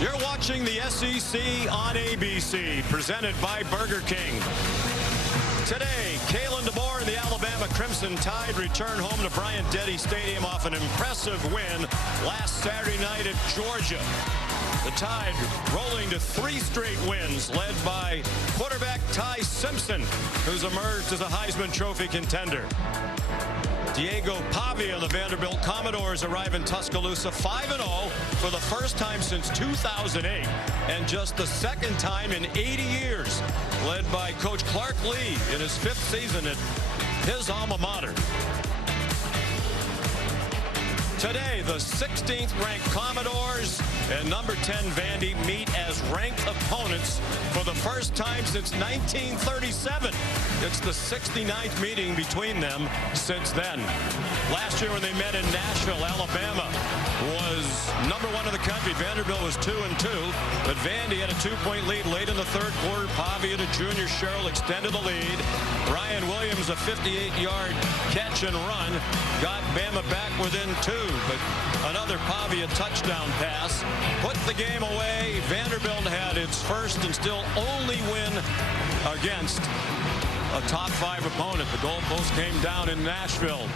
You're watching the SEC on ABC, presented by Burger King. Today, Kalen DeBoer and the Alabama Crimson Tide return home to Bryant-Denny Stadium off an impressive win last Saturday night at Georgia. The Tide rolling to 3 straight wins, led by quarterback Ty Simpson, who's emerged as a Heisman Trophy contender. Diego Pavia and the Vanderbilt Commodores arrive in Tuscaloosa 5-0 for the first time since 2008 and just the second time in 80 years, led by Coach Clark Lee in his 5th season at his alma mater. Today, the 16th ranked Commodores and number 10 Vandy meet as ranked opponents for the first time since 1937. It's the 69th meeting between them since then. Last year when they met in Nashville, Alabama was number 1 in the country. Vanderbilt was 2-2, but Vandy had a 2-point lead late in the 3rd quarter. Pavia to junior Sherrill extended the lead. Ryan Williams, a 58-yard catch and run, got Bama back within 2. But another Pavia touchdown pass put the game away. Vanderbilt had its first and still only win against a top 5 opponent. The goalpost came down in Nashville.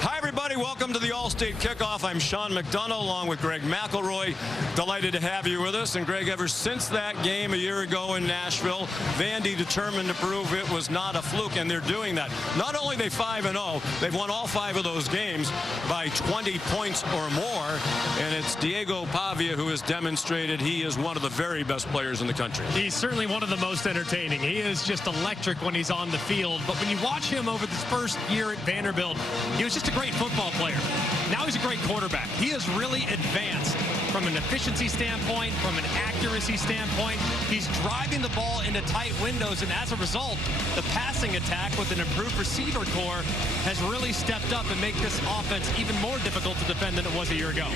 Hi, everybody. Welcome to the All-State Kickoff. I'm Sean McDonough along with Greg McElroy. Delighted to have you with us. And Greg, ever since that game a year ago in Nashville, Vandy determined to prove it was not a fluke, and they're doing that. Not only are they 5-0, they've won all 5 of those games by 20 points or more. And it's Diego Pavia who has demonstrated he is one of the very best players in the country. He's certainly one of the most entertaining. He is just electric when he's on the field. But when you watch him over this first year at Vanderbilt, he was just a great football player. Now he's a great quarterback. He has really advanced from an efficiency standpoint, from an accuracy standpoint. He's driving the ball into tight windows, and as a result, the passing attack with an improved receiver core has really stepped up and make this offense even more difficult to defend than it was a year ago.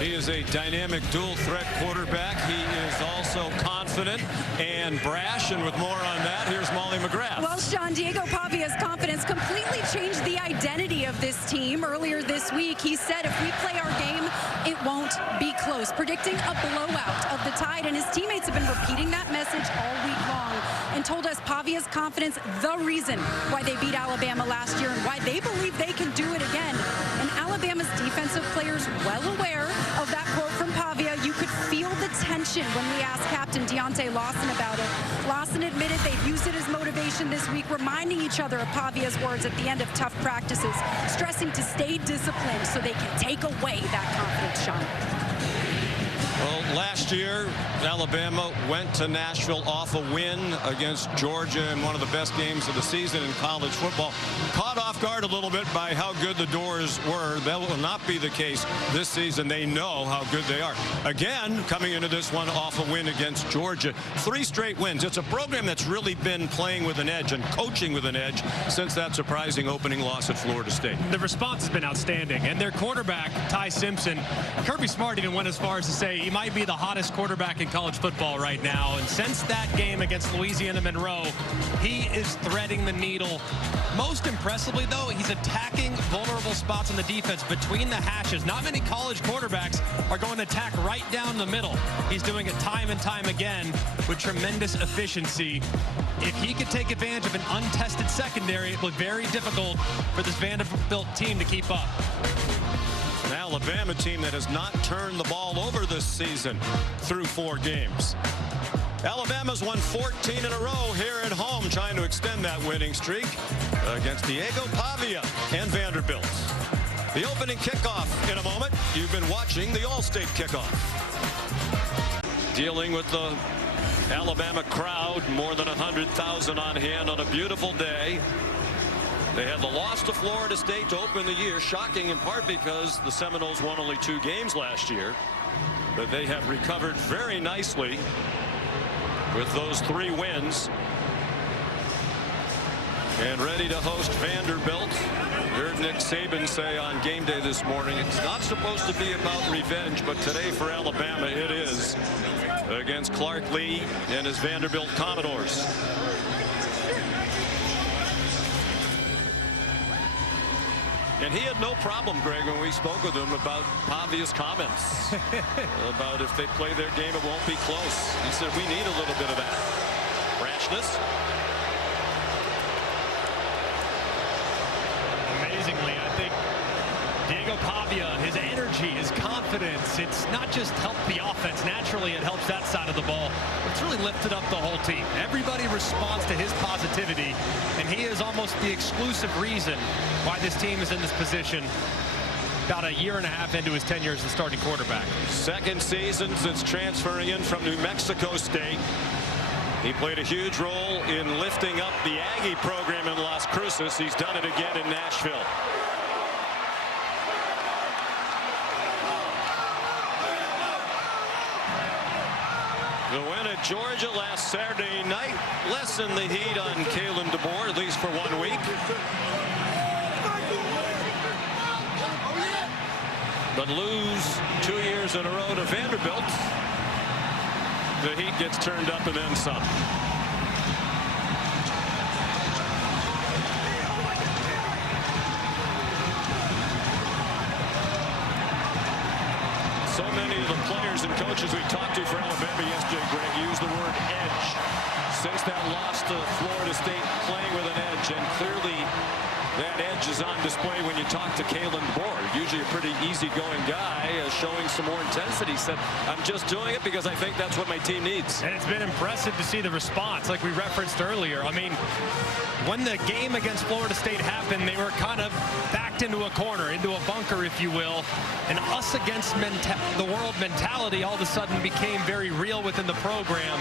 He is a dynamic dual-threat quarterback. He is also confident and brash, and with more on that, here's Molly McGrath. Well, Sean, Diego Pavia's confidence completely changed the identity of this team. Earlier this week, he said if we play our game, it won't be close, predicting a blowout of the Tide, and his teammates have been repeating that message all week long and told us Pavia's confidence, the reason why they beat Alabama last year and why they believe they can do it again. And Alabama's defensive players well aware of that quote from Pavia. You could feel the tension when we asked Captain Deontay Lawson about it. Lawson admitted they've used it as motivation this week, reminding each other of Pavia's words at the end of tough practices, stressing to stay disciplined so they can take away that confidence, Sean. Well, last year, Alabama went to Nashville off a win against Georgia in one of the best games of the season in college football. Caught off guard a little bit by how good the Doors were. That will not be the case this season. They know how good they are. Again, coming into this one off a win against Georgia. 3 straight wins. It's a program that's really been playing with an edge and coaching with an edge since that surprising opening loss at Florida State. The response has been outstanding, and their quarterback, Ty Simpson, Kirby Smart even went as far as to say he might be the hottest quarterback in college football right now. And since that game against Louisiana Monroe, he is threading the needle. Most impressively, though, he's attacking vulnerable spots on the defense between the hashes. Not many college quarterbacks are going to attack right down the middle. He's doing it time and time again with tremendous efficiency. If he could take advantage of an untested secondary, it would be very difficult for this Vanderbilt team to keep up. An Alabama team that has not turned the ball over this season through 4 games. Alabama's won 14 in a row here at home, trying to extend that winning streak against Diego Pavia and Vanderbilt. The opening kickoff in a moment. You've been watching the All-State Kickoff. Dealing with the Alabama crowd, more than 100,000 on hand on a beautiful day. They had the loss to Florida State to open the year, shocking in part because the Seminoles won only 2 games last year. But they have recovered very nicely with those 3 wins. And ready to host Vanderbilt. Heard Nick Saban say on game day this morning, it's not supposed to be about revenge, but today for Alabama it is, against Clark Lee and his Vanderbilt Commodores. And he had no problem, Greg, when we spoke with him about Pavia's comments about if they play their game, it won't be close. He said we need a little bit of that rashness. Amazingly, I think Diego Pavia, his energy, his confidence, it's not just helped the offense. Naturally, it helps that side of the ball. It's really lifted up the whole team. Everybody responds to his positivity, and he is almost the exclusive reason why this team is in this position about a year and a half into his tenure as the starting quarterback. Second season since transferring in from New Mexico State. He played a huge role in lifting up the Aggie program in Las Cruces. He's done it again in Nashville. The win at Georgia last Saturday night lessened the heat on Kalen DeBoer, at least for 1 week. But lose 2 years in a row to Vanderbilt. The heat gets turned up and then some. So many of the players and coaches we talked to for Alabama yesterday, Greg, used the word edge. Since that loss to Florida State, playing with an edge, and clearly that edge is on display when you talk to Kalen DeBoer. Usually a pretty easygoing guy, showing some more intensity. Said, I'm just doing it because I think that's what my team needs. And it's been impressive to see the response, like we referenced earlier. I mean, when the game against Florida State happened, they were kind of backed into a corner, into a bunker, if you will. And us against the world mentality all of a sudden became very real within the program.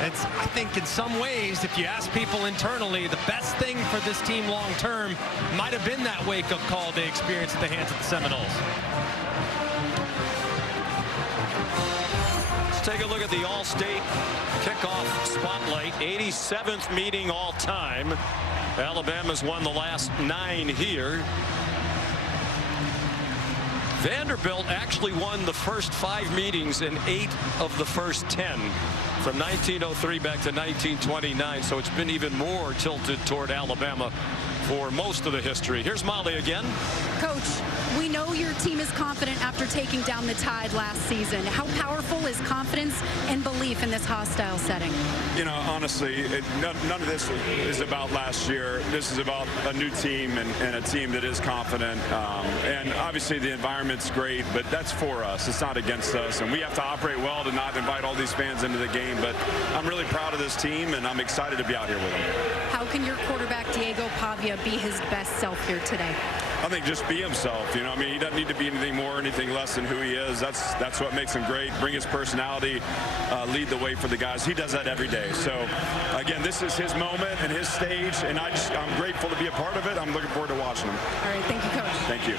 It's, I think, in some ways, if you ask people internally, the best thing for this team long term might have been that wake-up call they experienced at the hands of the Seminoles. Let's take a look at the All-State kickoff spotlight. 87th meeting all time. Alabama's won the last 9 here. Vanderbilt actually won the first 5 meetings in 8 of the first 10 from 1903 back to 1929. So it's been even more tilted toward Alabama for most of the history. Here's Molly again. Coach, we know your team is confident after taking down the Tide last season. How powerful is confidence and belief in this hostile setting? You know, honestly, none of this is about last year. This is about a new team and a team that is confident. And obviously the environment's great, but that's for us. It's not against us. And we have to operate well to not invite all these fans into the game. But I'm really proud of this team, and I'm excited to be out here with them. How can your quarterback, Diego Pavia, be his best self here today? I think just be himself. You know, I mean, he doesn't need to be anything more, anything less than who he is. That's what makes him great. Bring his personality, lead the way for the guys. He does that every day. So, again, this is his moment and his stage, and I'm grateful to be a part of it. I'm looking forward to watching him. All right, thank you, Coach. Thank you.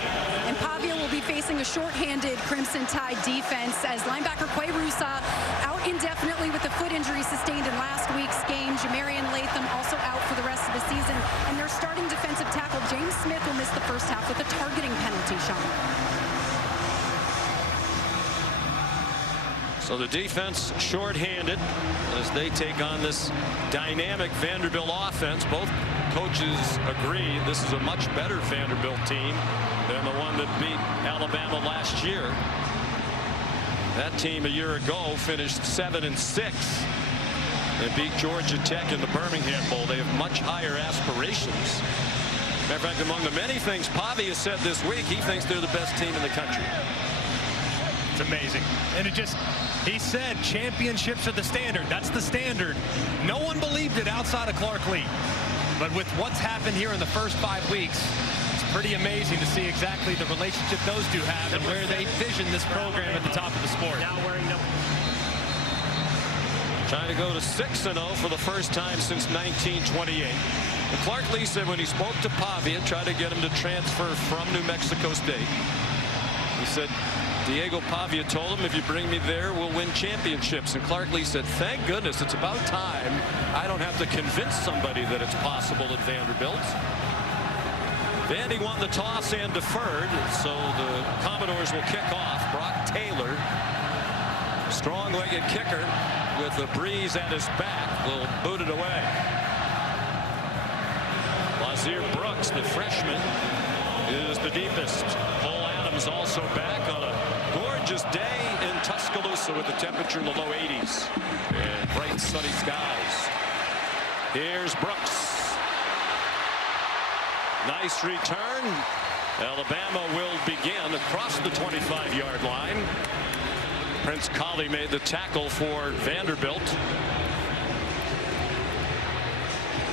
And Pavia will be facing a shorthanded Crimson Tide defense as linebacker Quay Rusa out indefinitely with a foot injury sustained in last week's game. Jamarian Latham also out for the rest of the season. And their starting defensive tackle, James Smith, will miss the first half with a targeting penalty, Sean. So the defense shorthanded as they take on this dynamic Vanderbilt offense. Both coaches agree this is a much better Vanderbilt team than the one that beat Alabama last year. That team a year ago finished 7-6 and beat Georgia Tech in the Birmingham Bowl. They have much higher aspirations. Matter of fact, among the many things Pavia said this week, he thinks they're the best team in the country. It's amazing. And he said championships are the standard. That's the standard. No one believed it outside of Clark Lee. But with what's happened here in the first 5 weeks, it's pretty amazing to see exactly the relationship those two have and where they vision this program at the top of the sport. Now wearing number. Trying to go to 6-0 for the first time since 1928. And Clark Lee said when he spoke to Pavia, tried to get him to transfer from New Mexico State. He said, Diego Pavia told him, if you bring me there, we'll win championships. And Clark Lee said, thank goodness, it's about time I don't have to convince somebody that it's possible at Vanderbilt. Vandy won the toss and deferred, so the Commodores will kick off. Brock Taylor, strong-legged kicker with the breeze at his back, will boot it away. Lazir Brooks, the freshman, is the deepest. Cole Adams also back on a gorgeous day in Tuscaloosa with the temperature in the low 80s and bright sunny skies. Here's Brooks. Nice return. Alabama will begin across the 25-yard line. Prince Colley made the tackle for Vanderbilt.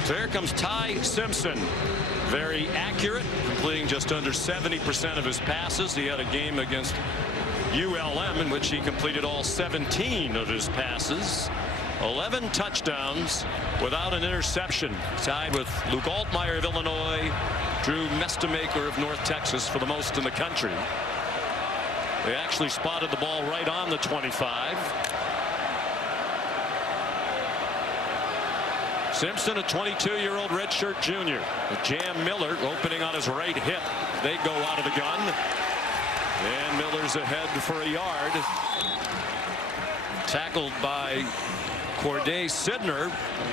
So here comes Ty Simpson. Very accurate, completing just under 70% of his passes. He had a game against ULM in which he completed all 17 of his passes. 11 touchdowns without an interception. Tied with Luke Altmaier of Illinois, Drew Mestamaker of North Texas for the most in the country. They actually spotted the ball right on the 25. Simpson, a 22-year-old redshirt junior. With Jam Miller opening on his right hip. They go out of the gun. And Miller's ahead for a yard. Tackled by Corday Sidner.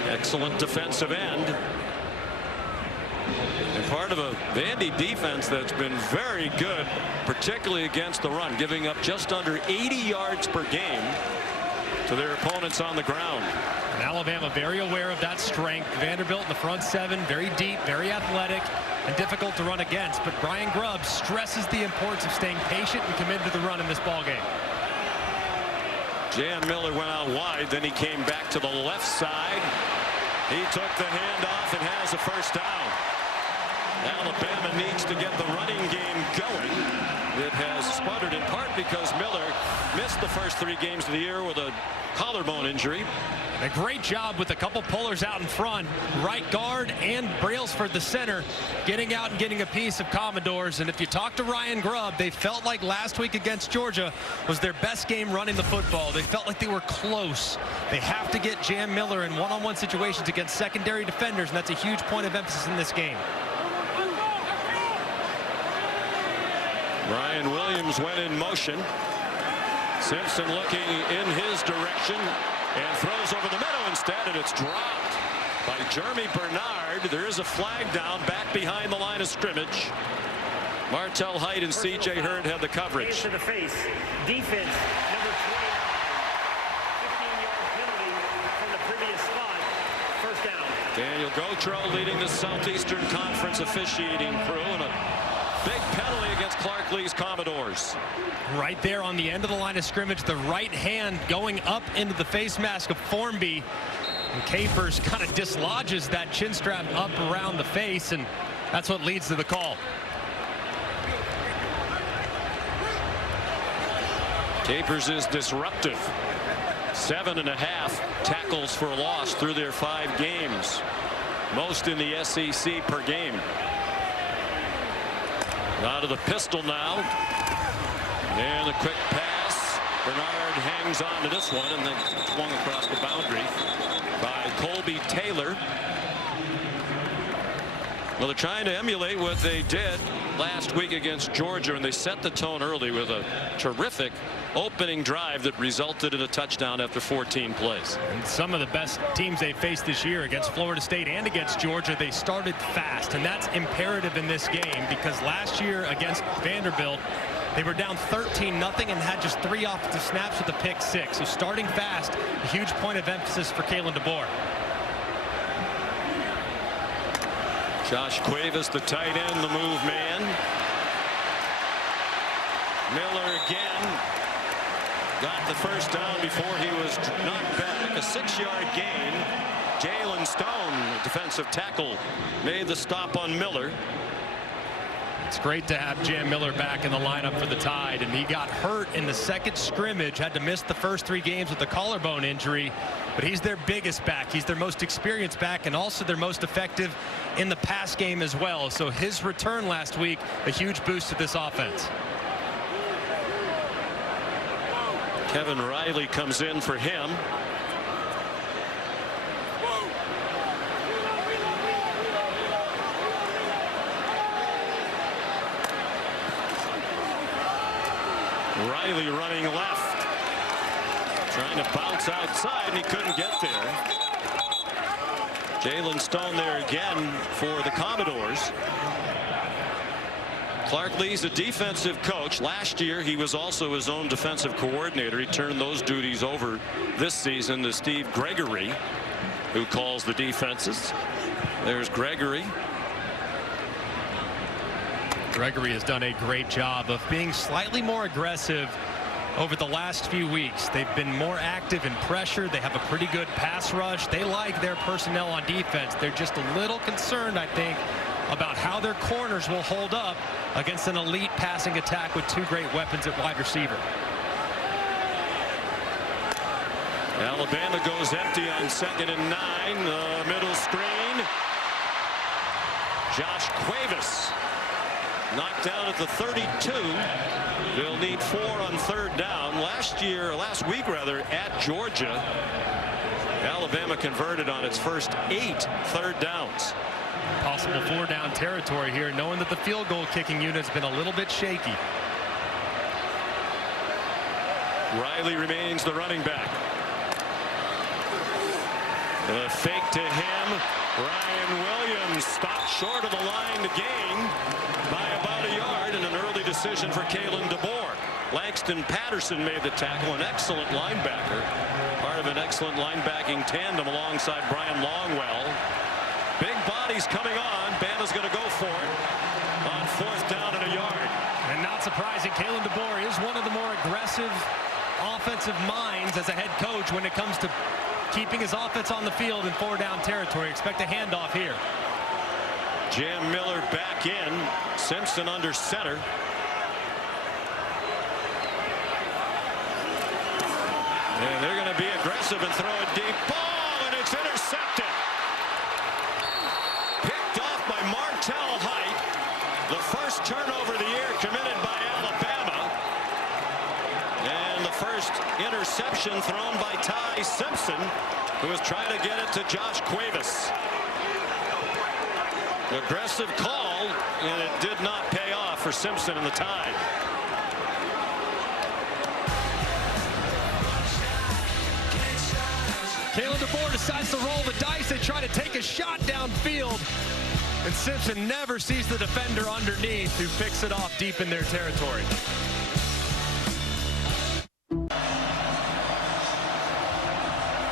Excellent defensive end. And part of a Vandy defense that's been very good, particularly against the run, giving up just under 80 yards per game to their opponents on the ground. And Alabama very aware of that strength. Vanderbilt in the front seven, very deep, very athletic, and difficult to run against. But Brian Grubbs stresses the importance of staying patient and committed to the run in this ball game. Jan Miller went out wide, then he came back to the left side. He took the handoff and has a first down. Alabama needs to get the running game going. It has sputtered in part because Miller missed the first 3 games of the year with a collarbone injury. A great job with a couple pullers out in front, right guard and Brailsford the center, getting out and getting a piece of Commodores. And if you talk to Ryan Grubb, they felt like last week against Georgia was their best game running the football. They felt like they were close. They have to get Jam Miller in one-on-one situations against secondary defenders, and that's a huge point of emphasis in this game. Ryan Williams went in motion. Simpson looking in his direction and throws over the middle instead, and it's dropped by Jeremy Bernard. There is a flag down back behind the line of scrimmage. Martell Height and C.J. Hurd had the coverage. To the face. Defense, number 20. 15-yard penalty from the previous spot. First down. Daniel Gautreaux leading the Southeastern Conference officiating crew, and a big penalty against Clark Lee's Commodores. Right there on the end of the line of scrimmage, the right hand going up into the face mask of Formby. And Capers kind of dislodges that chin strap up around the face, and that's what leads to the call. Capers is disruptive. 7.5 tackles for loss through their 5 games. Most in the SEC per game. Out of the pistol now. And a quick pass. Bernard hangs on to this one and then swung across the boundary by Colby Taylor. Well, they're trying to emulate what they did last week against Georgia, and they set the tone early with a terrific opening drive that resulted in a touchdown after 14 plays. And some of the best teams they faced this year against Florida State and against Georgia, they started fast, and that's imperative in this game because last year against Vanderbilt, they were down 13-0 and had just 3 offensive snaps with a pick 6. So starting fast, a huge point of emphasis for Kalen DeBoer. Josh Cuevas, the tight end, the move man. Miller again got the first down before he was knocked back. A 6-yard gain. Jalen Stone, defensive tackle, made the stop on Miller. It's great to have Jam Miller back in the lineup for the Tide, and he got hurt in the second scrimmage, had to miss the first 3 games with the collarbone injury, but he's their biggest back. He's their most experienced back and also their most effective in the pass game as well. So his return last week, a huge boost to this offense. Kevin Riley comes in for him. Riley running left, trying to bounce outside, and he couldn't get there. Jalen Stone there again for the Commodores. Clark Lee's a defensive coach. Last year, he was also his own defensive coordinator. He turned those duties over this season to Steve Gregory, who calls the defenses. There's Gregory. Gregory has done a great job of being slightly more aggressive over the last few weeks. They've been more active in pressure. They have a pretty good pass rush. They like their personnel on defense. They're just a little concerned, I think, about how their corners will hold up against an elite passing attack with two great weapons at wide receiver. Alabama goes empty on 2nd and 9. The middle screen. Josh Cuevas knocked down at the 32. They'll need 4 on 3rd down. Last week rather, at Georgia, Alabama converted on its first 8 3rd downs. Possible 4-down territory here, knowing that the field goal kicking unit's been a little bit shaky. Riley remains the running back. The fake to him. Ryan Williams stopped short of the line to gain by about a yard, and an early decision for Kalen DeBoer. Langston Patterson made the tackle, an excellent linebacker, part of an excellent linebacking tandem alongside Brian Longwell. Big bodies coming on. Bama's going to go for it on 4th down and a yard. And not surprising, Kalen DeBoer is one of the more aggressive offensive minds as a head coach when it comes to keeping his offense on the field in 4-down territory. Expect a handoff here. Jam Miller back in. Simpson under center. And they're going to be aggressive and throw a deep ball, and it's intercepted. Picked off by Martell Height. The first turnover of the year committed by Alabama. And the first interception thrown by Ty Simpson, who was trying to get it to Josh Cuevas. Aggressive call, and it did not pay off for Simpson and the Tide. Kalen DeBoer decides to roll the dice. They try to take a shot downfield, and Simpson never sees the defender underneath, who picks it off deep in their territory.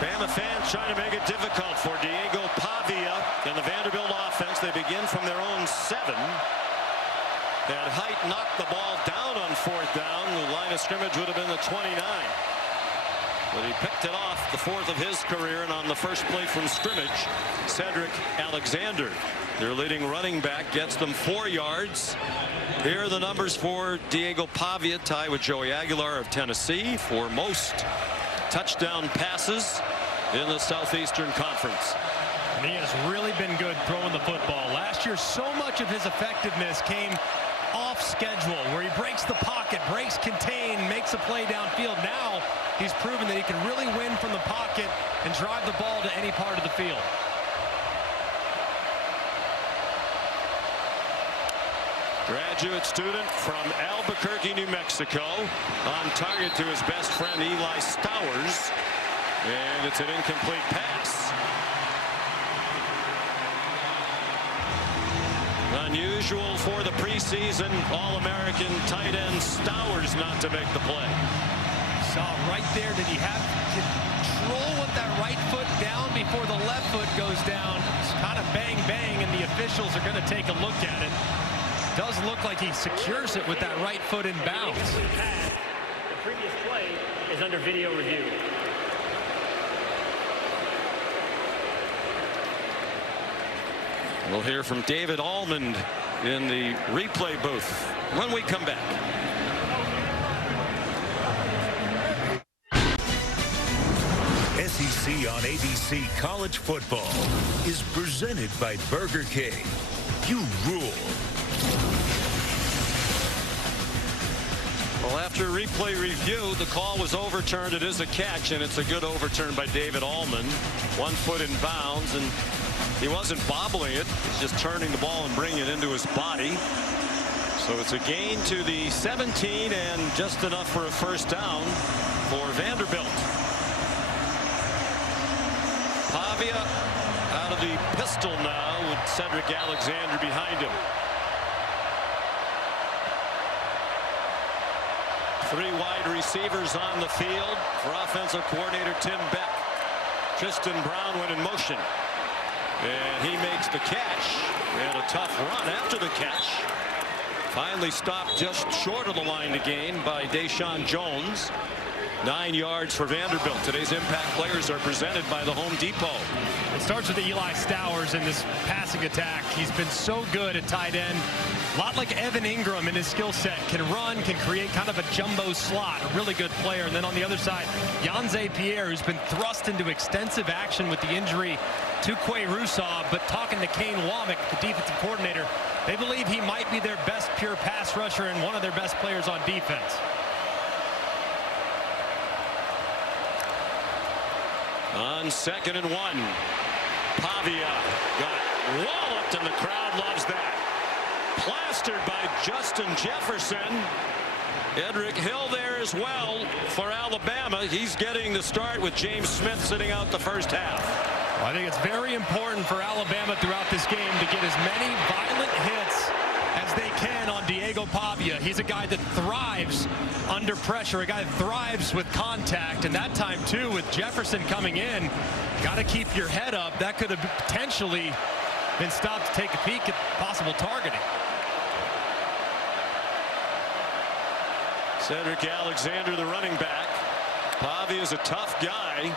Bama fans trying to make it difficult for Diego Pavia and the Vanderbilt offense. They begin from their own 7. And Height knocked the ball down on 4th down. The line of scrimmage would have been the 29. But he picked it off, the 4th of his career, and on the first play from scrimmage, Cedric Alexander, their leading running back, gets them 4 yards. Here are the numbers for Diego Pavia, tied with Joey Aguilar of Tennessee for most touchdown passes in the Southeastern Conference. And he has really been good throwing the football. Last year, so much of his effectiveness came off schedule, where he breaks the pocket, breaks contain, makes a play downfield. Now he's proven that he can really win from the pocket and drive the ball to any part of the field. Graduate student from Albuquerque, New Mexico, on target to his best friend Eli Stowers, and it's an incomplete pass. Unusual for the preseason All-American tight end Stowers not to make the play. Saw right there that he have control with that right foot down before the left foot goes down. It's kind of bang bang, and the officials are going to take a look at it. Does look like he secures it with that right foot in bounds. The previous play is under video review. We'll hear from David Almond in the replay booth when we come back. SEC on ABC College Football is presented by Burger King. You rule. Well, after replay review, the call was overturned. It is a catch, and it's a good overturn by David Almond. 1 foot in bounds, and he wasn't bobbling it. He's just turning the ball and bringing it into his body. So it's a gain to the 17 and just enough for a first down for Vanderbilt. Pavia out of the pistol now with Cedric Alexander behind him. Three wide receivers on the field for offensive coordinator Tim Beck. Tristan Brown went in motion. And he makes the catch. And a tough run after the catch. Finally stopped just short of the line to gain by Deshaun Jones. 9 yards for Vanderbilt. Today's impact players are presented by the Home Depot. It starts with Eli Stowers in this passing attack. He's been so good at tight end. A lot like Evan Ingram in his skill set. Can run, can create kind of a jumbo slot. A really good player. And then on the other side, Yanze Pierre, who's been thrust into extensive action with the injury to Quay Russaw. But talking to Kane Womack, the defensive coordinator, they believe he might be their best pure pass rusher and one of their best players on defense. On 2nd and 1, Pavia got walloped, and the crowd loves that. Plastered by Justin Jefferson. Edric Hill there as well for Alabama. He's getting the start with James Smith sitting out the first half. Well, I think it's very important for Alabama throughout this game to get as many violent hits as they can on Diego Pavia. He's a guy that thrives under pressure, a guy that thrives with contact, and that time too with Jefferson coming in, got to keep your head up. That could have potentially been stopped to take a peek at possible targeting. Cedric Alexander, the running back. Pavia's a tough guy.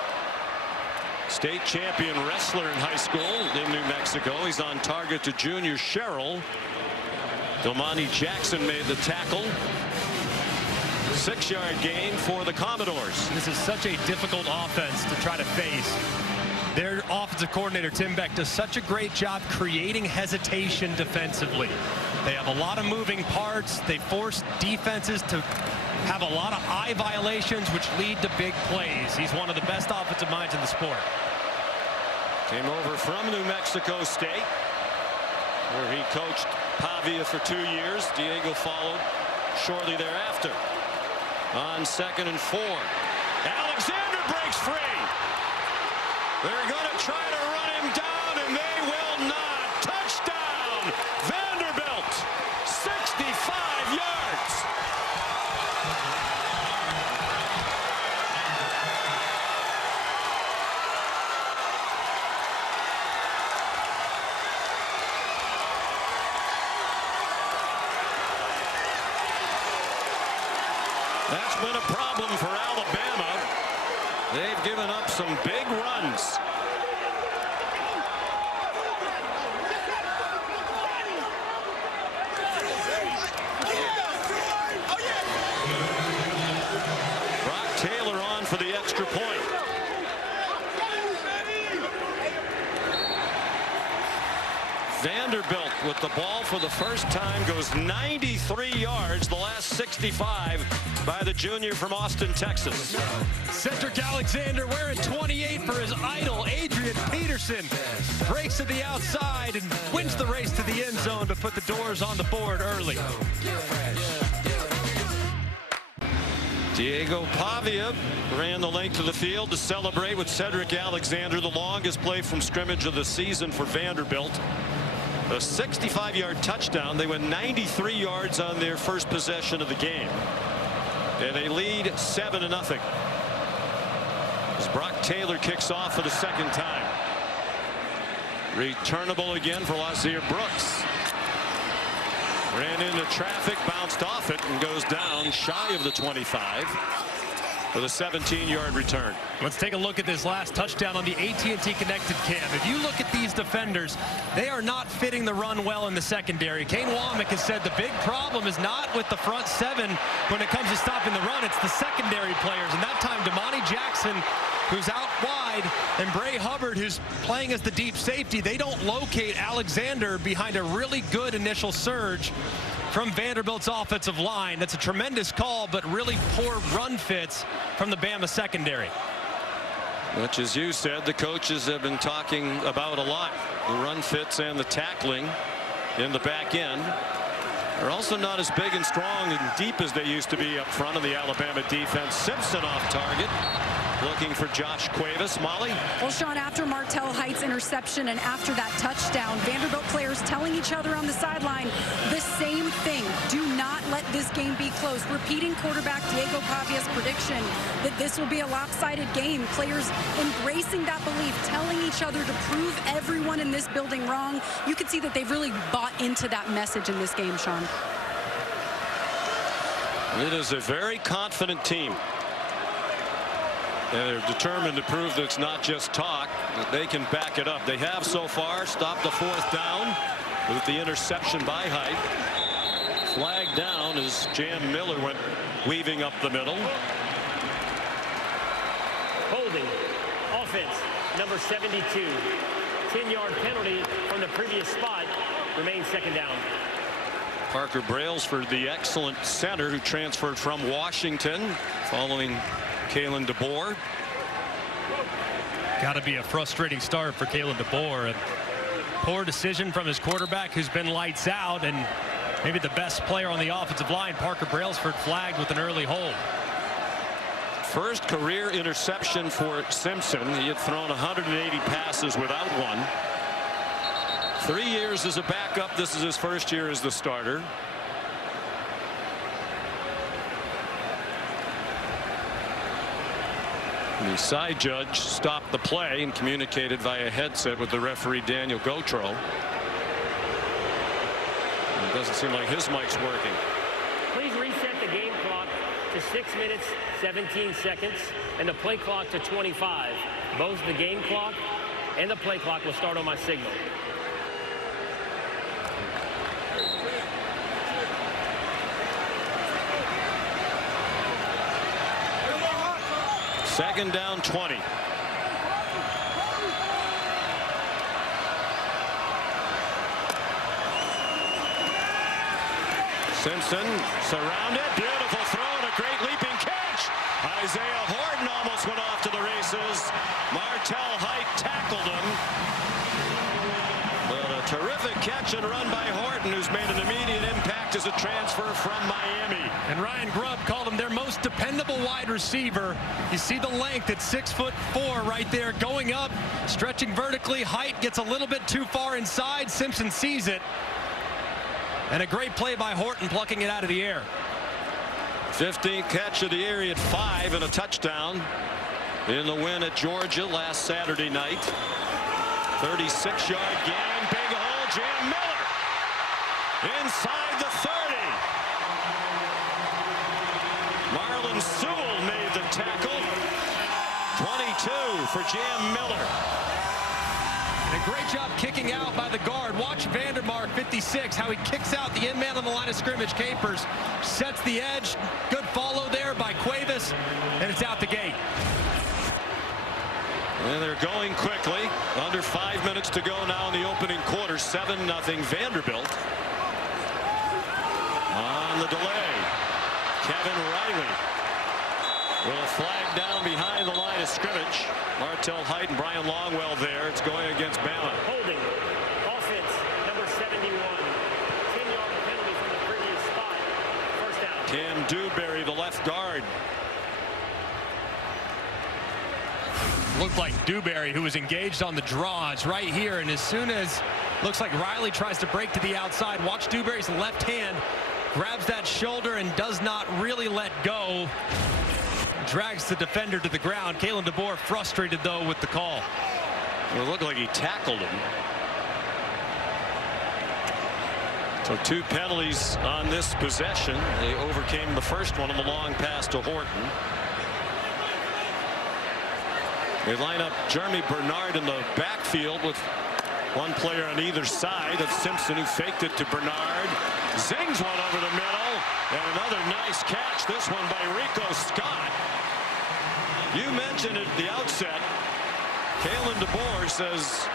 State champion wrestler in high school in New Mexico. He's on target to junior Sherrill. Domani Jackson made the tackle. 6-yard gain for the Commodores. This is such a difficult offense to try to face. Their offensive coordinator, Tim Beck, does such a great job creating hesitation defensively. They have a lot of moving parts. They force defenses to have a lot of eye violations, which lead to big plays. He's one of the best offensive minds in the sport. Came over from New Mexico State, where he coached Pavia for 2 years. Diego followed shortly thereafter. On 2nd and 4, Alexander breaks free. They're going to try to run him down, and they will not. Touchdown, Vanderbilt, 65 yards. That's been a problem for Alabama. They've given up some big runs. Brock Taylor on for the extra point. Vanderbilt with the ball for the first time goes 93 yards, the last 65 by the junior from Austin, Texas. Cedric Alexander wearing 28 for his idol, Adrian Peterson. Breaks to the outside and wins the race to the end zone to put the doors on the board early. Diego Pavia ran the length of the field to celebrate with Cedric Alexander, the longest play from scrimmage of the season for Vanderbilt. A 65-yard touchdown. They went 93 yards on their first possession of the game. And they lead 7-0. As Brock Taylor kicks off for the second time. Returnable again for Lazier Brooks. Ran into traffic, bounced off it, and goes down shy of the 25 for the 17-yard return. Let's take a look at this last touchdown on the AT&T Connected Cam. If you look at these defenders, they are not fitting the run well in the secondary. Kane Womack has said the big problem is not with the front seven when it comes to stopping the run. It's the secondary players. And that time, Domani Jackson, who's out wide, and Bray Hubbard, who's playing as the deep safety, they don't locate Alexander behind a really good initial surge from Vanderbilt's offensive line. That's a tremendous call, but really poor run fits from the Bama secondary. Which, as you said, the coaches have been talking about a lot. The run fits and the tackling in the back end. They're also not as big and strong and deep as they used to be up front of the Alabama defense. Simpson off target. looking for Josh Cuevas. Molly? Well, Sean, after Martell Height's interception and after that touchdown, Vanderbilt players telling each other on the sideline the same thing. Do not let this game be close. Repeating quarterback Diego Pavia's prediction that this will be a lopsided game. Players embracing that belief, telling each other to prove everyone in this building wrong. You can see that they've really bought into that message in this game, Sean. It is a very confident team. And they're determined to prove that it's not just talk, that they can back it up. They have so far stopped the 4th down with the interception by Height. Flag down as Jam Miller went weaving up the middle. Holding. Offense, number 72. 10-yard penalty from the previous spot. Remains 2nd down. Parker Brailsford, the excellent center who transferred from Washington following Kalen DeBoer. Got to be a frustrating start for Kalen DeBoer. A poor decision from his quarterback, who's been lights out, and maybe the best player on the offensive line, Parker Brailsford, flagged with an early hold. First career interception for Simpson. He had thrown 180 passes without one. 3 years as a backup. This is his first year as the starter. The side judge stopped the play and communicated via headset with the referee Daniel Gautreau. It doesn't seem like his mic's working. Please reset the game clock to 6 minutes 17 seconds and the play clock to 25. Both the game clock and the play clock will start on my signal. Second down 20. Simpson surrounded. Beautiful throw and a great leaping catch. Isaiah Horton almost went off to the races. Martell Height tackled him. But a terrific catch and run by Horton, who's made an immediate impact as a transfer from Miami. And Ryan Grubb called him their most dependable wide receiver. You see the length at 6'4" right there, going up, stretching vertically. Height gets a little bit too far inside. Simpson sees it. And a great play by Horton, plucking it out of the air. 15th catch of the year. He had 5 and a touchdown in the win at Georgia last Saturday night. 36-yard gain. Big hole. Jam Miller inside the 30. Marlon Sewell made the tackle. 22 for Jam Miller. And a great job kicking out by the guard. Watch Vandermark, 56, how he kicks out the in man on the line of scrimmage. Capers sets the edge. Good follow there by Cuevas, and it's out the gate. And they're going quickly. Under 5 minutes to go now in the opening quarter. 7-0 Vanderbilt. On the delay, Kevin Riley with a flag down behind the line of scrimmage. Martell Height and Brian Longwell there. It's going against Bama. Holding. Offense, number 71. 10-yard penalty from the previous spot. First down. Cam Dewberry, the left guard. Looked like Dewberry, who was engaged on the draws right here, and as soon as looks like Riley tries to break to the outside, watch Dewberry's left hand grabs that shoulder and does not really let go. Drags the defender to the ground. Kalen DeBoer frustrated though with the call. It looked like he tackled him. So 2 penalties on this possession. They overcame the first one on the long pass to Horton. They line up Jeremy Bernard in the backfield with one player on either side of Simpson, who faked it to Bernard. Zings one over the middle. And another nice catch. This one by Rico Scott. You mentioned at the outset, Kalen DeBoer says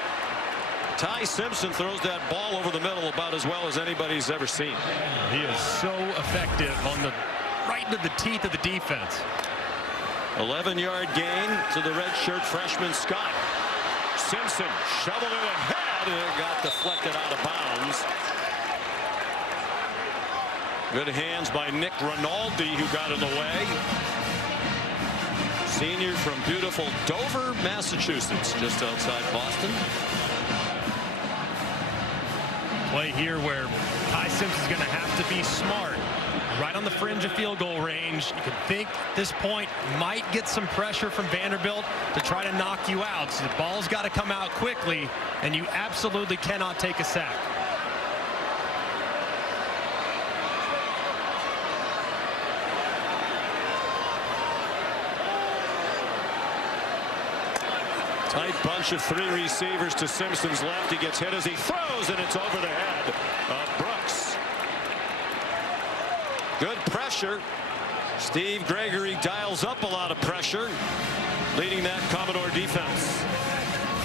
Ty Simpson throws that ball over the middle about as well as anybody's ever seen. He is so effective on the right into the teeth of the defense. 11-yard gain to the redshirt freshman Scott. Simpson shoveled it ahead, and it got deflected out of bounds. Good hands by Nick Rinaldi, who got in the way. Senior from beautiful Dover, Massachusetts, just outside Boston. Play here where Ty Simpson's going to have to be smart. Right on the fringe of field goal range. You can think this point might get some pressure from Vanderbilt to try to knock you out. So the ball's got to come out quickly, and you absolutely cannot take a sack. Tight bunch of 3 receivers to Simpson's left. He gets hit as he throws, and it's over the head of Brooks. Good pressure. Steve Gregory dials up a lot of pressure, leading that Commodore defense.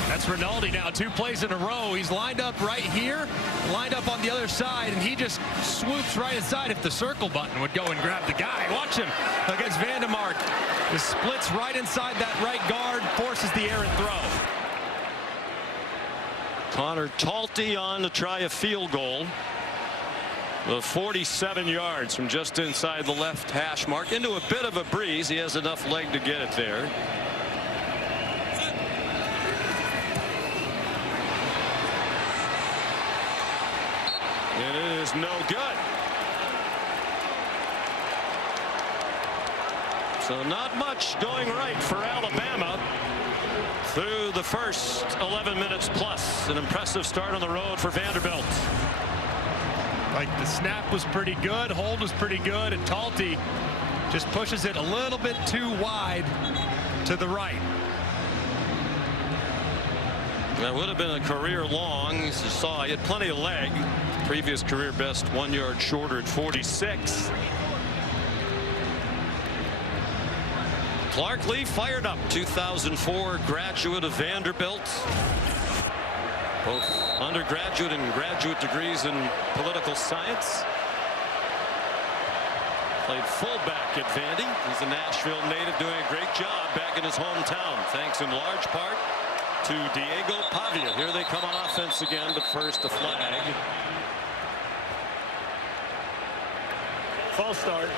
That's Rinaldi now, 2 plays in a row. He's lined up right here, lined up on the other side, and he just swoops right inside. If the circle button would go and grab the guy. Watch him against Vandermark. The splits right inside that right guard, forces the errant throw. Connor Talty on to try a field goal. The 47 yards from just inside the left hash mark into a bit of a breeze. He has enough leg to get it there. And it is no good. So not much going right for Alabama through the first 11 minutes plus. An impressive start on the road for Vanderbilt. Like the snap was pretty good, hold was pretty good, and Talty just pushes it a little bit too wide to the right. That would have been a career long. As you saw, he had plenty of leg. Previous career best 1 yard shorter at 46. Clark Lee fired up. 2004 graduate of Vanderbilt. Both undergraduate and graduate degrees in political science. Played fullback at Vandy. He's a Nashville native doing a great job back in his hometown, thanks in large part to Diego Pavia. Here they come on offense again, but first a flag. False start.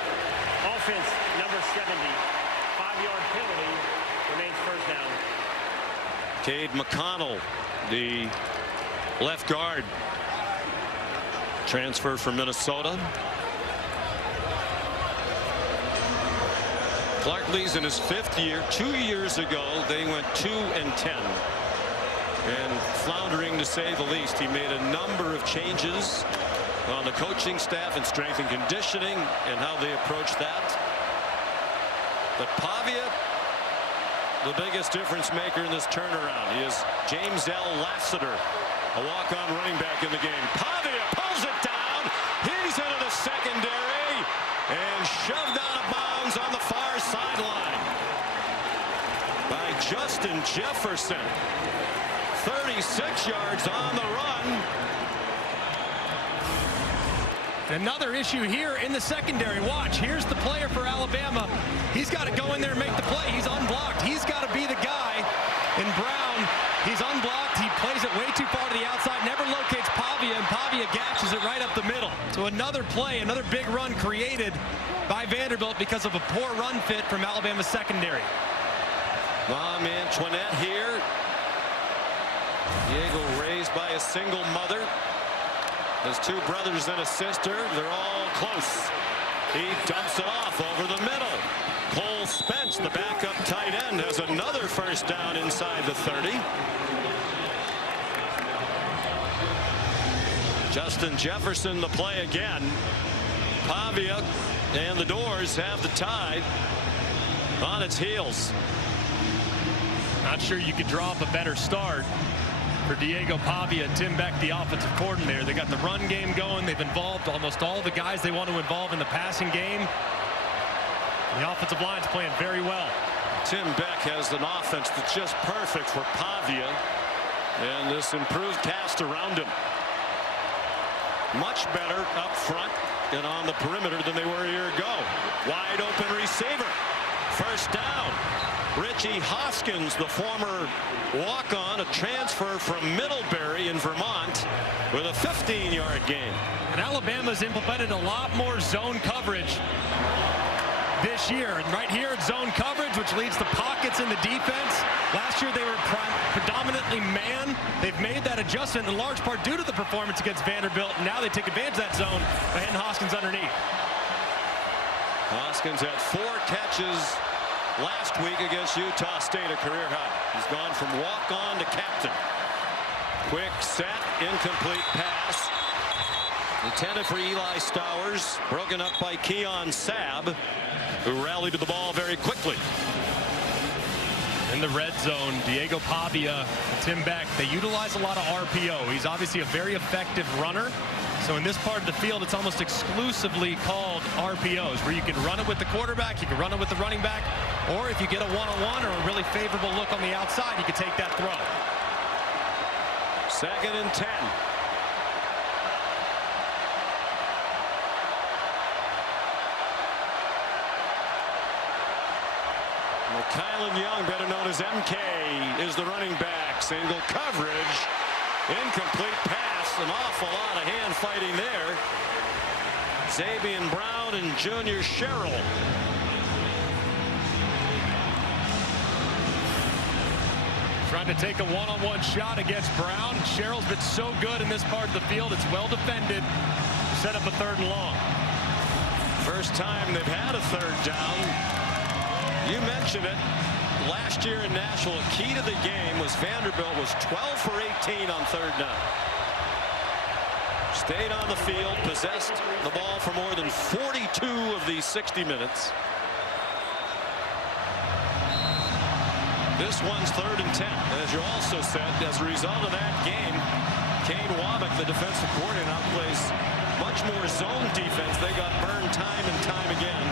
Offense number 70. 5-yard penalty. Remains first down. Cade McConnell, the left guard, transfer from Minnesota. Clark Lee's in his 5th year. 2 years ago they went 2-10, and floundering to say the least. He made a number of changes on the coaching staff and strength and conditioning and how they approach that. But Pavia, the biggest difference maker in this turnaround. He is James L. Lassiter, a walk-on running back in the game. Pavia pulls it down. He's into the secondary and shoved out of bounds on the far sideline by Justin Jefferson. 36 yards on the run. Another issue here in the secondary. Watch, here's the player for Alabama. He's got to go in there and make the play. He's unblocked. He's got to be the guy. In Brown, he's unblocked. He plays it way too far to the outside, never locates Pavia, and Pavia gashes it right up the middle. So another play, another big run created by Vanderbilt because of a poor run fit from Alabama's secondary. Mom Antoinette here. Diego raised by a single mother. His 2 brothers and a sister, they're all close. He dumps it off over the middle. Cole Spence, the backup tight end, has another first down inside the 30. Justin Jefferson the play again. Pavia and the Doors have the Tide on its heels. Not sure you could draw up a better start for Diego Pavia and Tim Beck, the offensive coordinator. They got the run game going. They've involved almost all the guys they want to involve in the passing game. The offensive line's playing very well. Tim Beck has an offense that's just perfect for Pavia and this improved cast around him. Much better up front and on the perimeter than they were a year ago. Wide open receiver. First down. Richie Hoskins, the former walk-on, a transfer from Middlebury in Vermont, with a 15-yard gain. And Alabama's implemented a lot more zone coverage this year. And right here, it's zone coverage, which leads to pockets in the defense. Last year, they were predominantly man. They've made that adjustment in large part due to the performance against Vanderbilt. And now they take advantage of that zone by hitting Hoskins underneath. Hoskins had 4 catches last week against Utah State, a career high. He's gone from walk-on to captain. Quick set, incomplete pass. Intended for Eli Stowers, broken up by Keon Sabb, who rallied to the ball very quickly. In the red zone, Diego Pavia and Tim Beck, they utilize a lot of RPO. He's obviously a very effective runner. So in this part of the field, it's almost exclusively called RPOs, where you can run it with the quarterback, you can run it with the running back, or if you get a one-on-one or a really favorable look on the outside, you can take that throw. 2nd and 10. Well, Kylan Young, better known as MK, is the running back. Single coverage. Incomplete pass. An awful lot of hand fighting there. Zabian Brown and Junior Sherrill. Trying to take a one-on-one shot against Brown. Sherrill's been so good in this part of the field. It's well defended. Set up a 3rd and long. First time they've had a 3rd down. You mentioned it. Last year in Nashville, a key to the game was Vanderbilt was 12 for 18 on 3rd down. Stayed on the field, possessed the ball for more than 42 of these 60 minutes. This one's 3rd and 10. As you also said, as a result of that game, Kane Womack, the defensive coordinator, now plays much more zone defense. They got burned time and time again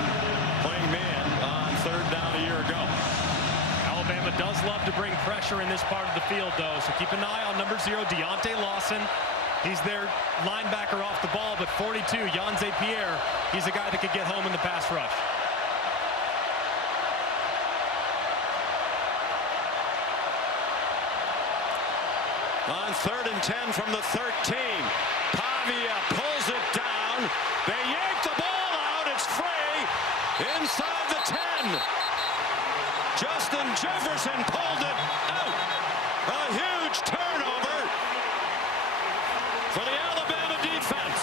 playing man on 3rd down a year ago. Alabama does love to bring pressure in this part of the field, though, so keep an eye on number 0, Deontay Lawson. He's their linebacker off the ball, but 42, Yanze Pierre, he's a guy that could get home in the pass rush. On 3rd and 10 from the 13. Pavia pulls it down. They yank the ball out. It's free inside the 10. Justin Jefferson pulled it out. A huge turnover for the Alabama defense.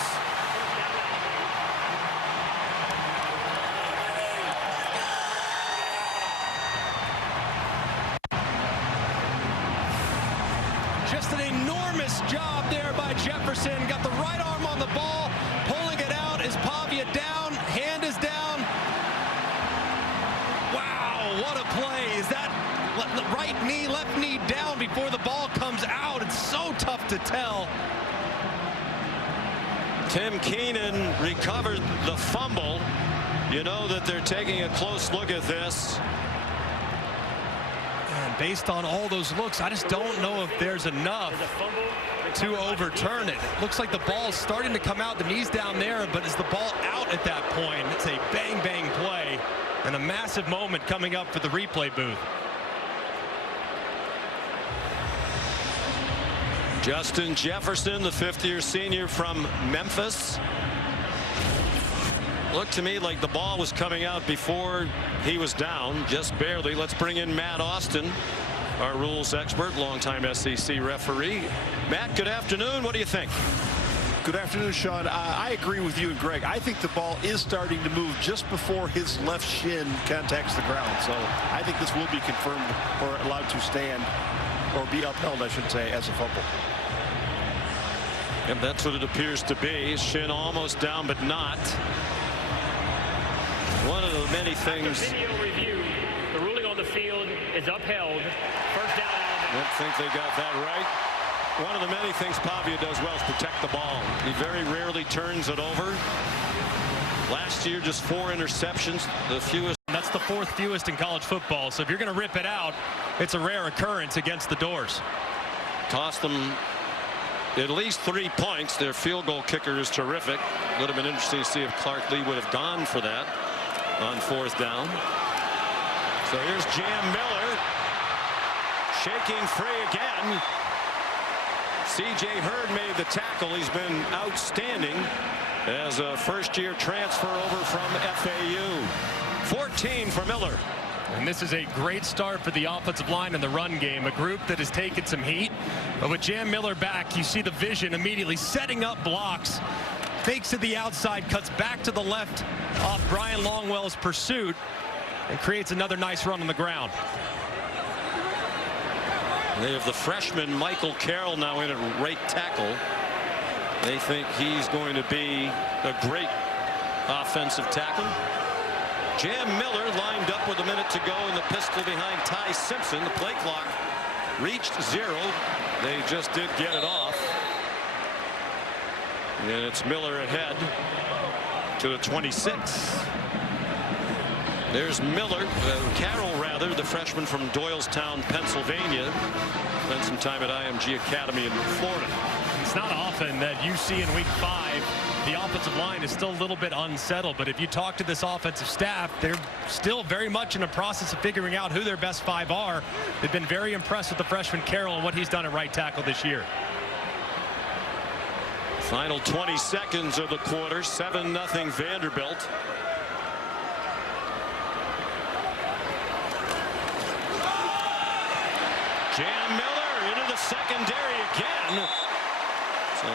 Just an enormous job there by Jefferson. Got the right arm on the ball, pulling it out. Is Pavia down? Hand is down. Wow, what a play. Is that right knee, left knee down before the ball comes out? It's so tough to tell. Tim Keenan recovered the fumble. You know that they're taking a close look at this. And based on all those looks, I just don't know if there's enough to overturn it. It looks like the ball's starting to come out, the knee's down there, but is the ball out at that point? It's a bang-bang play and a massive moment coming up for the replay booth. Justin Jefferson, the 5th-year senior from Memphis. Looked to me like the ball was coming out before he was down, just barely. Let's bring in Matt Austin, our rules expert, longtime SEC referee. Matt, good afternoon. What do you think? Good afternoon, Sean. I agree with you and Greg. I think the ball is starting to move just before his left shin contacts the ground. So I think this will be confirmed or allowed to stand, or be upheld, I should say, as a fumble. And that's what it appears to be. Shin almost down, but not. One of the many things. After video review, the ruling on the field is upheld. First down. I don't think they got that right. One of the many things Pavia does well is protect the ball. He very rarely turns it over. Last year, just 4 interceptions, the fewest. That's the 4th fewest in college football. So if you're going to rip it out, it's a rare occurrence against the Doors. Cost them at least 3 points. Their field goal kicker is terrific. Would have been interesting to see if Clark Lee would have gone for that on 4th down. So here's Jam Miller shaking free again. C.J. Hurd made the tackle. He's been outstanding as a first-year transfer over from FAU. 14 for Miller. And this is a great start for the offensive line in the run game, a group that has taken some heat. But with Jam Miller back, you see the vision immediately setting up blocks. Fakes to the outside, cuts back to the left off Brian Longwell's pursuit, and creates another nice run on the ground. They have the freshman Michael Carroll now in at right tackle. They think he's going to be a great offensive tackle. Jam Miller lined up with a minute to go in the pistol behind Ty Simpson. The play clock reached 0. They just did get it off. And it's Miller ahead to the 26. There's Miller, Carroll rather, the freshman from Doylestown, Pennsylvania. Spent some time at IMG Academy in Florida. It's not often that you see in week 5 the offensive line is still a little bit unsettled, but if you talk to this offensive staff, they're still very much in the process of figuring out who their best 5 are. They've been very impressed with the freshman Carroll and what he's done at right tackle this year. Final 20 seconds of the quarter, 7-0 Vanderbilt. Jam Miller into the secondary again. So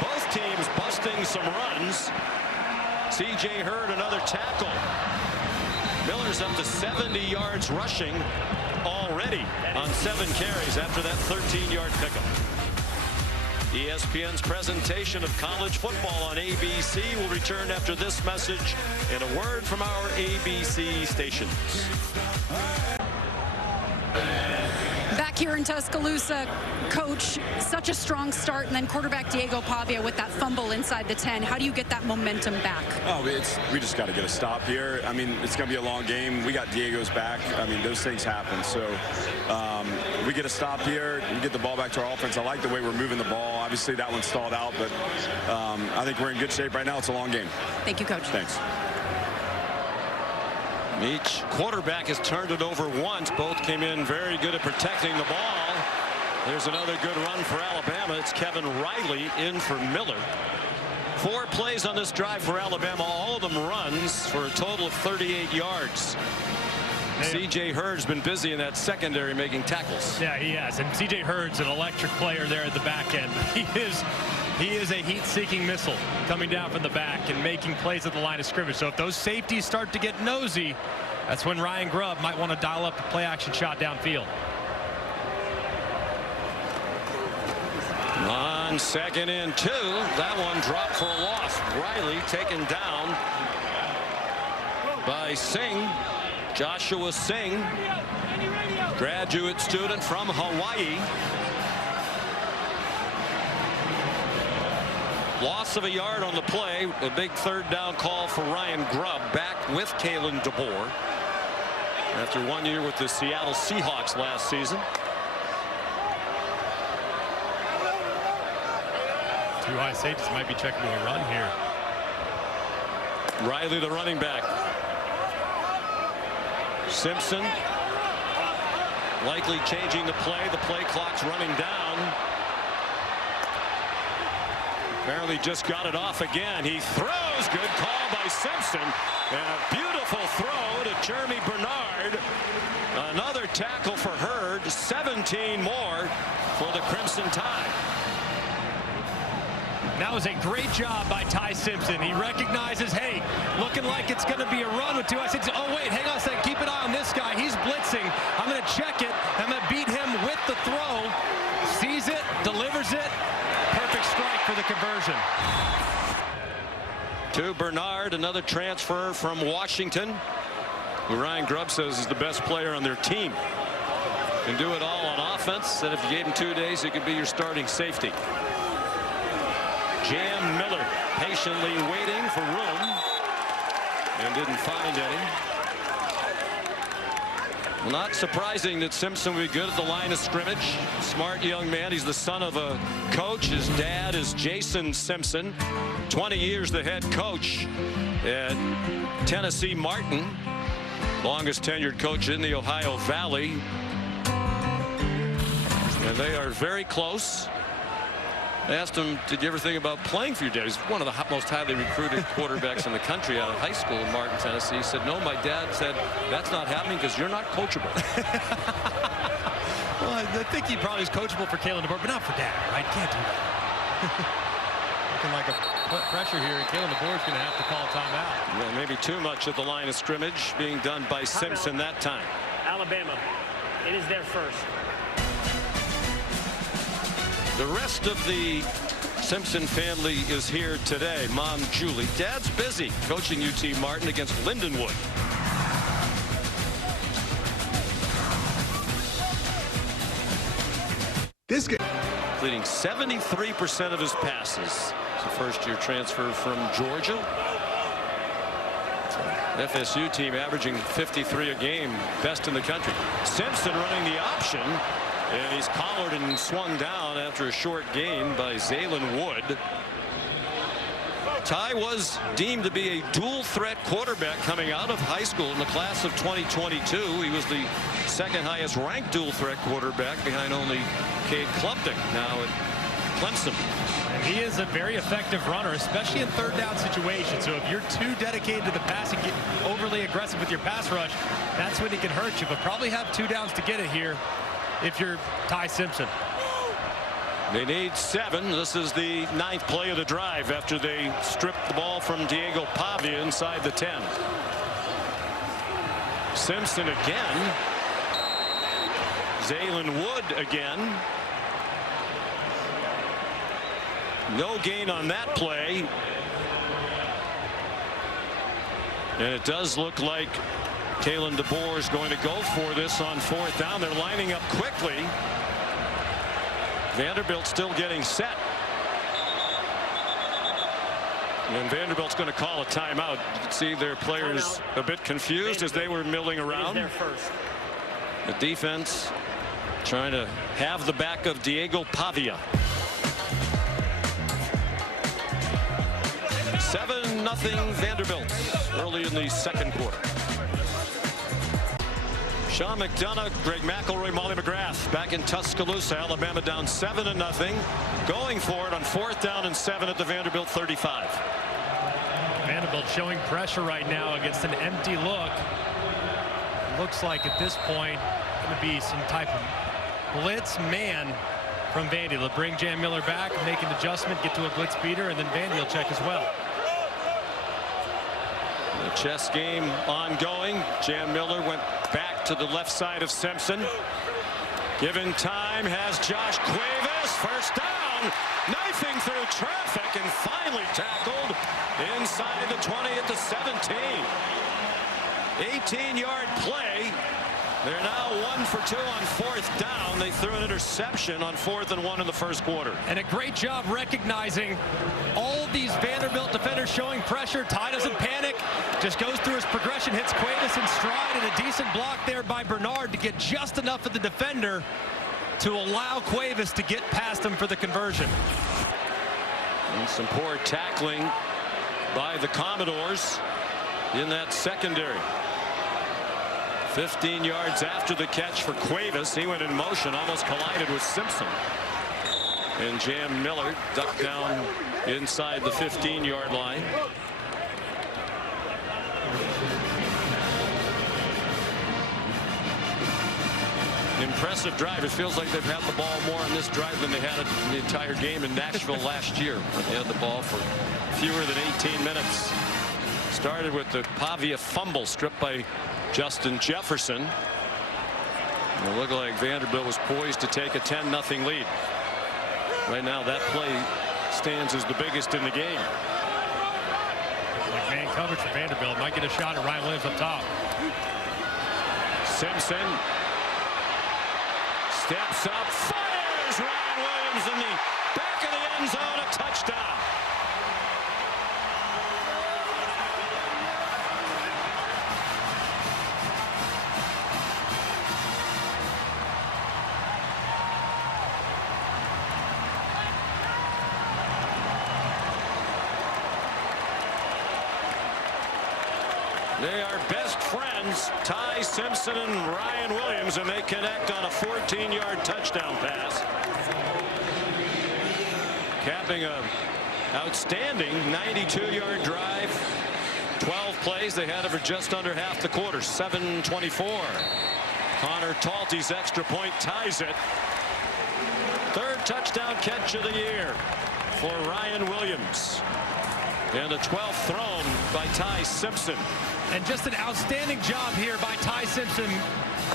both teams busting some runs. C.J. Hurd another tackle. Miller's up to 70 yards rushing already on 7 carries after that 13-yard pickup. ESPN's presentation of college football on ABC will return after this message and a word from our ABC stations. Back here in Tuscaloosa, Coach, such a strong start, and then quarterback Diego Pavia with that fumble inside the 10. How do you get that momentum back? Oh, we just got to get a stop here. I mean, it's going to be a long game. We got Diego's back. I mean, those things happen. So we get a stop here. We get the ball back to our offense. I like the way we're moving the ball. Obviously, that one stalled out, but I think we're in good shape right now. It's a long game. Thank you, Coach. Thanks. Each quarterback has turned it over once. Both came in very good at protecting the ball. There's another good run for Alabama. It's Kevin Riley in for Miller. 4 plays on this drive for Alabama, all of them runs for a total of 38 yards. C.J. Hurd's been busy in that secondary making tackles. Yeah, he has. And C.J. Hurd's an electric player there at the back end. He is a heat-seeking missile coming down from the back and making plays at the line of scrimmage. So if those safeties start to get nosy, that's when Ryan Grubb might want to dial up a play-action shot downfield. On 2nd and 2, that one dropped for a loss. Riley taken down by Singh. Joshua Singh, graduate student from Hawaii. Loss of a yard on the play. A big 3rd down call for Ryan Grubb, back with Kalen DeBoer after 1 year with the Seattle Seahawks last season. 2 high safeties might be checking a run here. Riley, the running back. Simpson likely changing the play. The play clock's running down. Apparently just got it off again. He throws. Good call by Simpson. And a beautiful throw to Jeremy Bernard. Another tackle for Hurd. 17 more for the Crimson Tide. That was a great job by Ty Simpson. He recognizes, hey, looking like it's going to be a run with 2 high safeties. Oh, wait, hang on a second. Keep an eye on this guy. He's blitzing. I'm going to check it. I'm going to beat him with the throw. Sees it, delivers it. Perfect strike for the conversion. To Bernard, another transfer from Washington, who Ryan Grubb says is the best player on their team. Can do it all on offense. Said if you gave him 2 days, he could be your starting safety. Jam Miller patiently waiting for room and didn't find any. Well, not surprising that Simpson will be good at the line of scrimmage. Smart young man. He's the son of a coach. His dad is Jason Simpson, 20 years the head coach at Tennessee Martin, longest tenured coach in the Ohio Valley. And they are very close. I asked him, did you ever think about playing for your dad? He's one of the most highly recruited quarterbacks in the country out of high school in Martin, Tennessee. He said, no, my dad said, that's not happening because you're not coachable. Well, I think he probably is coachable for Kalen DeBoer, but not for Dad, right? Can't do that. Looking like a pressure here, and Kalen DeBoer is going to have to call a timeout. Yeah, maybe too much at the line of scrimmage being done by Simpson that time. Alabama, it is their first. The rest of the Simpson family is here today. Mom Julie, Dad's busy coaching UT Martin against Lindenwood. This game Completing 73% of his passes. It's a first-year transfer from Georgia. FSU team averaging 53 a game, best in the country. Simpson running the option, and he's collared and swung down after a short gain by Zaylen Wood. Ty was deemed to be a dual threat quarterback coming out of high school in the class of 2022. He was the second highest ranked dual threat quarterback behind only Cade Klubnik now at Clemson. And he is a very effective runner, especially in third down situations. So if you're too dedicated to the pass and get overly aggressive with your pass rush, that's when he can hurt you. But probably have 2 downs to get it here if you're Ty Simpson. They need 7. This is the 9th play of the drive after they stripped the ball from Diego Pavia inside the 10. Simpson again. Zaylen Wood again. No gain on that play. And it does look like Kalen DeBoer is going to go for this on 4th down. They're lining up quickly. Vanderbilt still getting set. And Vanderbilt's going to call a timeout. You can see their players a bit confused as they were milling around. The defense trying to have the back of Diego Pavia. 7-0 Vanderbilt early in the second quarter. Sean McDonough, Greg McElroy, Molly McGrath back in Tuscaloosa. Alabama down 7-0. Going for it on 4th down and 7 at the Vanderbilt 35. Vanderbilt showing pressure right now against an empty look. Looks like at this point going to be some type of blitz man from Vandy. They'll bring Jam Miller back, make an adjustment, get to a blitz beater, and then Vandy will check as well. The chess game ongoing. Jam Miller went back to the left side of Simpson. Given time, has Josh Cuevas. First down, knifing through traffic and finally tackled inside the 20 at the 17. 18-yard play. They're now 1 for 2 on 4th down. They threw an interception on 4th and 1 in the first quarter. And a great job recognizing all these Vanderbilt defenders showing pressure. Ty doesn't panic, just goes through his progression, hits Cuevas in stride, and a decent block there by Bernard to get just enough of the defender to allow Cuevas to get past him for the conversion. And some poor tackling by the Commodores in that secondary. 15 yards after the catch for Cuevas. He went in motion, almost collided with Simpson. And Jam Miller ducked down inside the 15-yard line. Impressive drive. It feels like they've had the ball more on this drive than they had it in the entire game in Nashville last year. They had the ball for fewer than 18 minutes. Started with the Pavia fumble stripped by Justin Jefferson. It looked like Vanderbilt was poised to take a 10-0 lead. Right now that play stands as the biggest in the game. Like man coverage for Vanderbilt. Might get a shot at Ryan Williams up top. Simpson steps up, fires Ryan Williams in the back of the end zone, a touchdown. They are best friends, Ty Simpson and Ryan Williams, and they connect on a 14-yard touchdown pass. capping a outstanding 92-yard drive. 12 plays. They had it for just under half the quarter. 7:24. Connor Talty's extra point ties it. Third touchdown catch of the year for Ryan Williams. And the 12th thrown by Ty Simpson. And just an outstanding job here by Ty Simpson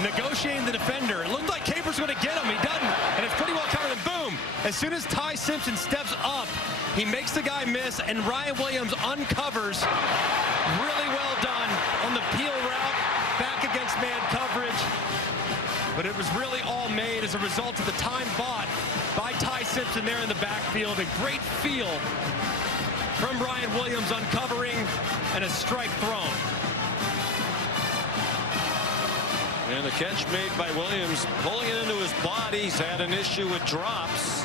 negotiating the defender. It looked like Capers going to get him. He doesn't. And it's pretty well covered. And boom. As soon as Ty Simpson steps up, he makes the guy miss. And Ryan Williams uncovers. Really well done on the peel route. Back against man coverage. But it was really all made as a result of the time bought by Ty Simpson there in the backfield. A great feel from Ryan Williams uncovering and a strike thrown. And the catch made by Williams, pulling it into his body. He's had an issue with drops.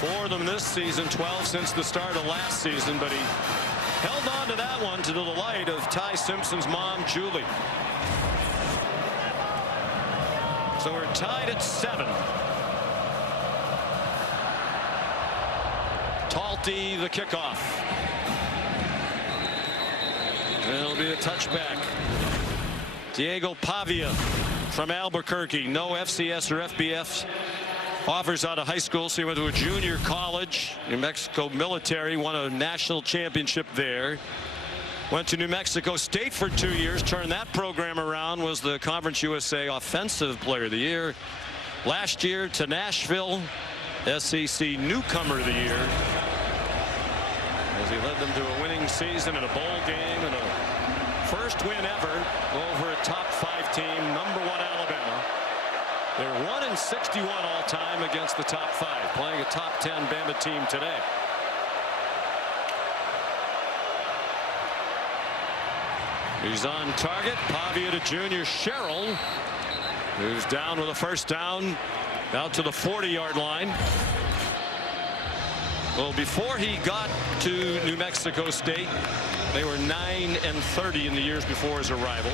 4 of them this season, 12 since the start of last season, but he held on to that one to the delight of Ty Simpson's mom, Julie. So we're tied at 7. Talty the kickoff. And it'll be a touchback. Diego Pavia from Albuquerque. No FCS or FBS offers out of high school, so he went to a junior college. New Mexico military, won a national championship there. Went to New Mexico State for 2 years, turned that program around, was the Conference USA Offensive Player of the Year. Last year to Nashville, SEC Newcomer of the Year, as he led them to a winning season and a bowl game and a first win ever over a top 5 team, number 1 Alabama. They're 1-61 all time against the top 5, playing a top 10 Bama team today. He's on target. Pavia to junior Sherrill, who's down with a first down out to the 40-yard line. Well, before he got to New Mexico State, they were 9-30 in the years before his arrival.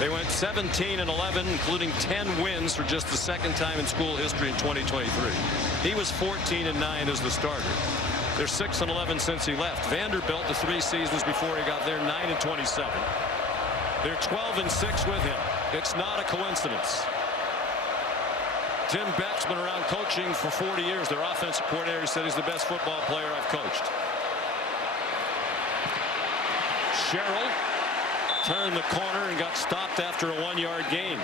They went 17-11, including 10 wins for just the second time in school history in 2023. He was 14-9 as the starter. They're 6-11 since he left. Vanderbilt, the 3 seasons before he got there, 9-27. They're 12-6 with him. It's not a coincidence. Tim Beck's been around coaching for 40 years. Their offensive coordinator said he's the best football player I've coached. Sherrill turned the corner and got stopped after a 1-yard gain.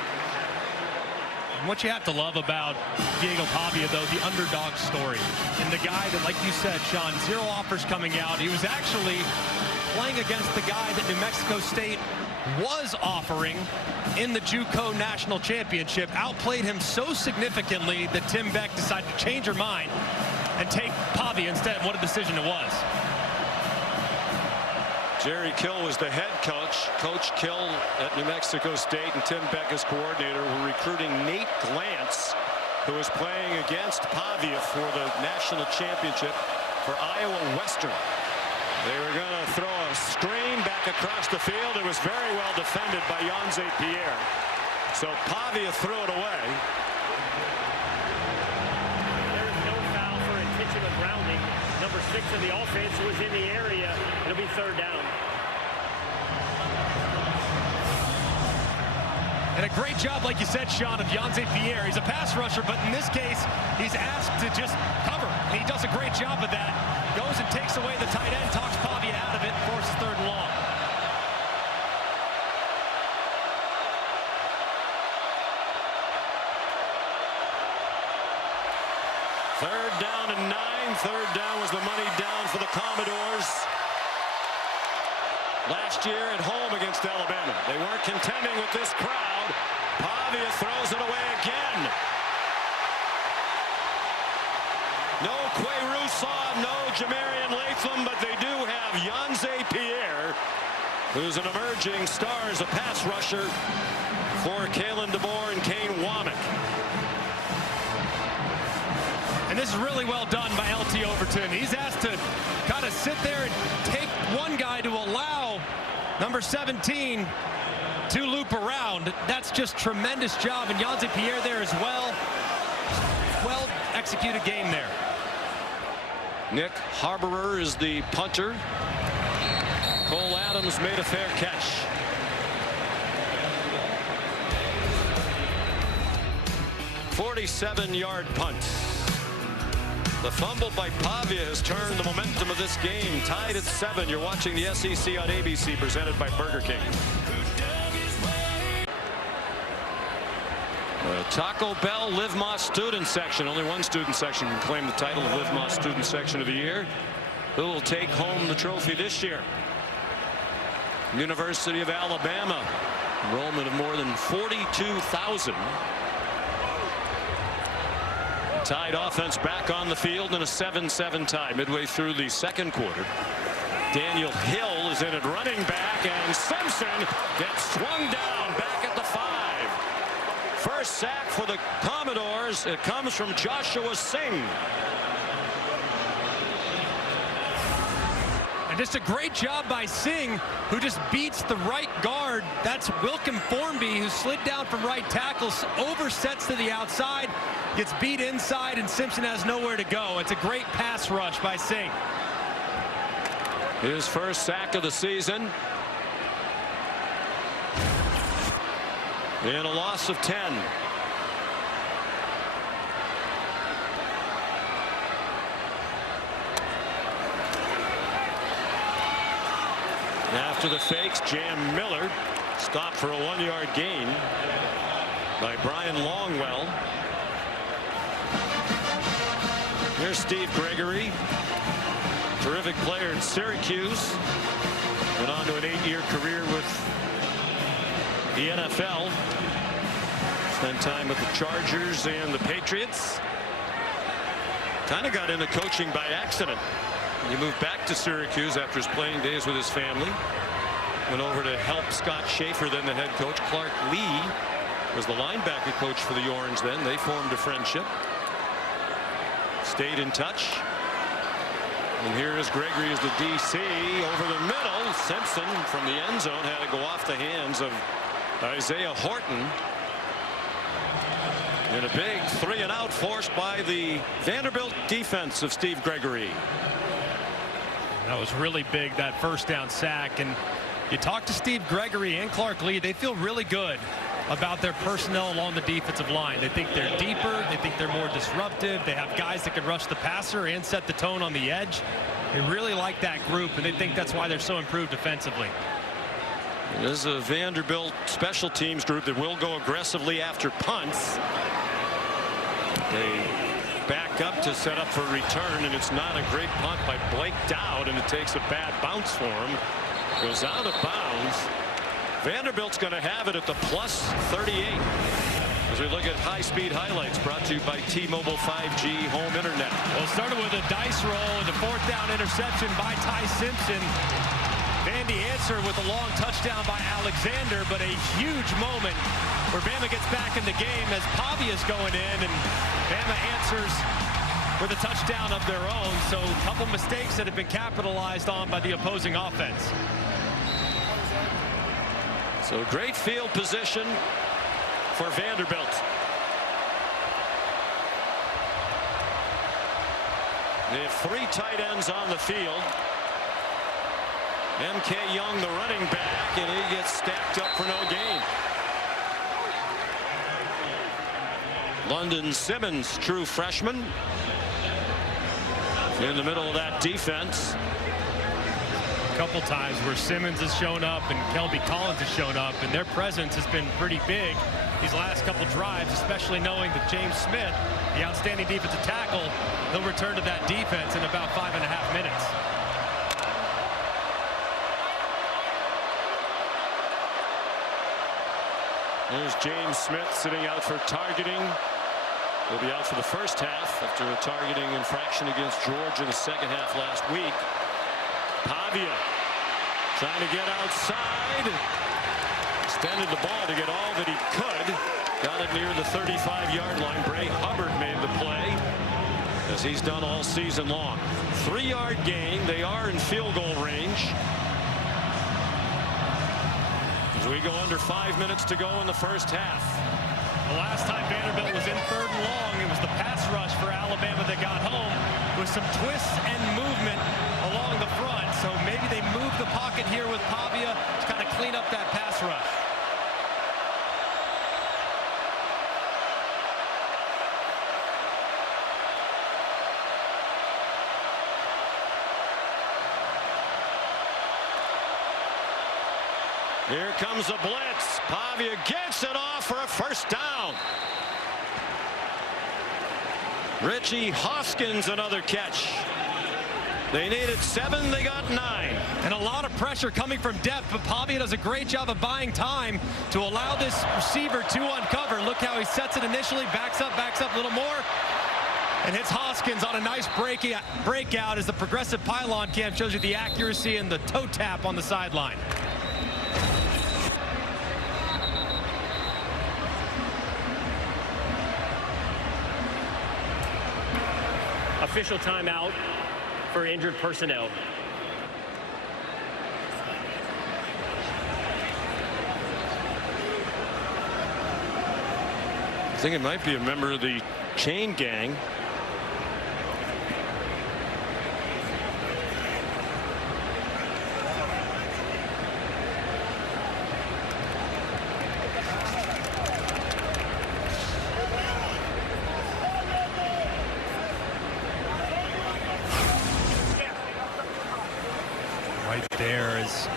What you have to love about Diego Pavia, though, the underdog story. And the guy that, like you said, Sean, 0 offers coming out. He was actually playing against the guy that New Mexico State was offering in the JUCO National Championship. Outplayed him so significantly that Tim Beck decided to change her mind and take Pavia instead. What a decision it was. Jerry Kill was the head coach. Coach Kill at New Mexico State and Tim Beck as coordinator were recruiting Nate Glantz, who was playing against Pavia for the national championship for Iowa Western. They were going to throw a screen back across the field. It was very well defended by Yanze Pierre. So Pavia threw it away. There is no foul for intentional grounding. Number 6 of the offense was in the area. It'll be 3rd down. And a great job, like you said, Sean, of Yanze Pierre. He's a pass rusher, but in this case, he's asked to just cover. And he does a great job of that. Goes and takes away the tight end, talks Pavia out of it, forces 3rd and long. Third down and 9. 3rd down was the money down for the Commodores. Last year at home against Alabama. They weren't contending with this crowd. Pavia throws it away again. No Quay Rousseau, no Jamarian Latham, but they do have Yanze Pierre, who's an emerging star as a pass rusher for Kalen DeBoer and Kane Womack. And this is really well done by LT Overton. He's asked to kind of sit there and take one guy to allow number 17 to loop around. That's just tremendous job. And Yanze Pierre there as well. Well executed game there. Nick Harborer is the punter. Cole Adams made a fair catch. "47-yard punt. The fumble by Pavia has turned the momentum of this game. Tied at 7. You're watching the SEC on ABC, presented by Burger King. Taco Bell Live Más Student Section. Only one student section can claim the title of Live Más Student Section of the Year. Who will take home the trophy this year? University of Alabama. Enrollment of more than 42,000. Tied offense back on the field in a 7-7 tie midway through the second quarter. Daniel Hill is in at running back, and Simpson gets swung down back at the 5. First sack for the Commodores. It comes from Joshua Singh. And just a great job by Singh, who just beats the right guard. That's Wilkin Formby, who slid down from right tackle, oversets to the outside, gets beat inside, and Simpson has nowhere to go. It's a great pass rush by Singh. His first sack of the season. And a loss of 10. After the fakes, Jam Miller stopped for a 1-yard gain by Brian Longwell. Here's Steve Gregory, terrific player at Syracuse. Went on to an 8-year career with the NFL. Spent time with the Chargers and the Patriots. Kind of got into coaching by accident. He moved back to Syracuse after his playing days with his family. Went over to help Scott Schaefer, then the head coach. Clark Lee was the linebacker coach for the Orange then. They formed a friendship. Stayed in touch. And here is Gregory as the DC over the middle. Simpson from the end zone had to go off the hands of Isaiah Horton. And a big 3-and-out forced by the Vanderbilt defense of Steve Gregory. That was really big, that first down sack. And you talk to Steve Gregory and Clark Lee, they feel really good about their personnel along the defensive line. They think they're deeper. They think they're more disruptive. They have guys that can rush the passer and set the tone on the edge. They really like that group, and they think that's why they're so improved defensively. It is a Vanderbilt special teams group that will go aggressively after punts. They back up to set up for return, and it's not a great punt by Blake Dowd, and it takes a bad bounce for him. Goes out of bounds. Vanderbilt's going to have it at the +38 as we look at high-speed highlights brought to you by T-Mobile 5G home internet. Well, it started with a dice roll and the 4th down interception by Ty Simpson. Vandy answered with a long touchdown by Alexander, but a huge moment where Bama gets back in the game as Pavia's going in, and Bama answers with a touchdown of their own. So a couple mistakes that have been capitalized on by the opposing offense. So great field position for Vanderbilt. They have 3 tight ends on the field. M.K. Young, the running back, and he gets stacked up for no gain. London Simmons, true freshman, in the middle of that defense. A couple times where Simmons has shown up and Kelby Collins has shown up, and their presence has been pretty big these last couple drives, especially knowing that James Smith, the outstanding defensive tackle, he'll return to that defense in about 5.5 minutes. There's James Smith sitting out for targeting. He'll be out for the first half after a targeting infraction against Georgia in the second half last week. Pavia trying to get outside. Extended the ball to get all that he could. Got it near the 35-yard line. Bray Hubbard made the play, as he's done all season long. 3-yard gain. They are in field goal range. As we go under 5 minutes to go in the first half. The last time Vanderbilt was in 3rd and long, it was the pass rush for Alabama that got home with some twists and movement along the front. So maybe they move the pocket here with Pavia to kind of clean up that pass rush. Here comes a blitz. Pavia gets it off for a first down. Richie Hoskins, another catch. They needed 7, they got 9. And a lot of pressure coming from depth, but Pavia does a great job of buying time to allow this receiver to uncover. Look how he sets it initially, backs up a little more, and hits Hoskins on a nice breakout as the progressive pylon cam shows you the accuracy and the toe tap on the sideline. Official timeout for injured personnel. I think it might be a member of the chain gang. Right there is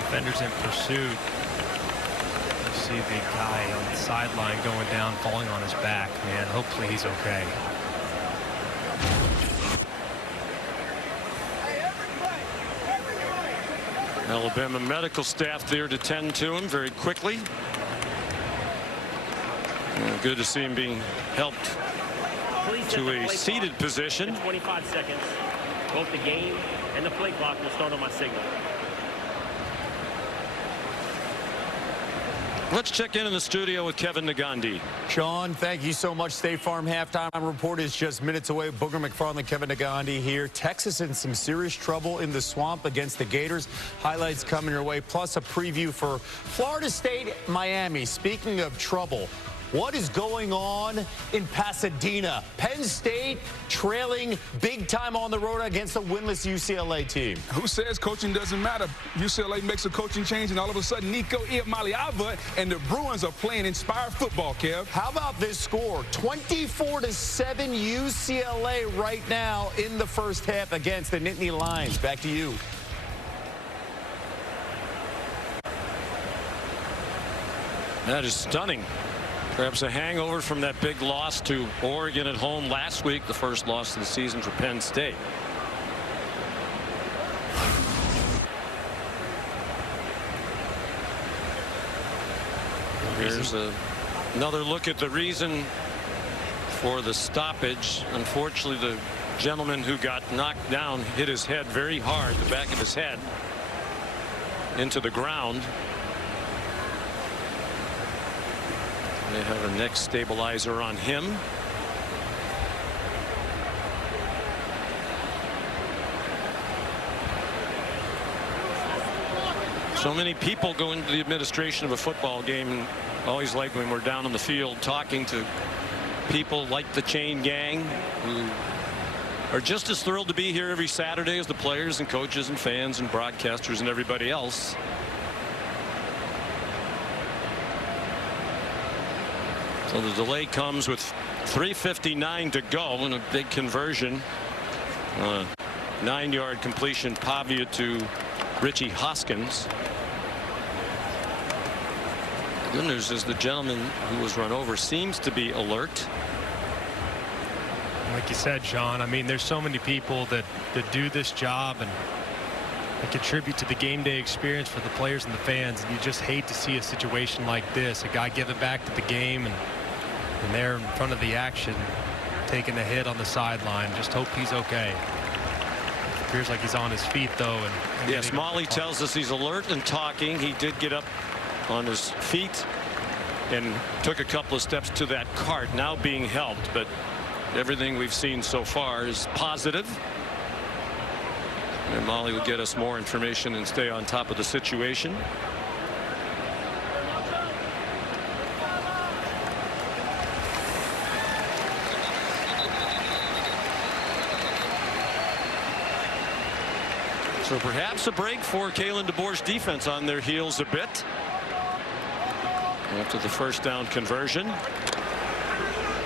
defenders in pursuit. You see the guy on the sideline going down, falling on his back. Man, hopefully he's okay. Alabama medical staff there to tend to him very quickly. Good to see him being helped to a seated position. 25 seconds. Both the game and the play clock will start on my signal. Let's check in the studio with Kevin Nagandi. Sean, thank you so much. State Farm halftime report is just minutes away. Booger McFarland, Kevin Nagandi here. Texas in some serious trouble in the swamp against the Gators. Highlights coming your way, plus a preview for Florida State, Miami. Speaking of trouble, what is going on in Pasadena? Penn State trailing big time on the road against a winless UCLA team. Who says coaching doesn't matter? UCLA makes a coaching change, and all of a sudden, Nico Iamaleava and the Bruins are playing inspired football, Kev. How about this score? 24-7 UCLA right now in the first half against the Nittany Lions. Back to you. That is stunning. Perhaps a hangover from that big loss to Oregon at home last week, the first loss of the season for Penn State. Here's another look at the reason for the stoppage. Unfortunately, the gentleman who got knocked down hit his head very hard, the back of his head, into the ground. They have a neck stabilizer on him. So many people go into the administration of a football game, and always like when we're down on the field talking to people like the chain gang who are just as thrilled to be here every Saturday as the players and coaches and fans and broadcasters and everybody else. So the delay comes with 3:59 to go and a big conversion. 9-yard completion, Pavia to Richie Hoskins. The good news is the gentleman who was run over seems to be alert. Like you said, Sean, I mean, there's so many people that do this job and contribute to the game day experience for the players and the fans, and you just hate to see a situation like this. A guy giving back to the game and there in front of the action, taking a hit on the sideline. Just hope he's okay. It appears like he's on his feet, though. And yes, Molly tells us he's alert and talking. He did get up on his feet and took a couple of steps to that cart, now being helped, but everything we've seen so far is positive. And Molly will get us more information and stay on top of the situation. So perhaps a break for Kalen DeBoer's defense on their heels a bit after the first down conversion.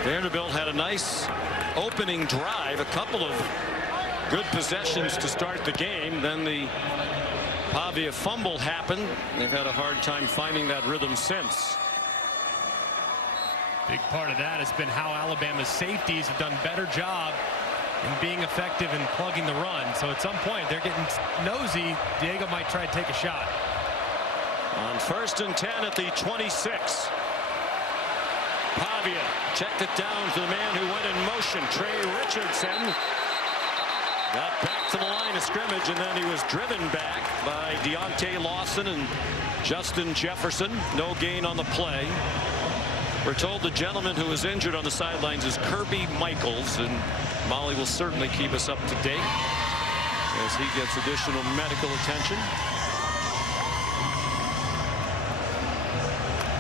Vanderbilt had a nice opening drive, a couple of good possessions to start the game. Then the Pavia fumble happened. They've had a hard time finding that rhythm since. Big part of that has been how Alabama's safeties have done a better job in being effective in plugging the run. So at some point they're getting nosy. Diego might try to take a shot. On 1st and 10 at the 26. Pavia checked it down to the man who went in motion, Trey Richardson. Got back to the line of scrimmage, and then he was driven back by Deontay Lawson and Justin Jefferson. No gain on the play. We're told the gentleman who was injured on the sidelines is Kirby Michaels, and Molly will certainly keep us up to date as he gets additional medical attention.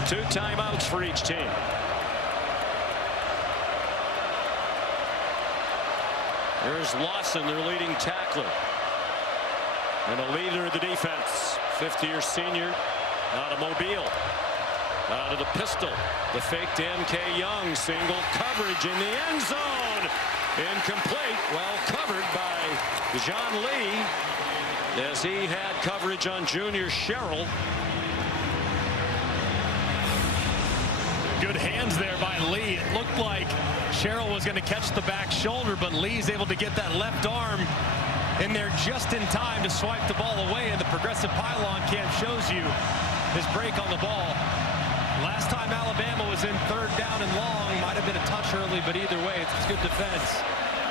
2 timeouts for each team. Here's Lawson, their leading tackler, and a leader of the defense. 50-year senior out of Mobile. Out of the pistol. The fake to MK Young. Single coverage in the end zone. Incomplete. Well covered by John Lee as he had coverage on Junior Sherrill. Good hands there by Lee. It looked like Sherrill was going to catch the back shoulder, but Lee's able to get that left arm in there just in time to swipe the ball away. And the progressive pylon cam shows you his break on the ball. Last time Alabama was in 3rd down and long, might have been a touch early, but either way, it's good defense.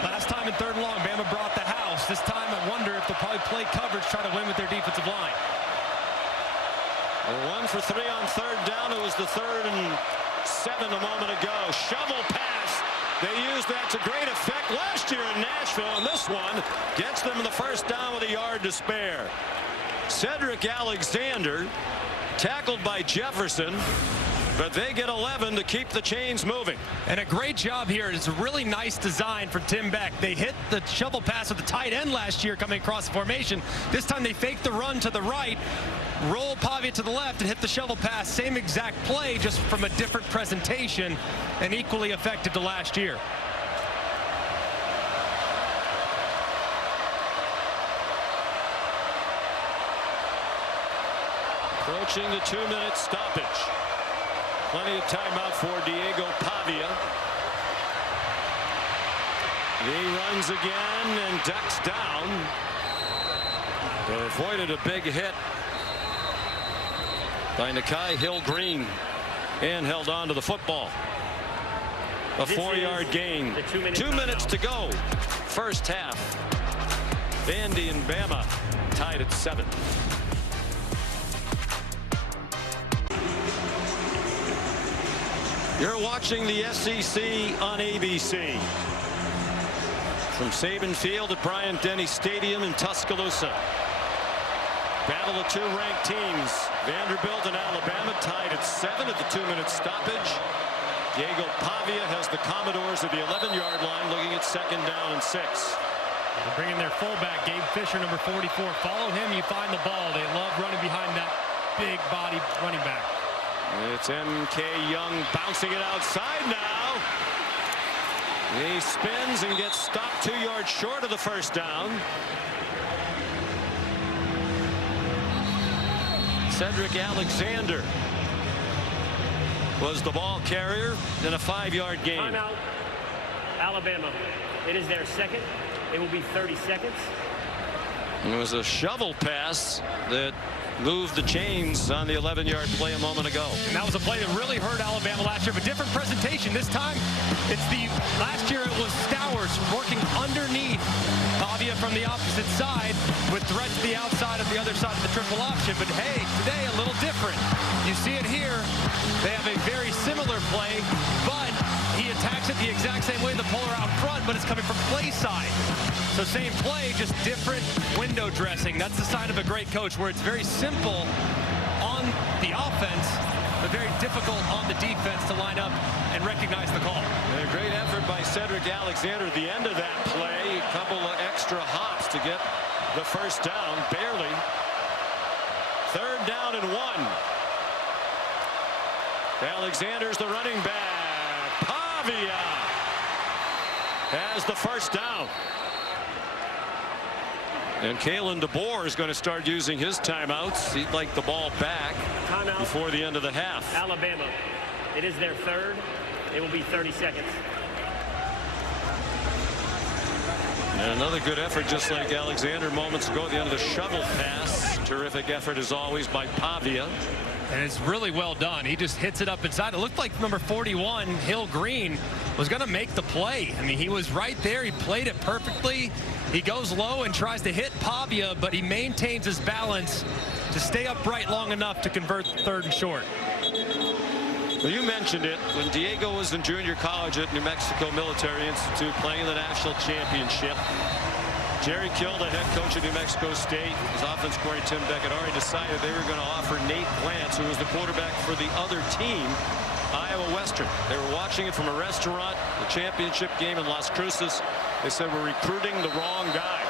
Last time in 3rd and long, Bama brought the house. This time, I wonder if they'll probably play coverage, try to win with their defensive line. Well, 1 for 3 on 3rd down. It was the 3rd and 7 a moment ago. Shovel pass. They used that to great effect last year in Nashville, and this one gets them the 1st down with a yard to spare. Cedric Alexander tackled by Jefferson, but they get 11 to keep the chains moving. And a great job here. It's a really nice design for Tim Beck. They hit the shovel pass with the tight end last year coming across the formation. This time they faked the run to the right, roll Pavia to the left, and hit the shovel pass. Same exact play, just from a different presentation, and equally effective to last year. Approaching the 2-minute stoppage. Plenty of timeout for Diego Pavia. He runs again and ducks down. Avoided a big hit by Nakai Hill-Green and held on to the football. A 4-yard gain. 2 minutes to go. First half. Vandy and Bama tied at 7. You're watching the SEC on ABC. From Saban Field at Bryant-Denny Stadium in Tuscaloosa. Battle of 2 ranked teams. Vanderbilt and Alabama tied at 7 at the 2-minute stoppage. Diego Pavia has the Commodores at the 11-yard line, looking at 2nd down and 6. They're bringing their fullback, Gabe Fisher, number 44. Follow him, you find the ball. They love running behind that big body running back. It's MK Young bouncing it outside now. He spins and gets stopped 2 yards short of the 1st down. Cedric Alexander was the ball carrier in a 5-yard gain. Timeout, Alabama. It is their 2nd. It will be 30 seconds. It was a shovel pass that moved the chains on the 11-yard play a moment ago. And that was a play that really hurt Alabama last year, but different presentation. This time, last year it was Stowers working underneath Pavia from the opposite side with threat to the outside of the other side of the triple option. But hey, today a little different. You see it here. They have a very similar play, but he attacks it the exact same way, the polar out front, but it's coming from play side. So same play, just different window dressing. That's the sign of a great coach, where it's very simple on the offense, but very difficult on the defense to line up and recognize the call. And a great effort by Cedric Alexander at the end of that play. A couple of extra hops to get the first down, barely. 3rd down and 1. Alexander's the running back. Pavia has the first down. And Kalen DeBoer is going to start using his timeouts. He'd like the ball back before the end of the half. Alabama. It is their 3rd. It will be 30 seconds. And another good effort, just like Alexander moments ago at the end of the shovel pass. Terrific effort as always by Pavia. And it's really well done. He just hits it up inside. It looked like number 41, Hill Green, was going to make the play. I mean, he was right there. He played it perfectly. He goes low and tries to hit Pavia, but he maintains his balance to stay upright long enough to convert the 3rd and short. Well, you mentioned it. When Diego was in junior college at New Mexico Military Institute playing the national championship, Jerry Kill, the head coach of New Mexico State, his offense coordinator Tim Beckett already decided they were going to offer Nate Glantz, who was the quarterback for the other team, Iowa Western. They were watching it from a restaurant, the championship game in Las Cruces. They said, we're recruiting the wrong guy.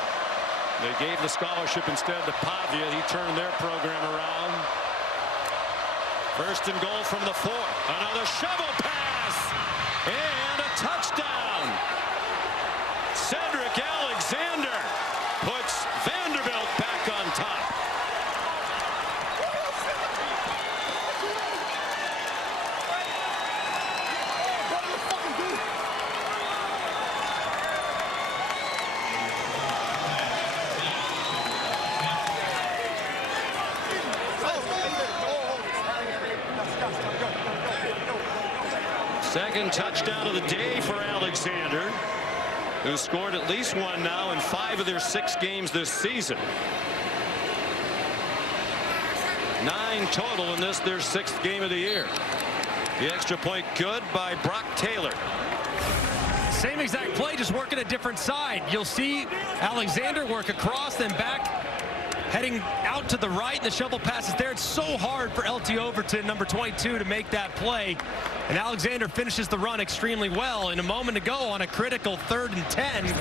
They gave the scholarship instead to Pavia. He turned their program around. 1st and goal from the 4. Another shovel pass and a touchdown. Cedric Alexander puts Vanderbilt back on top. Second touchdown of the day for Alexander, who scored at least one now in 5 of their 6 games this season. 9 total in this, their 6th game of the year. The extra point good by Brock Taylor. Same exact play, just working a different side. You'll see Alexander work across, then back, heading out to the right. The shovel pass is there. It's so hard for LT Overton, number 22, to make that play. And Alexander finishes the run extremely well. In a moment ago on a critical 3rd and 10.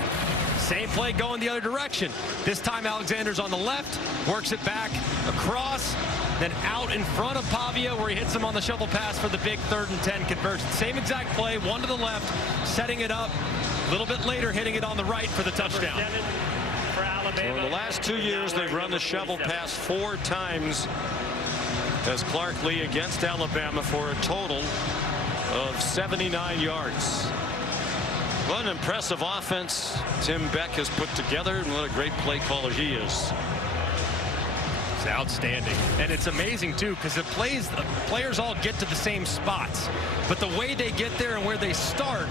Same play going the other direction. This time Alexander's on the left, works it back across, then out in front of Pavia where he hits him on the shovel pass for the big 3rd and 10 conversion. Same exact play, one to the left, setting it up. A little bit later, hitting it on the right for the touchdown. So in the last 2 years, they've run the shovel pass 4 times as Clark Lee against Alabama for a total of 79 yards. What an impressive offense Tim Beck has put together, and what a great play caller he is. It's outstanding. And it's amazing, too, because the players all get to the same spots. But the way they get there and where they start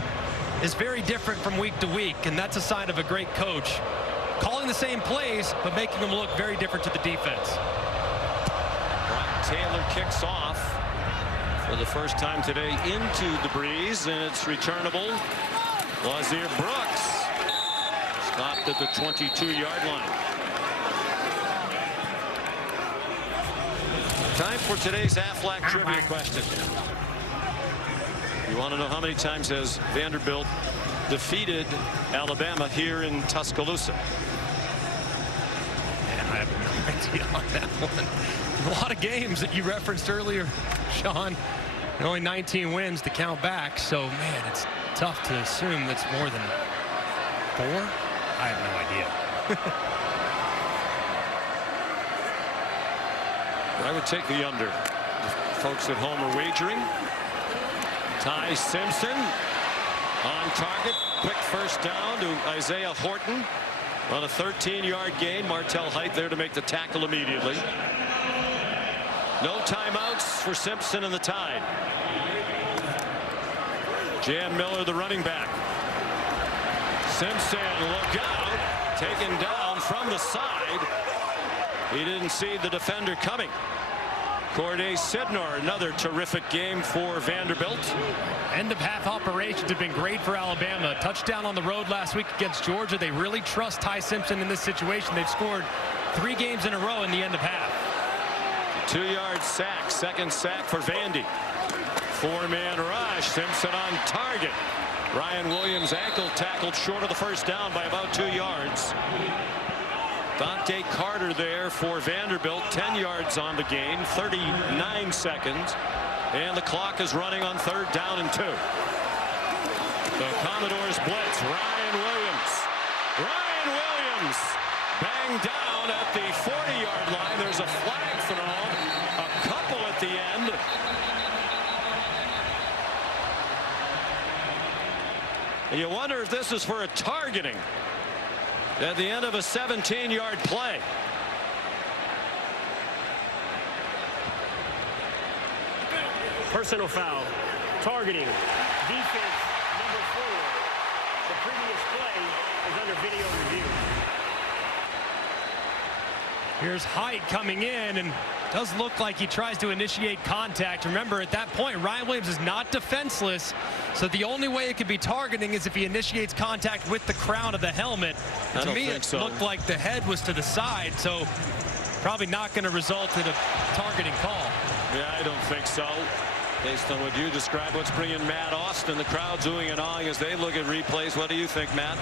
is very different from week to week, and that's a sign of a great coach. Calling the same plays, but making them look very different to the defense. Brock Taylor kicks off for the first time today into the breeze, and it's returnable. Lazier Brooks stopped at the 22-yard line. Time for today's Aflac trivia question. You want to know how many times has Vanderbilt defeated Alabama here in Tuscaloosa? I have no idea on that one. A lot of games that you referenced earlier, Sean. And only 19 wins to count back. So, man, it's tough to assume that's more than 4. I have no idea. I would take the under. Folks at home are wagering. Ty Simpson on target. Quick first down to Isaiah Horton on a 13-yard gain. Martell Height there to make the tackle immediately. No timeouts for Simpson and the Tide. Jan Miller, the running back. Simpson, look out. Taken down from the side. He didn't see the defender coming. Corday Sidnor, another terrific game for Vanderbilt. End of half operations have been great for Alabama. Touchdown on the road last week against Georgia. They really trust Ty Simpson in this situation. They've scored 3 games in a row in the end of half. 2-yard sack, second sack for Vandy. 4-man rush, Simpson on target. Ryan Williams ankle tackled short of the first down by about 2 yards. Dante Carter there for Vanderbilt, 10 yards on the game, 39 seconds, and the clock is running on 3rd down and 2. The Commodores blitz. Ryan Williams banged down at the 40-yard line. There's a flag thrown, a couple at the end. And you wonder if this is for a targeting at the end of a 17-yard play. Personal foul. Targeting. Defense number 4. The previous play is under video review. Here's Height coming in, and does look like he tries to initiate contact. Remember, at that point, Ryan Williams is not defenseless, so the only way it could be targeting is if he initiates contact with the crown of the helmet. To me, it looked like the head was to the side, so probably not going to result in a targeting call. Yeah, I don't think so. Based on what you described, let's bring in Matt Austin. The crowd's oohing and awing as they look at replays. What do you think, Matt?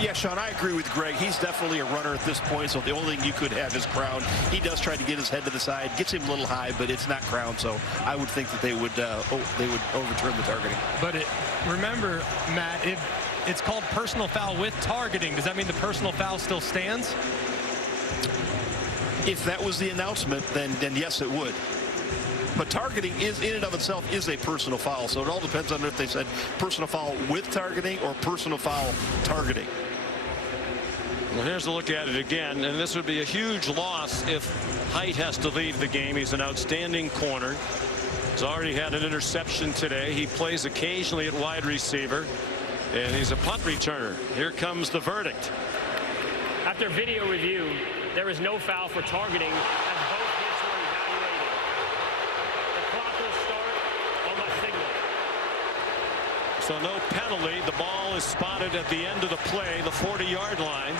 Yeah, Sean, I agree with Greg. He's definitely a runner at this point, so the only thing you could have is crown. He does try to get his head to the side, gets him a little high, but it's not crown, so I would think that they would overturn the targeting. But remember, Matt, it's called personal foul with targeting. Does that mean the personal foul still stands? If that was the announcement, then yes, it would. But targeting is in and of itself is a personal foul, so it all depends on if they said personal foul with targeting or personal foul targeting. Well, here's a look at it again, and this would be a huge loss if Height has to leave the game. He's an outstanding corner. He's already had an interception today. He plays occasionally at wide receiver, and he's a punt returner. Here comes the verdict. After video review, there is no foul for targeting as both hits were evaluated. The clock will start on my signal. So no penalty. The ball is spotted at the end of the play, the 40-yard line.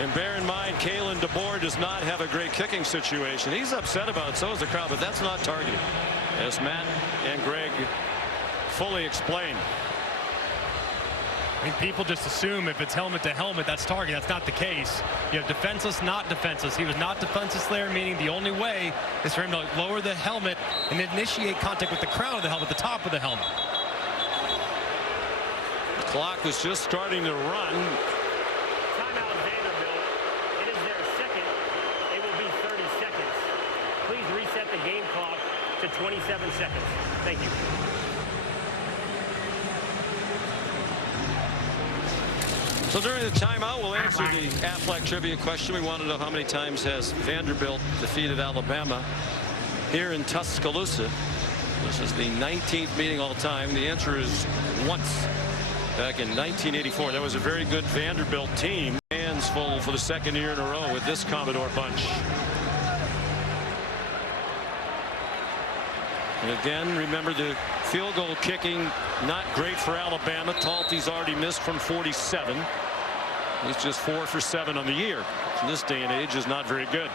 And bear in mind, Kalen DeBoer does not have a great kicking situation. He's upset about it, so is the crowd, but that's not targeting, as Matt and Greg fully explained. I mean, people just assume if it's helmet to helmet, that's targeting. That's not the case. You have defenseless, not defenseless. He was not defenseless there, meaning the only way is for him to lower the helmet and initiate contact with the crown of the helmet, the top of the helmet. The clock was just starting to run. Timeout Vanderbilt. It is their second. It will be 30 seconds. Please reset the game clock to 27 seconds. Thank you. So during the timeout, we'll answer the Aflac trivia question. We want to know how many times has Vanderbilt defeated Alabama here in Tuscaloosa. This is the 19th meeting all time. The answer is once. Back in 1984, that was a very good Vanderbilt team. Hands full for the second year in a row with this Commodore bunch. And again, remember the field goal kicking not great for Alabama. Talty's already missed from 47. He's just 4 for 7 on the year. In this day and age is not very good.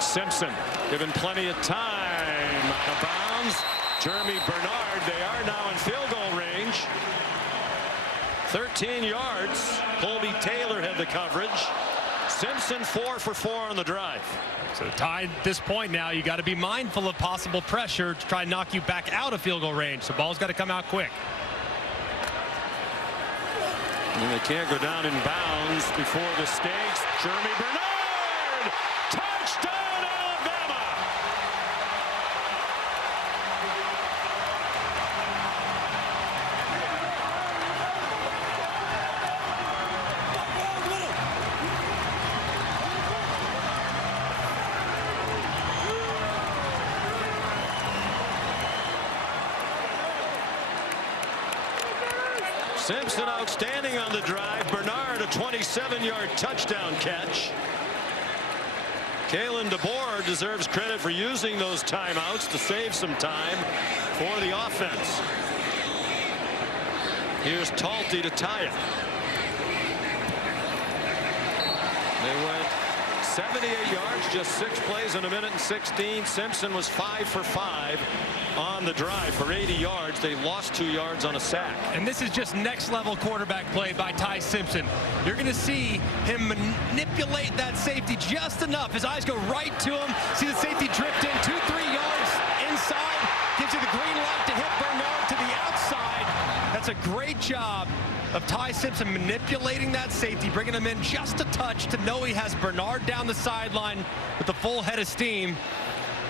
Simpson given plenty of time. Out of bounds. Jeremy Bernard. They are now in field goal range. 13 yards. Colby Taylor had the coverage. Simpson 4 for 4 on the drive. So tied at this point now, you got to be mindful of possible pressure to try and knock you back out of field goal range. The ball's got to come out quick. And they can't go down in bounds before the stakes. Jeremy Bernard! Touchdown, Alabama! Simpson outstanding on the drive. Bernard a 27-yard touchdown catch. Kalen DeBoer deserves credit for using those timeouts to save some time for the offense. Here's Talty to tie it. They went 78 yards, just 6 plays in a minute and 16. Simpson was 5 for 5 on the drive for 80 yards. They lost 2 yards on a sack. And this is just next level quarterback play by Ty Simpson. You're going to see him manipulate that safety just enough. His eyes go right to him. See the safety drift in 2-3 yards inside. Gives you the green light to hit Bernard to the outside. That's a great job of Ty Simpson manipulating that safety, bringing him in just a touch to know he has Bernard down the sideline with the full head of steam.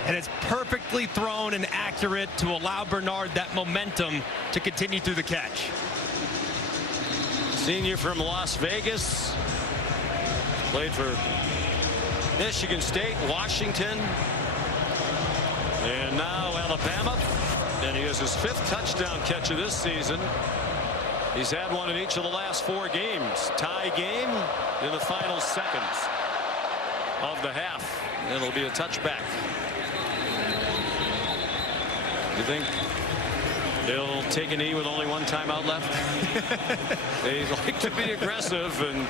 And it's perfectly thrown and accurate to allow Bernard that momentum to continue through the catch. Senior from Las Vegas. Played for Michigan State, Washington, and now Alabama. And he has his 5th touchdown catch of this season. He's had one in each of the last 4 games. Tie game in the final seconds of the half. It'll be a touchback. You think they'll take a knee with only 1 timeout left? They like to be aggressive, and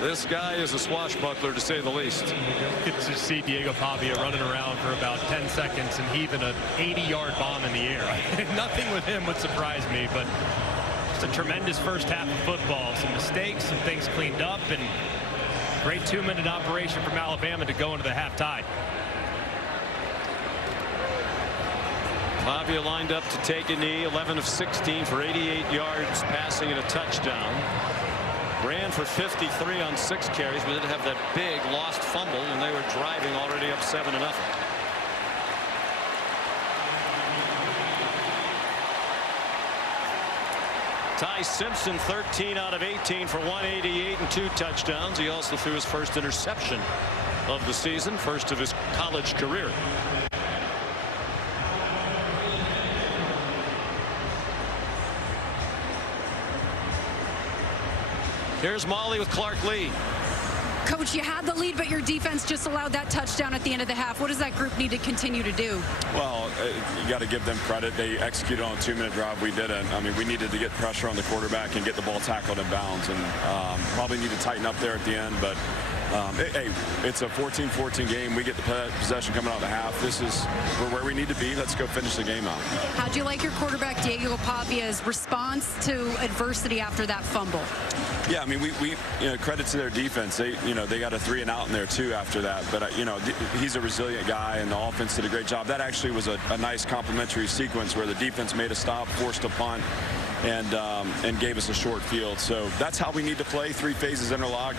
this guy is a swashbuckler, to say the least. You get to see Diego Pavia running around for about 10 seconds and heaving an 80-yard bomb in the air. Nothing with him would surprise me, but it's a tremendous first half of football. Some mistakes, some things cleaned up, and great 2-minute operation from Alabama to go into the half tie. Pavia lined up to take a knee, 11 of 16 for 88 yards passing and a touchdown. Ran for 53 on 6 carries, but did have that big lost fumble, and they were driving already up 7-0. Ty Simpson, 13 out of 18 for 188 and 2 touchdowns. He also threw his first interception of the season, first of his college career. Here's Molly with Clark Lee. Coach, you had the lead, but your defense just allowed that touchdown at the end of the half. What does that group need to continue to do? Well, you got to give them credit. They executed on a 2-minute drive. We didn't. I mean, we needed to get pressure on the quarterback and get the ball tackled in bounds, and probably need to tighten up there at the end. But hey, it's a 14-14 game. We get the possession coming out of the half. We're where we need to be. Let's go finish the game out. How'd you like your quarterback Diego Pavia's response to adversity after that fumble? Yeah, I mean, we credit to their defense. They got a 3-and-out in there too after that. But he's a resilient guy, and the offense did a great job. That actually was a nice complimentary sequence where the defense made a stop, forced a punt, and gave us a short field. So that's how we need to play. 3 phases interlocked.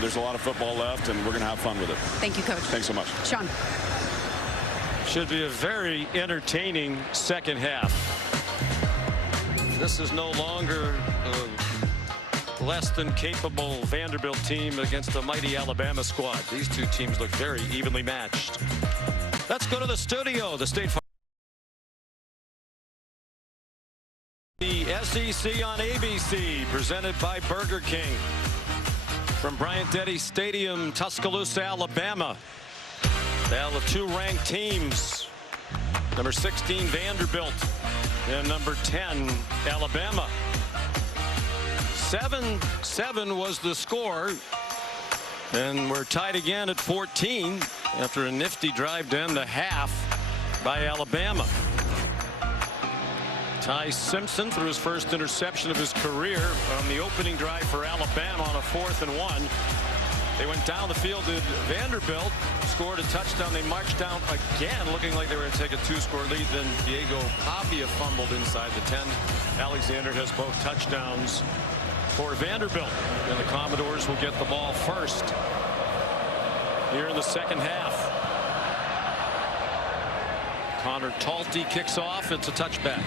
There's a lot of football left, and we're going to have fun with it. Thank you, Coach. Thanks so much. Sean. Should be a very entertaining second half. This is no longer a less than capable Vanderbilt team against a mighty Alabama squad. These 2 teams look very evenly matched. Let's go to the studio. The State Farm. The SEC on ABC, presented by Burger King. From Bryant-Denny Stadium, Tuscaloosa, Alabama. Battle of 2 ranked teams. Number 16, Vanderbilt, and number 10, Alabama. 7-7 was the score, and we're tied again at 14 after a nifty drive to end the half by Alabama. Ty Simpson threw his first interception of his career on the opening drive for Alabama on a 4th and 1. They went down the field to Vanderbilt, scored a touchdown. They marched down again, looking like they were going to take a 2-score lead. Then Diego Pavia fumbled inside the 10. Alexander has both touchdowns for Vanderbilt, and the Commodores will get the ball first here in the second half. Connor Talty kicks off. It's a touchback.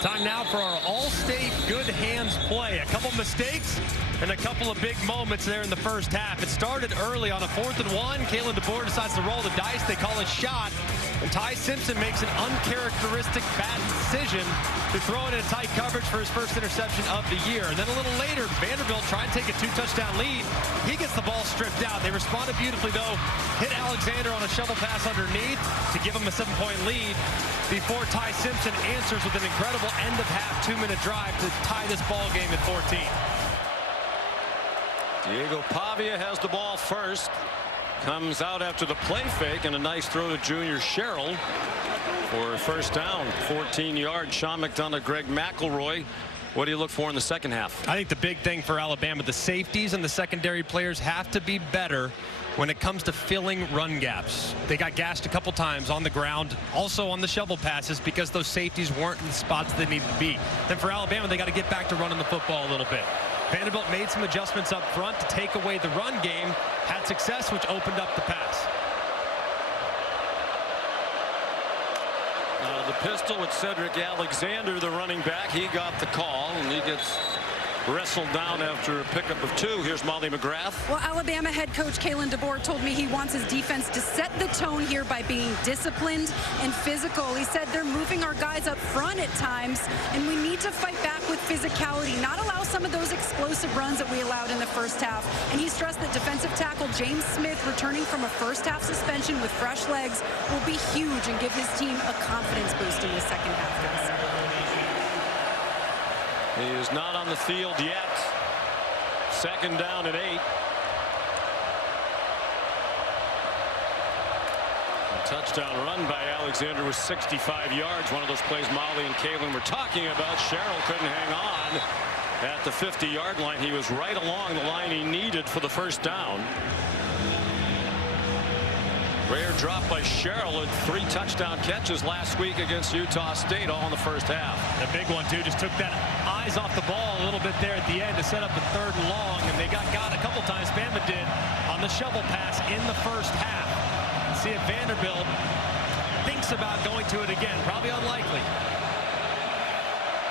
Time now for our all-state good hands play. A couple mistakes and a couple of big moments there in the first half. It started early on a 4th and 1. Kalen DeBoer decides to roll the dice. They call it shot. And Ty Simpson makes an uncharacteristic bad decision to throw it in tight coverage for his first interception of the year. And then a little later, Vanderbilt trying to take a 2-touchdown lead. He gets the ball stripped out. They responded beautifully, though. Hit Alexander on a shovel pass underneath to give him a 7-point lead before Ty Simpson answers with an incredible end-of-half 2-minute drive to tie this ball game at 14. Diego Pavia has the ball first. Comes out after the play fake, and a nice throw to Junior Sherrill for a first down, 14 yards. Sean McDonough, Greg McElroy. What do you look for in the second half? I think the big thing for Alabama, the safeties and the secondary players have to be better when it comes to filling run gaps. They got gashed a couple times on the ground, also on the shovel passes, because those safeties weren't in the spots they needed to be. Then for Alabama, they got to get back to running the football a little bit. Vanderbilt made some adjustments up front to take away the run game, had success, which opened up the pass. The pistol with Cedric Alexander, the running back. He got the call, and he gets wrestled down after a pickup of 2. Here's Molly McGrath. Well, Alabama head coach Kalen DeBoer told me he wants his defense to set the tone here by being disciplined and physical. He said they're moving our guys up front at times, and we need to fight back with physicality, not allow some of those explosive runs that we allowed in the first half. And he stressed that defensive tackle James Smith, returning from a first half suspension with fresh legs, will be huge and give his team a confidence boost in the second half of the season. He is not on the field yet. Second down and 8. A touchdown run by Alexander was 65 yards. One of those plays Molly and Kalen were talking about. Sherrill couldn't hang on at the 50-yard line. He was right along the line he needed for the first down. Rare drop by Sherrill, and 3 touchdown catches last week against Utah State, all in the first half. The big one, too, just took that eyes off the ball a little bit there at the end to set up the 3rd and long, and they got a couple times, Bama did, on the shovel pass in the first half. See if Vanderbilt thinks about going to it again. Probably unlikely.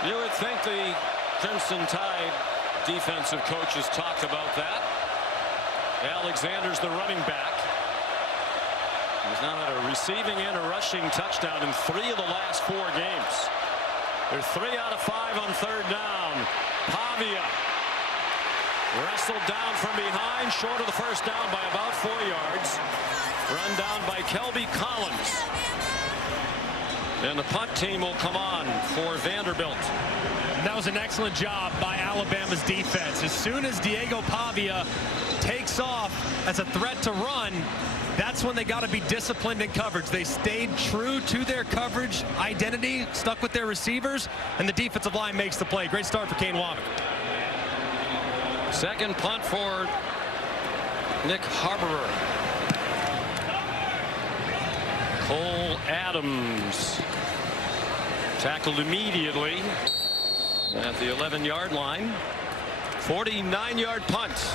You would think the Crimson Tide defensive coaches talk about that. Alexander's the running back. He's now had a receiving and a rushing touchdown in 3 of the last 4 games. They're 3 out of 5 on 3rd down. Pavia wrestled down from behind, short of the first down by about 4 yards. Run down by Kelby Collins. And the punt team will come on for Vanderbilt. That was an excellent job by Alabama's defense. As soon as Diego Pavia takes off as a threat to run, that's when they got to be disciplined in coverage. They stayed true to their coverage identity, stuck with their receivers, and the defensive line makes the play. Great start for Kane Wommack. Second punt for Nick Harborer. Cole Adams tackled immediately at the 11-yard line. 49-yard punt.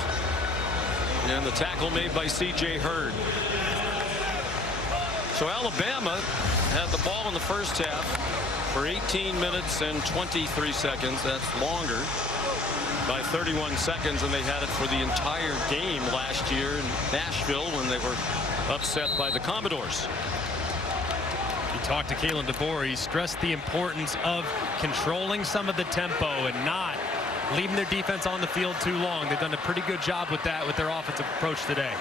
And the tackle made by C.J. Hurd. So Alabama had the ball in the first half for 18 minutes and 23 seconds. That's longer by 31 seconds than they had it for the entire game last year in Nashville when they were upset by the Commodores. You talked to Kalen DeBoer. He stressed the importance of controlling some of the tempo and not leaving their defense on the field too long. They've done a pretty good job with that with their offensive approach today.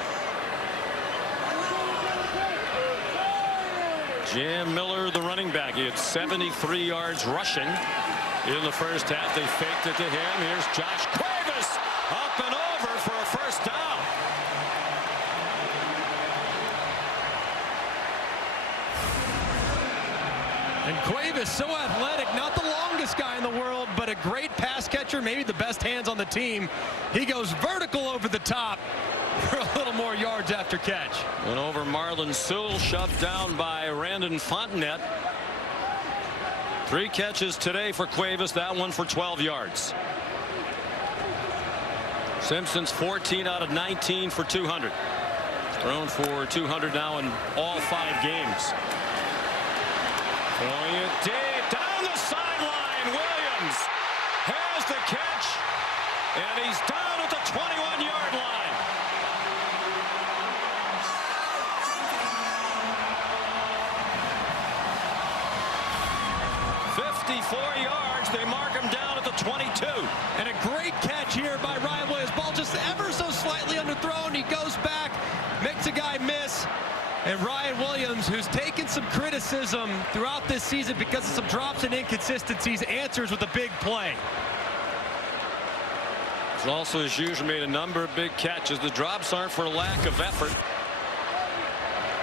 Jam Miller, the running back. He had 73 yards rushing in the first half. They faked it to him. Here's Josh Cuevas up and over for a first down. And Cuevas, so athletic, not the longest guy in the world, but a great pass catcher, maybe the best hands on the team. He goes vertical over the top for a little more yards after catch. Went over Marlon Sewell, shoved down by Randon Fontenette. 3 catches today for Cuevas, that one for 12 yards. Simpson's 14 out of 19 for 200. Thrown for 200 now in all 5 games. Throwing it deep down the sideline. Williams has the catch, and he's down at the 21-yard line. "54 yards." They mark him down at the 22. And a great catch here by Ryan Williams. Ball just ever so slightly underthrown. He goes back, makes a guy miss. And Ryan Williams, who's taken some criticism throughout this season because of some drops and inconsistencies, answers with a big play. He's also, as usual, made a number of big catches. The drops aren't for lack of effort.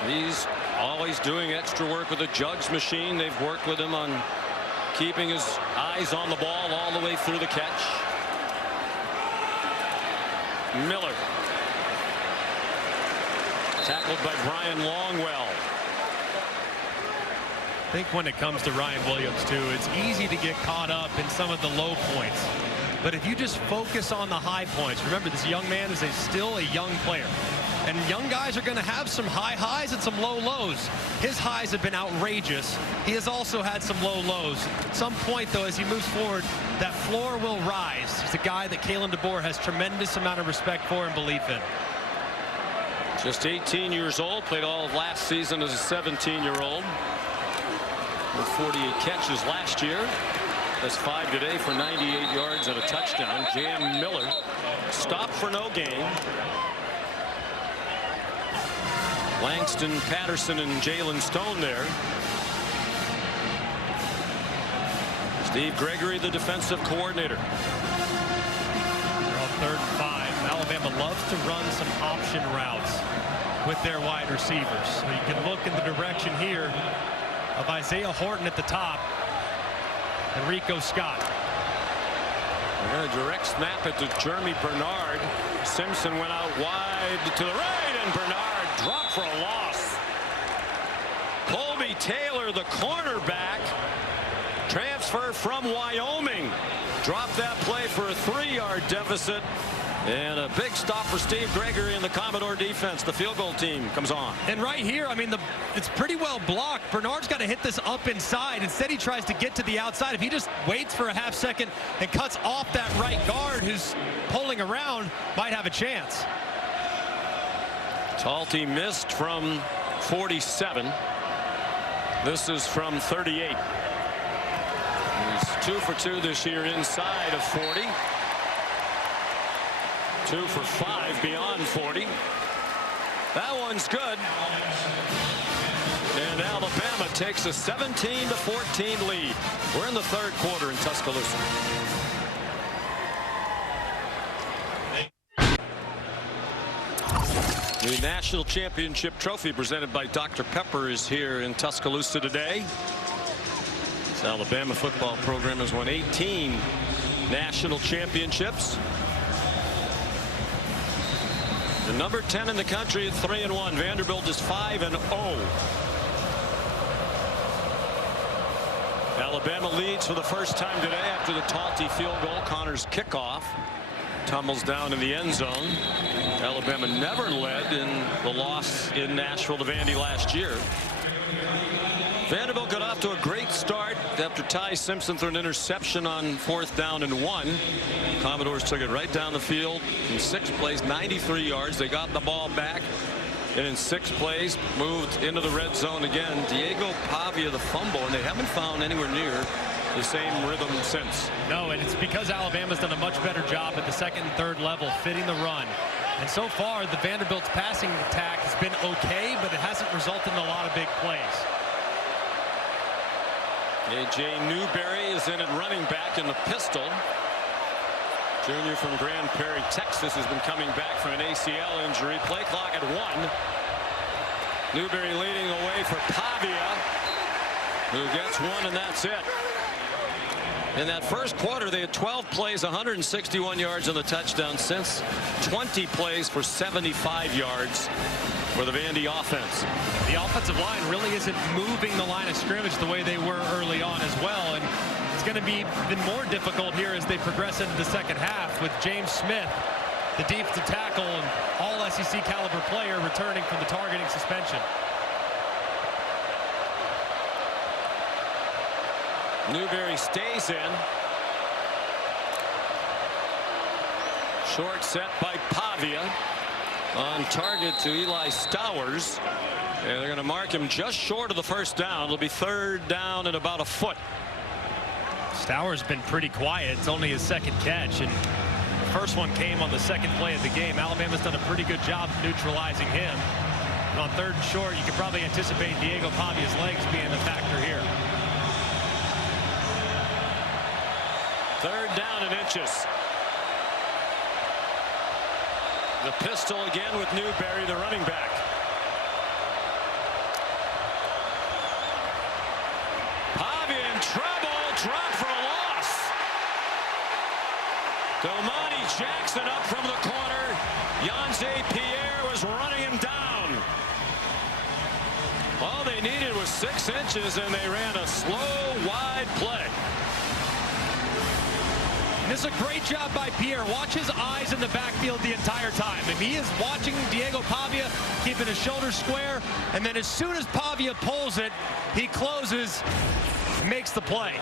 He's always doing extra work with the jugs machine. They've worked with him on keeping his eyes on the ball all the way through the catch. Miller. Tackled by Brian Longwell. I think when it comes to Ryan Williams, too, it's easy to get caught up in some of the low points. But if you just focus on the high points, remember this young man is still a young player. And young guys are going to have some high highs and some low lows. His highs have been outrageous. He has also had some low lows. At some point, though, as he moves forward, that floor will rise. He's a guy that Kalen DeBoer has tremendous amount of respect for and belief in. Just 18 years old, played all of last season as a 17-year-old. With 48 catches last year. That's 5 today for 98 yards and a touchdown. Jam Miller stopped for no gain. Langston, Patterson, and Jalen Stone there. Steve Gregory, the defensive coordinator. They're on 3rd and 5. Alabama loves to run some option routes with their wide receivers. So you can look in the direction here of Isaiah Horton at the top and Rico Scott. They're going to direct snap it to Jeremy Bernard. Simpson went out wide to the right, and Bernard dropped for a loss. Colby Taylor, the cornerback, transfer from Wyoming, dropped that play for a 3-yard deficit. And a big stop for Steve Gregory and the Commodore defense. The field goal team comes on. And right here, I mean, it's pretty well blocked. Bernard's got to hit this up inside. Instead, he tries to get to the outside. If he just waits for a half second and cuts off that right guard who's pulling around, might have a chance. Talty missed from 47. This is from 38. He's 2 for 2 this year inside of 40. 2 for 5 beyond 40. That one's good. And Alabama takes a 17-14 lead. We're in the 3rd quarter in Tuscaloosa. The national championship trophy presented by Dr. Pepper is here in Tuscaloosa today. This Alabama football program has won 18 national championships. The number 10 in the country at 3-1. Vanderbilt is 5-0. Alabama leads for the first time today after the Talty field goal. Connor's kickoff tumbles down in the end zone. Alabama never led in the loss in Nashville to Vandy last year. Vanderbilt got off to a great start after Ty Simpson threw an interception on 4th down and 1. Commodores took it right down the field in 6 plays, 93 yards. They got the ball back, and in 6 plays moved into the red zone again. Diego Pavia the fumble, and they haven't found anywhere near the same rhythm since. No, and it's because Alabama's done a much better job at the 2nd and 3rd level fitting the run. And so far, the Vanderbilt's passing attack has been okay, but it hasn't resulted in a lot of big plays. A.J. Newberry is in at running back in the pistol. Junior from Grand Prairie, Texas, has been coming back from an ACL injury. Play clock at 1. Newberry leading the way for Pavia, who gets 1, and that's it. In that first quarter, they had 12 plays, 161 yards on the touchdown. Since 20 plays for 75 yards for the Vandy offense. The offensive line really isn't moving the line of scrimmage the way they were early on as well. And it's going to be even more difficult here as they progress into the second half with James Smith, the defensive tackle and all SEC caliber player, returning from the targeting suspension. Newberry stays in. Short set by Pavia. On target to Eli Stowers. And they're going to mark him just short of the first down. It'll be 3rd down and about a foot. Stowers been pretty quiet. It's only his 2nd catch, and the first one came on the 2nd play of the game. Alabama's done a pretty good job of neutralizing him. And on 3rd and short, you could probably anticipate Diego Pavia's legs being the factor here. 3rd down and inches. The pistol again with Newberry, the running back. Jackson up from the corner. Yanze Pierre was running him down. All they needed was 6 inches, and they ran a slow, wide play. And this is a great job by Pierre. Watch his eyes in the backfield the entire time. And he is watching Diego Pavia, keeping his shoulders square. And then as soon as Pavia pulls it, he closes, makes the play.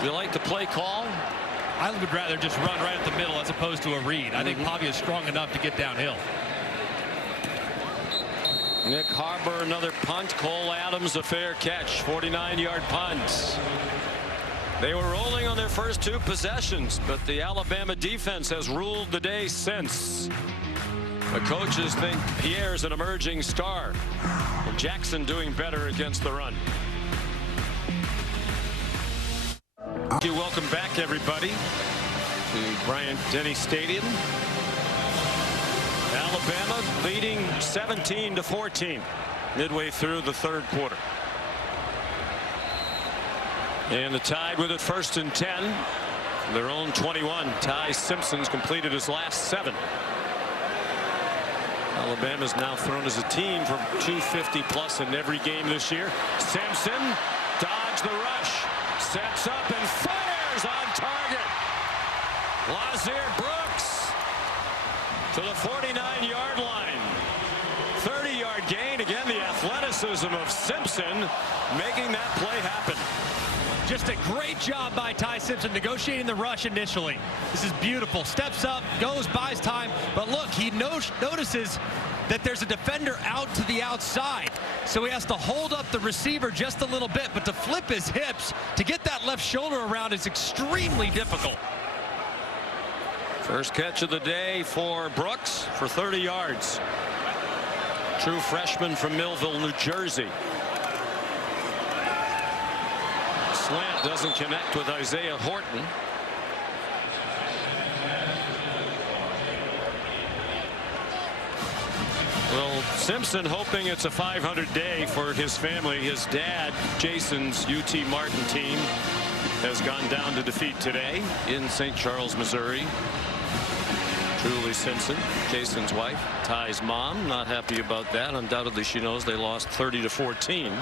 Do you like the play call? I would rather just run right at the middle as opposed to a read. I think Pavia is strong enough to get downhill. Nick Harbor, another punt. Cole Adams, a fair catch. 49-yard punt. They were rolling on their first 2 possessions, but the Alabama defense has ruled the day since. The coaches think Pierre's an emerging star. Jackson doing better against the run. Welcome back, everybody, to Bryant-Denny Stadium. Alabama leading 17-14 midway through the 3rd quarter. And the Tide with it 1st and 10. Their own 21. Ty Simpson's completed his last 7. Alabama's now thrown as a team for 250 plus in every game this year. Simpson dodged the rush. Sets up and fires on target. Lazir Brooks to the 49-yard line. 30-yard gain. Again, the athleticism of Simpson making that play happen. Just a great job by Ty Simpson negotiating the rush initially. This is beautiful. Steps up, goes, buys time. But look, he notices that there's a defender out to the outside. So he has to hold up the receiver just a little bit. But to flip his hips, to get that left shoulder around is extremely difficult. First catch of the day for Brooks for 30 yards. True freshman from Millville, New Jersey. Slant doesn't connect with Isaiah Horton. Well, Simpson hoping it's a 500 day for his family. His dad, Jason's UT Martin team, has gone down to defeat today in St. Charles, Missouri. Julie Simpson, Jason's wife, Ty's mom, not happy about that. Undoubtedly, she knows they lost 30-14.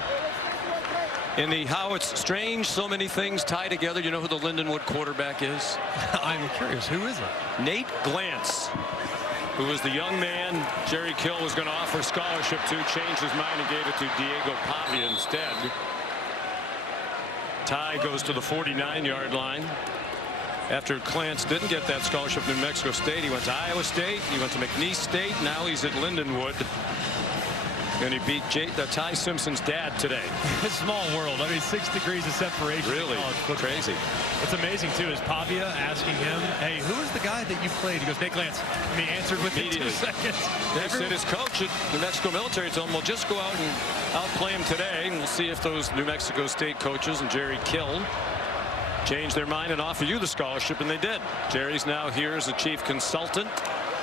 In the how it's strange, so many things tie together. You know who the Lindenwood quarterback is? I'm curious. Who is it? Nate Glantz, who was the young man Jerry Kill was going to offer scholarship to, changed his mind and gave it to Diego Pavia instead. Ty goes to the 49-yard line. After Glantz didn't get that scholarship to New Mexico State, he went to Iowa State, he went to McNeese State, now he's at Lindenwood. And he beat Ty Simpson's dad today. Small world. I mean, 6 degrees of separation. Really crazy. What's amazing too is Pavia asking him, "Hey, who is the guy that you played?" He goes, "Nate Glantz." And he answered within 2 seconds. They said his coach at New Mexico Military told him, "Well, just go out and outplay him today, and we'll see if those New Mexico State coaches and Jerry Kill change their mind and offer you the scholarship," and they did. Jerry's now here as a chief consultant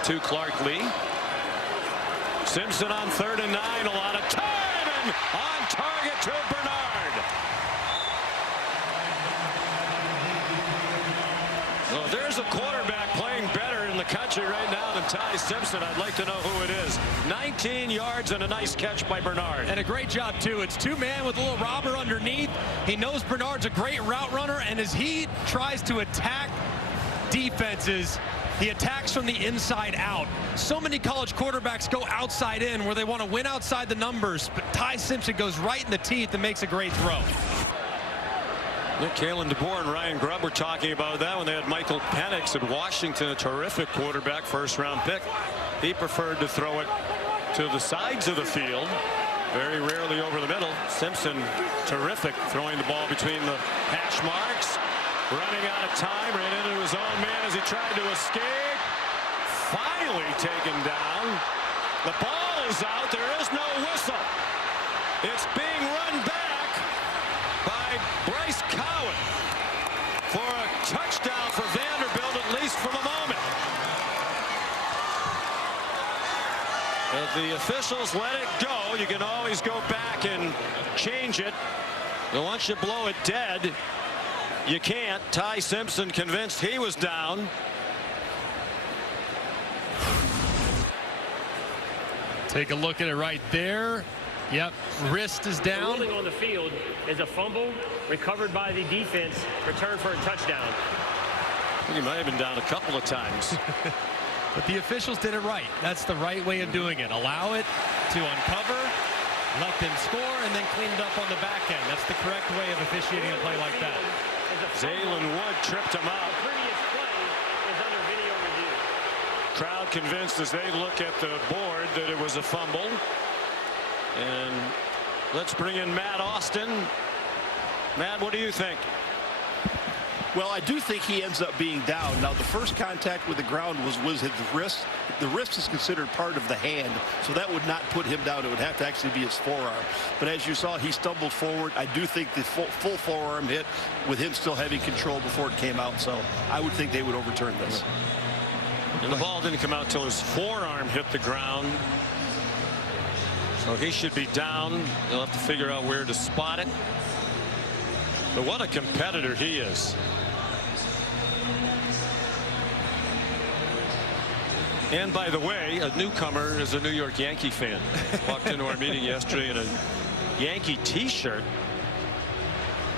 to Clark Lee. Simpson on 3rd and 9, a lot of time, and on target to Bernard. Well, there's a quarterback playing better in the country right now than Ty Simpson. I'd like to know who it is. 19 yards and a nice catch by Bernard. And a great job, too. It's 2-man with a little robber underneath. He knows Bernard's a great route runner, and as he tries to attack defenses, he attacks from the inside out. So many college quarterbacks go outside in where they want to win outside the numbers, but Ty Simpson goes right in the teeth and makes a great throw. Kalen DeBoer and Ryan Grubb were talking about that when they had Michael Penix at Washington, a terrific quarterback, first-round pick. He preferred to throw it to the sides of the field, very rarely over the middle. Simpson, terrific, throwing the ball between the hash marks. Running out of time, ran into his own man as he tried to escape. Finally taken down. The ball is out. There is no whistle. It's being run back by Bryce Cowan for a touchdown for Vanderbilt, at least for the moment. If the officials let it go, you can always go back and change it. And once you blow it dead, You can't. Ty Simpson convinced he was down. Take a look at it right there. Yep, wrist is down. The ruling on the field is a fumble recovered by the defense, returned for a touchdown. I think he might have been down a couple of times. But the officials did it right. That's the right way of doing it. Allow it to uncover, let them score, and then clean it up on the back end. That's the correct way of officiating a play like that. Zaylen Wood tripped him out. The previous play is under video review. Crowd convinced as they look at the board that it was a fumble. And let's bring in Matt Austin. Matt, what do you think? Well, I do think he ends up being down. Now, the first contact with the ground was his wrist. The wrist is considered part of the hand, so that would not put him down. It would have to actually be his forearm. But as you saw, he stumbled forward. I do think the full forearm hit with him still having control before it came out. So I would think they would overturn this. And the ball didn't come out till his forearm hit the ground. So he should be down. They'll have to figure out where to spot it. But what a competitor he is. And by the way, a newcomer is a New York Yankee fan. Walked into our meeting yesterday in a Yankee t-shirt.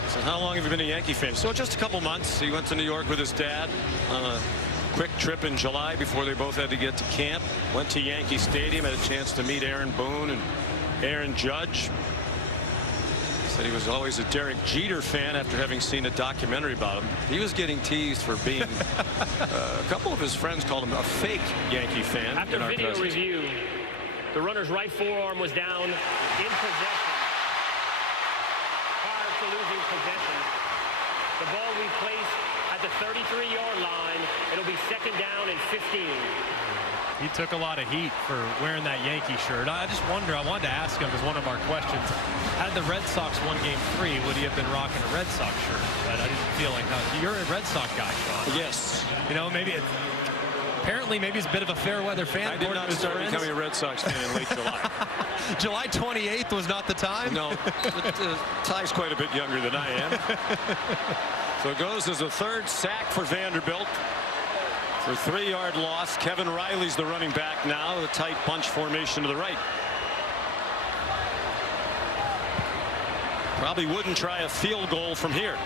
Said, how long have you been a Yankee fan? So just a couple months. He went to New York with his dad on a quick trip in July before they both had to get to camp. Went to Yankee Stadium, had a chance to meet Aaron Boone and Aaron Judge. Said he was always a Derek Jeter fan after having seen a documentary about him. He was getting teased for being a couple of his friends called him a fake Yankee fan. After video review, the runner's right forearm was down in possession. Prior to losing possession, the ball we place at the 33-yard line. It'll be second down and 15. He took a lot of heat for wearing that Yankee shirt. I just wonder, I wanted to ask him as one of our questions, had the Red Sox won Game 3, would he have been rocking a Red Sox shirt? But I didn't feel like, you're a Red Sox guy, Sean. Yes. You know, maybe apparently maybe he's a bit of a fair weather fan. I did not start becoming a Red Sox fan in late July. July 28th was not the time? No. Ty's quite a bit younger than I am. So it goes as a third sack for Vanderbilt. For 3-yard loss. Kevin Riley's the running back now. The tight bunch formation to the right. Probably wouldn't try a field goal from here.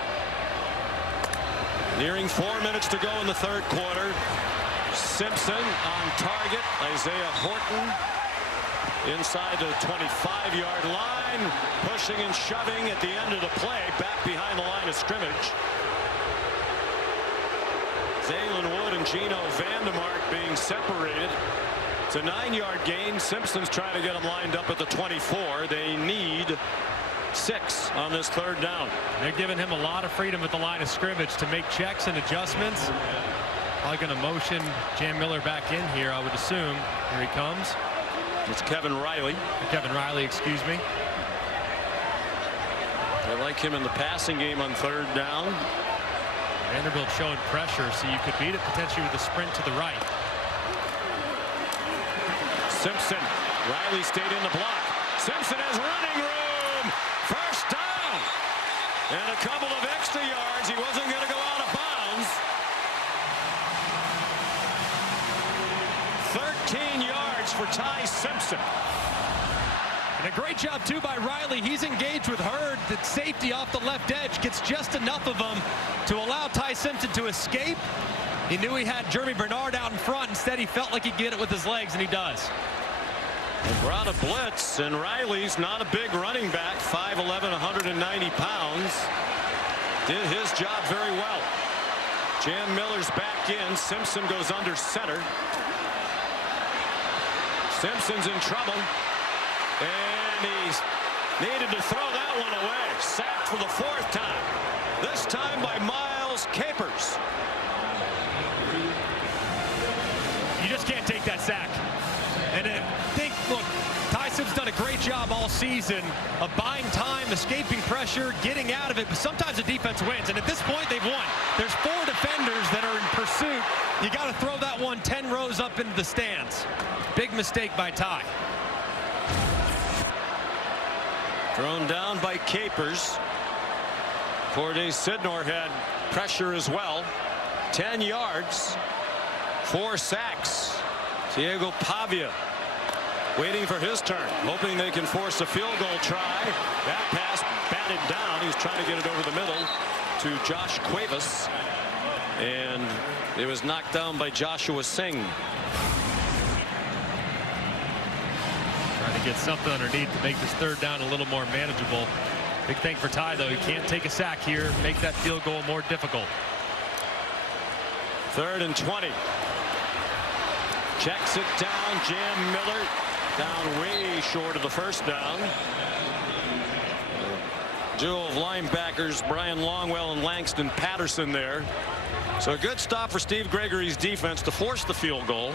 Nearing 4 minutes to go in the third quarter. Simpson on target. Isaiah Horton inside the 25-yard line. Pushing and shoving at the end of the play. Back behind the line of scrimmage. Zaylen Wood and Gino Vandermark being separated. It's a 9-yard gain. Simpson's trying to get them lined up at the 24. They need 6 on this third down. They're giving him a lot of freedom at the line of scrimmage to make checks and adjustments. Probably going to motion Jam Miller back in here, I would assume. Here he comes. It's Kevin Riley. Kevin Riley, excuse me. They like him in the passing game on third down. Vanderbilt showing pressure, so you could beat it potentially with a sprint to the right. Simpson. Riley stayed in the block. Simpson has running room. First down. And a couple of extra yards. He wasn't going to go out of bounds. 13 yards for Ty Simpson. And a great job, too, by Riley. He's engaged with Hurd. The safety off the left edge gets just enough of him to allow Ty Simpson to escape. He knew he had Jeremy Bernard out in front. Instead, he felt like he'd get it with his legs, and he does. They brought a blitz, and Riley's not a big running back, 5'11", 190 pounds. Did his job very well. Jam Miller's back in. Simpson goes under center. Simpson's in trouble. And he's needed to throw that one away. Sacked for the 4th time. This time by Miles Capers. You just can't take that sack. And look, Ty Simpson's done a great job all season of buying time, escaping pressure, getting out of it. But sometimes the defense wins. And at this point, they've won. There's 4 defenders that are in pursuit. You got to throw that one 10 rows up into the stands. Big mistake by Ty. Thrown down by Capers. Corday Sidnor had pressure as well. 10 yards, 4 sacks. Diego Pavia waiting for his turn, hoping they can force a field goal try. That pass batted down. He was trying to get it over the middle to Josh Cuevas, and it was knocked down by Joshua Singh. Trying to get something underneath to make this third down a little more manageable. Big thing for Ty, though. He can't take a sack here, make that field goal more difficult. 3rd and 20. Checks it down. Jam Miller down way short of the first down. Duo of linebackers, Brian Longwell and Langston Patterson there. So a good stop for Steve Gregory's defense to force the field goal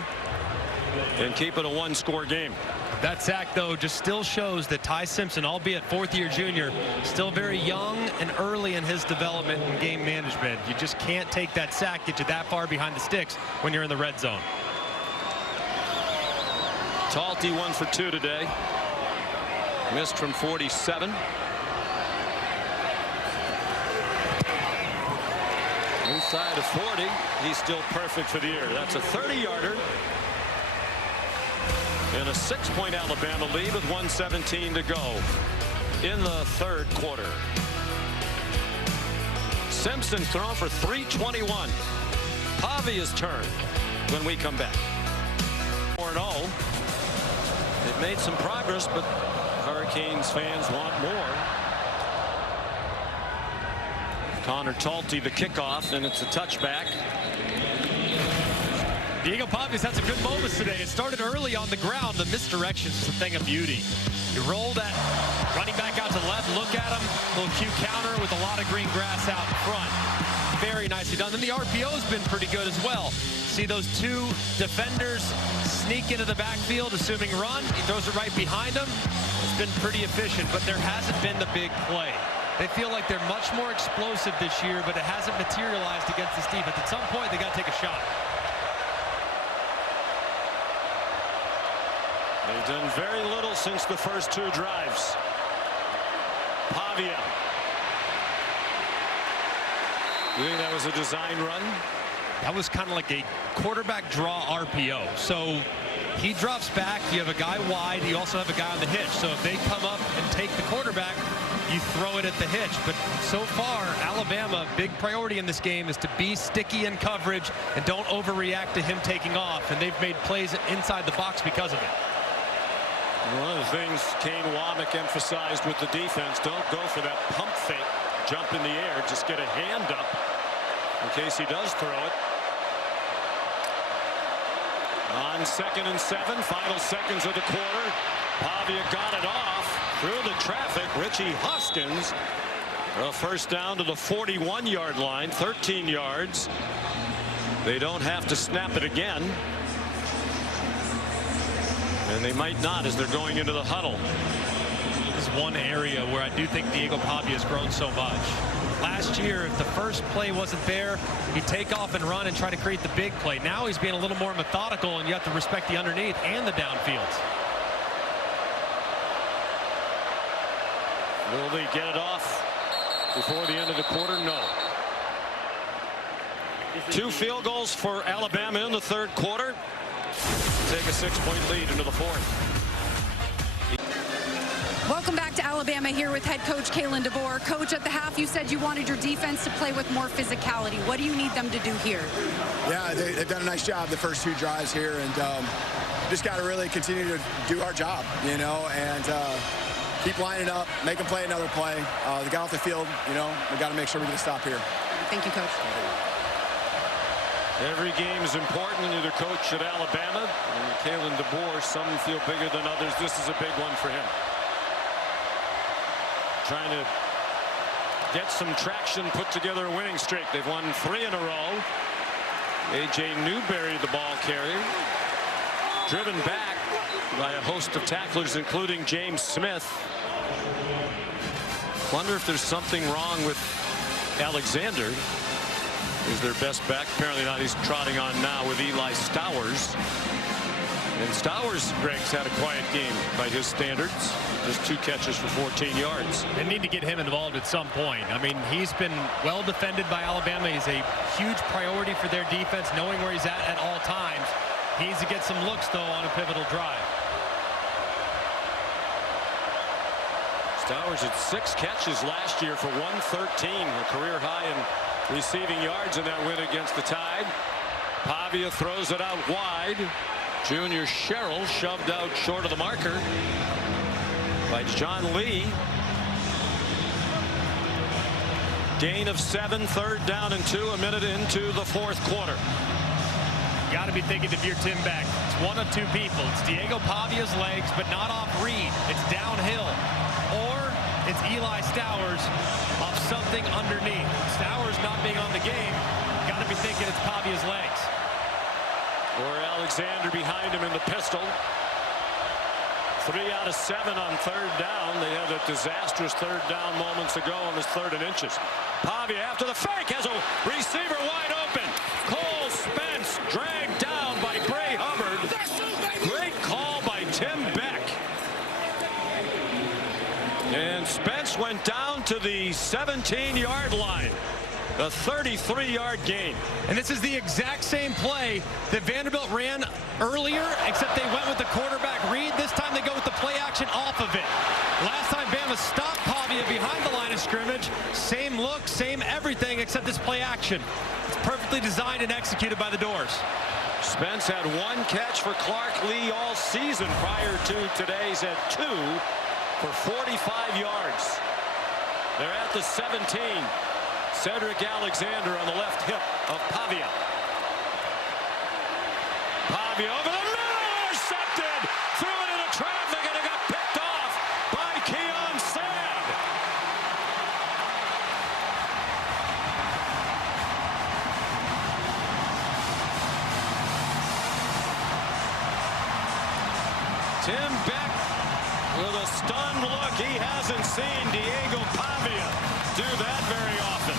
and keep it a 1-score game. That sack, though, just still shows that Ty Simpson, albeit fourth-year junior, still very young and early in his development in game management. You just can't take that sack, get you that far behind the sticks when you're in the red zone. Talty 1 for 2 today. Missed from 47. Inside of 40. He's still perfect for the year. That's a 30-yarder. And a 6-point Alabama lead with 1:17 to go in the third quarter. Simpson thrown for 321. Pavia's turn when we come back. 4-0. They've made some progress, but Hurricanes fans want more. Connor Talty the kickoff, and it's a touchback. Diego Pavia's had some good moments today. It started early on the ground. The misdirection is a thing of beauty. You roll that running back out to the left, look at him, little cute counter with a lot of green grass out in front. Very nicely done. Then the RPO's been pretty good as well. See those two defenders sneak into the backfield, assuming run. He throws it right behind them. It's been pretty efficient, but there hasn't been the big play. They feel like they're much more explosive this year, but it hasn't materialized against this defense. At some point, they got to take a shot. They've done very little since the first 2 drives. Pavia. You think that was a design run? That was kind of like a quarterback draw RPO. So he drops back. You have a guy wide. You also have a guy on the hitch. So if they come up and take the quarterback, you throw it at the hitch. But so far, Alabama, big priority in this game is to be sticky in coverage and don't overreact to him taking off. And they've made plays inside the box because of it. One of the things Kane Womack emphasized with the defense, don't go for that pump fake, jump in the air, just get a hand up in case he does throw it. On 2nd and 7, final seconds of the quarter. Pavia got it off through the traffic. Richie Hoskins, a first down to the 41-yard line, 13 yards. They don't have to snap it again. And they might not as they're going into the huddle. This is one area where I do think Diego Pavia has grown so much. Last year, if the first play wasn't there, he'd take off and run and try to create the big play. Now he's being a little more methodical, and you have to respect the underneath and the downfields. Will they get it off before the end of the quarter? No. 2 field goals for Alabama in the third quarter. Take a 6-point lead into the fourth. Welcome back to Alabama here with head coach Kalen DeBoer. Coach, at the half, you said you wanted your defense to play with more physicality. What do you need them to do here? Yeah, they've done a nice job the first 2 drives here, and just got to really continue to do our job, you know, and keep lining up, make them play another play. They got off the field, you know, we got to make sure we get a stop here. Thank you, Coach. Every game is important. Either coach at Alabama and Kalen DeBoer, some feel bigger than others. This is a big one for him. Trying to get some traction, put together a winning streak. They've won 3 in a row. A.J. Newberry, the ball carrier, driven back by a host of tacklers, including James Smith. Wonder if there's something wrong with Alexander. He's their best back. Apparently not. He's trotting on now with Eli Stowers. And Stowers, Greg's had a quiet game by his standards. Just 2 catches for 14 yards. They need to get him involved at some point. I mean, he's been well defended by Alabama. He's a huge priority for their defense, knowing where he's at all times. He needs to get some looks, though, on a pivotal drive. Stowers had 6 catches last year for 113, a career high in receiving yards in that win against the Tide. Pavia throws it out wide. Junior Sherrill shoved out short of the marker by John Lee. Gain of 7, 3rd down and 2, a minute into the 4th quarter. Got to be thinking if you're Tim Beck, it's one of 2 people. It's Diego Pavia's legs, but not off read. It's downhill. Or it's Eli Stowers off something underneath. Stowers not being on the game, got to be thinking it's Pavia's legs. Or Alexander behind him in the pistol. 3 out of 7 on 3rd down. They had a disastrous 3rd down moments ago on this 3rd and inches. Pavia after the fake has a receiver wide open. Cole Spence dragged down by Bray Hubbard. Great call by Tim Beck. And Spence went down to the 17-yard line. A 33-yard gain. And this is the exact same play that Vanderbilt ran earlier, except they went with the quarterback read. This time they go with the play action off of it. Last time Bama stopped Pavia behind the line of scrimmage. Same look, same everything, except this play action. It's perfectly designed and executed by the Doors. Spence had 1 catch for Clark Lee all season prior to today's at 2 for 45 yards. They're at the 17. Cedric Alexander on the left hip of Pavia. Pavia over the middle, intercepted, threw it into traffic, and it got picked off by Keon Sabb. Tim Beck with a stunned look. He hasn't seen Diego Pavia do that very often.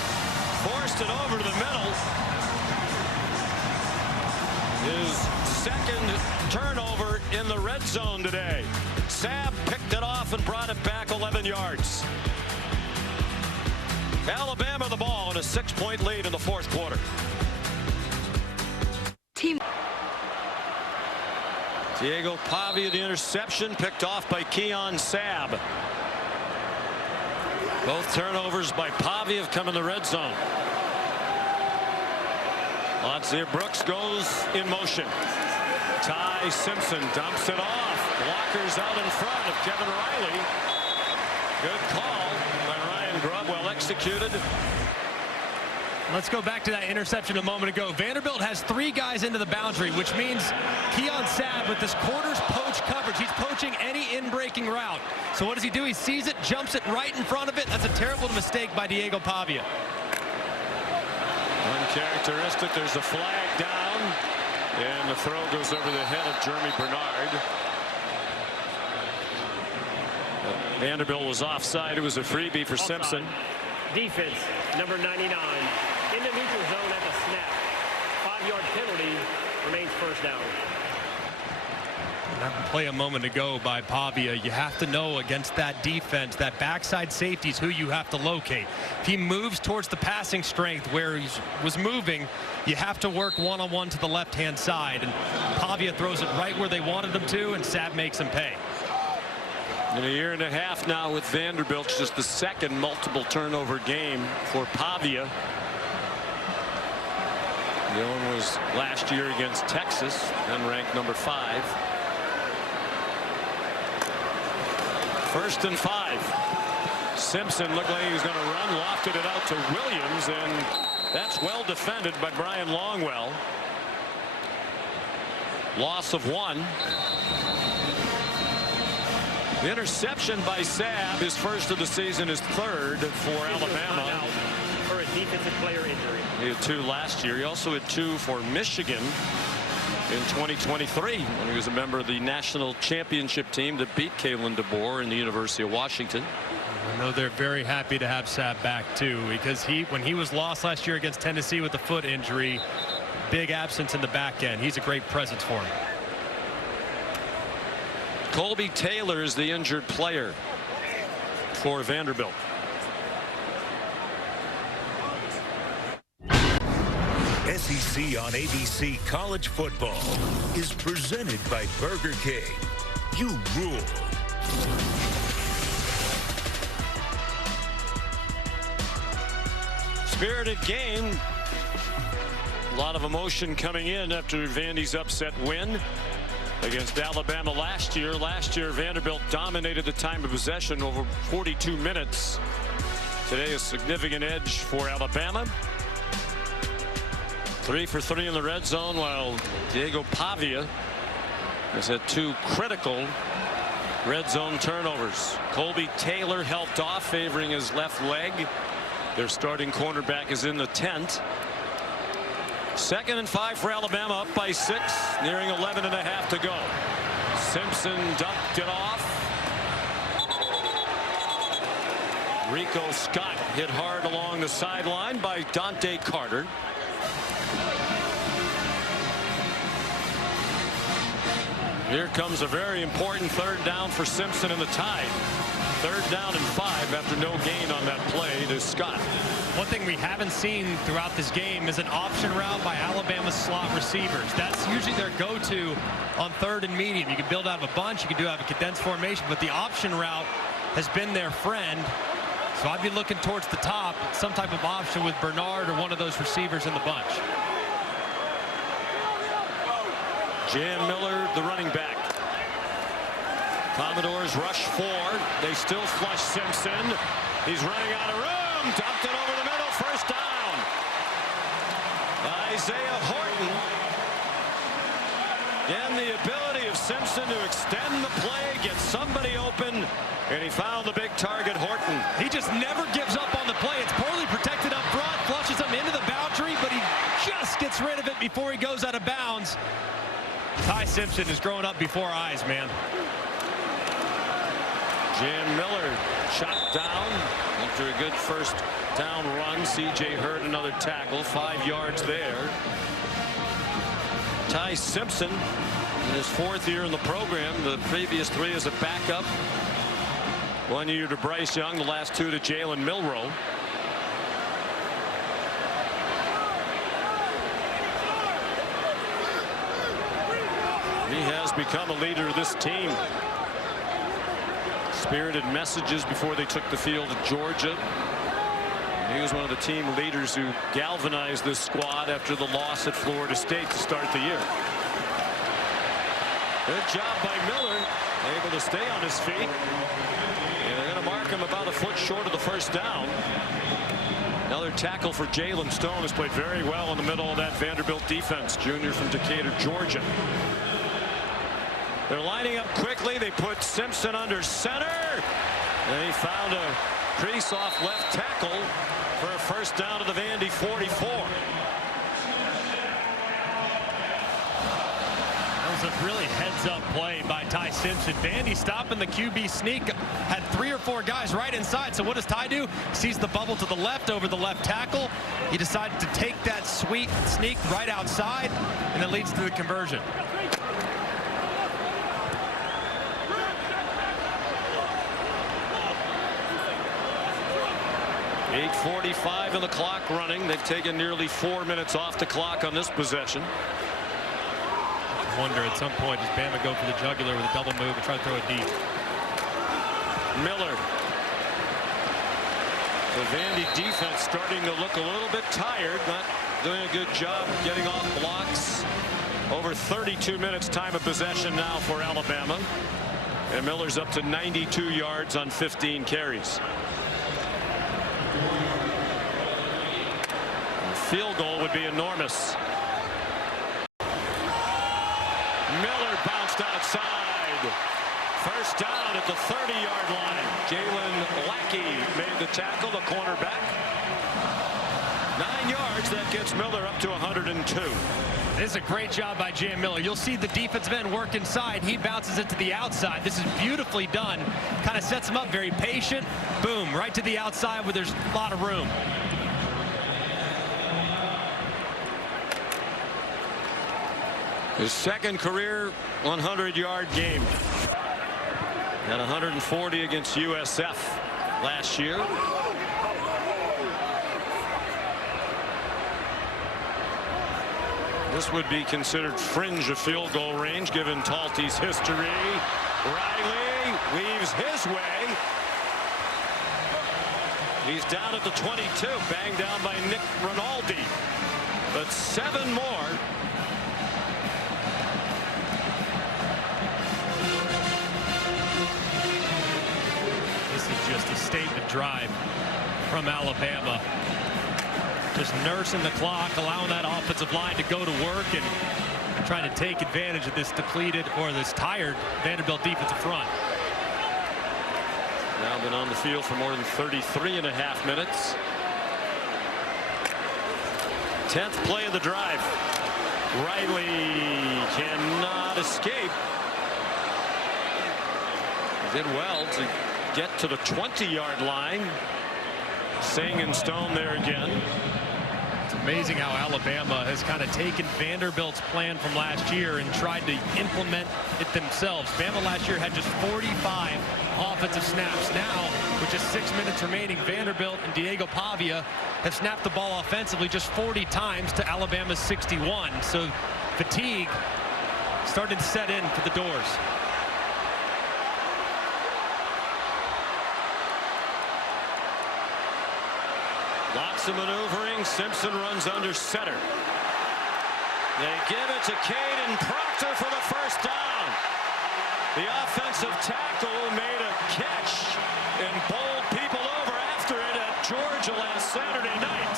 Forced it over to the middle. His 2nd turnover in the red zone today. Sabb picked it off and brought it back 11 yards. Alabama the ball in a 6-point lead in the 4th quarter. Diego Pavia, the interception, picked off by Keon Sabb. Both turnovers by Pavia have come in the red zone. Latzia Brooks goes in motion. Ty Simpson dumps it off. Blockers out in front of Kevin Riley. Good call by Ryan Grubb, well executed. Let's go back to that interception a moment ago. Vanderbilt has 3 guys into the boundary, which means Keon Sabb with this quarters poach coverage. He's poaching any in-breaking route. So what does he do? He sees it, jumps it right in front of it. That's a terrible mistake by Diego Pavia. Uncharacteristic. There's a flag down. And the throw goes over the head of Jeremy Bernard. Vanderbilt was offside. It was a freebie for Offside. Simpson. Defense, number 99. In the neutral zone at the snap. 5-yard penalty, remains 1st down. That play a moment ago by Pavia. You have to know against that defense, that backside safety is who you have to locate. If he moves towards the passing strength where he was moving, you have to work one-on-one to the left-hand side. And Pavia throws it right where they wanted him to, and Sabb makes him pay. In a year and a half now with Vanderbilt, just the 2nd multiple turnover game for Pavia. The other one was last year against Texas, then ranked number 5. 1st and 5. Simpson looked like he was going to run, lofted it out to Williams, and that's well defended by Brian Longwell. Loss of 1. The interception by Sabb, his 1st of the season, is 3rd for Alabama. For a defensive player injury. He had 2 last year. He also had 2 for Michigan in 2023 when he was a member of the national championship team that beat Kalen DeBoer in the University of Washington. I know they're very happy to have Sabb back too, because when he was lost last year against Tennessee with the foot injury, big absence in the back end. He's a great presence for him. Colby Taylor is the injured player for Vanderbilt. SEC on ABC College Football is presented by Burger King. You rule. Spirited game. A lot of emotion coming in after Vandy's upset win against Alabama last year. Last year, Vanderbilt dominated the time of possession over 42 minutes. Today, a significant edge for Alabama. 3 for 3 in the red zone, while Diego Pavia has had 2 critical red zone turnovers. Colby Taylor helped off, favoring his left leg. Their starting cornerback is in the tent. 2nd and 5 for Alabama, up by 6, nearing 11.5 to go. Simpson dumped it off. Rico Scott hit hard along the sideline by Dante Carter. Here comes a very important 3rd down for Simpson in the Tide. 3rd down and 5 after no gain on that play to Scott. One thing we haven't seen throughout this game is an option route by Alabama's slot receivers. That's usually their go-to on 3rd and medium. You can build out of a bunch, you can do out of a condensed formation, but the option route has been their friend. So I'd be looking towards the top, some type of option with Bernard or one of those receivers in the bunch. Jam Miller, the running back. Commodores rush 4. They still flush Simpson. He's running out of room. Dumped it over the middle. 1st down. Isaiah Horton. Again, the ability of Simpson to extend the play, get somebody open, and he found the big target, Horton. He just never gives up on the play. It's poorly protected up front, flushes him into the boundary, but he just gets rid of it before he goes out of bounds. Ty Simpson is growing up before our eyes, man. Jam Miller shot down after a good 1st down run. C.J. Hurd another tackle, 5 yards there. Ty Simpson in his 4th year in the program. The previous 3 as a backup. 1 year to Bryce Young, the last 2 to Jalen Milroe. He has become a leader of this team. Spirited messages before they took the field at Georgia. He was one of the team leaders who galvanized this squad after the loss at Florida State to start the year. Good job by Miller, able to stay on his feet. And they're going to mark him about a foot short of the 1st down. Another tackle for Jalen Stone, has played very well in the middle of that Vanderbilt defense. Junior from Decatur, Georgia. They're lining up quickly. They put Simpson under center. And he found a crease off left tackle for a 1st down to the Vandy 44. That was a really heads-up play by Ty Simpson. Vandy stopping the QB sneak. Had 3 or 4 guys right inside. So what does Ty do? Sees the bubble to the left over the left tackle. He decided to take that sweet sneak right outside, and it leads to the conversion. 8:45 in the clock running. They've taken nearly 4 minutes off the clock on this possession. I wonder at some point, does Bama go for the jugular with a double move and try to throw it deep? Miller. The Vandy defense starting to look a little bit tired, not doing a good job getting off blocks. Over 32 minutes time of possession now for Alabama. And Miller's up to 92 yards on 15 carries. A field goal would be enormous. Miller bounced outside. First down at the 30-yard line. Jalen Lackey made the tackle, the cornerback. 9 yards, that gets Miller up to 102. This is a great job by Jam Miller. You'll see the defensive end work inside. He bounces it to the outside. This is beautifully done. Kind of sets him up, very patient. Boom, right to the outside where there's a lot of room. His second career 100-yard game. Had 140 against USF last year. This would be considered fringe of field goal range given Talty's history. Riley weaves his way. He's down at the 22, banged down by Nick Rinaldi. But 7 more. This is just a statement drive from Alabama. Just nursing the clock, allowing that offensive line to go to work and trying to take advantage of this depleted or this tired Vanderbilt defensive front. Now been on the field for more than 33.5 minutes. 10th play of the drive. Riley cannot escape. Did well to get to the 20-yard line. Sing and Stone there again. It's amazing how Alabama has kind of taken Vanderbilt's plan from last year and tried to implement it themselves. Bama last year had just 45 offensive snaps. Now, with just 6 minutes remaining, Vanderbilt and Diego Pavia have snapped the ball offensively just 40 times to Alabama's 61. So fatigue started to set in for the Doors. Lots of maneuvering. Simpson runs under center. They give it to Caden Proctor for the first down. The offensive tackle made a catch and bowled people over after it at Georgia last Saturday night.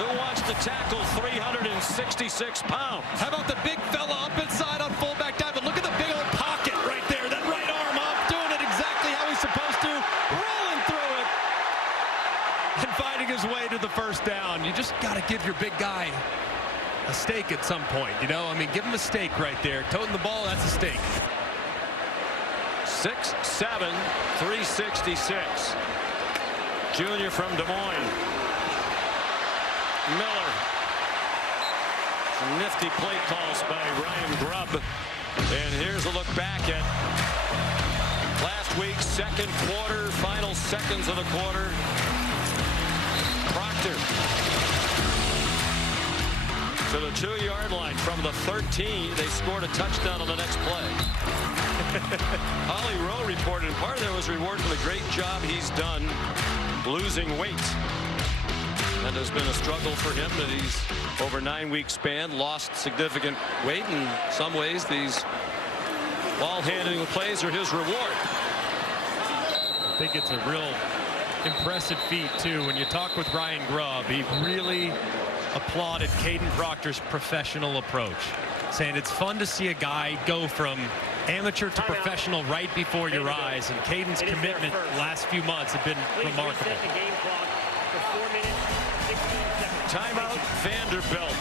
Who wants to tackle 366 pounds? How about the big fella up inside on fullback dive? But look at the big old pocket right there. That right arm up, doing it exactly how he's supposed to. Rolling through it. And finding his way to the first down. You just got to give your big guy a steak at some point, you know? I mean, give him a steak right there. Toting the ball, that's a steak. 6'7", 366. Junior from Des Moines. Miller. Some nifty play calls by Ryan Grubb. And here's a look back at last week's second quarter, final seconds of the quarter. Proctor to the 2-yard line from the 13. They scored a touchdown on the next play. Holly Rowe reported, and part of that was reward for the great job he's done losing weight. That has been a struggle for him, that he's over 9-week span lost significant weight. In some ways, these ball handling plays are his reward. I think it's a real impressive feat too. When you talk with Ryan Grubb, he really applauded Caden Proctor's professional approach, saying it's fun to see a guy go from amateur to professional right before your eyes, and Caden's commitment the last few months have been remarkable. Timeout Vanderbilt.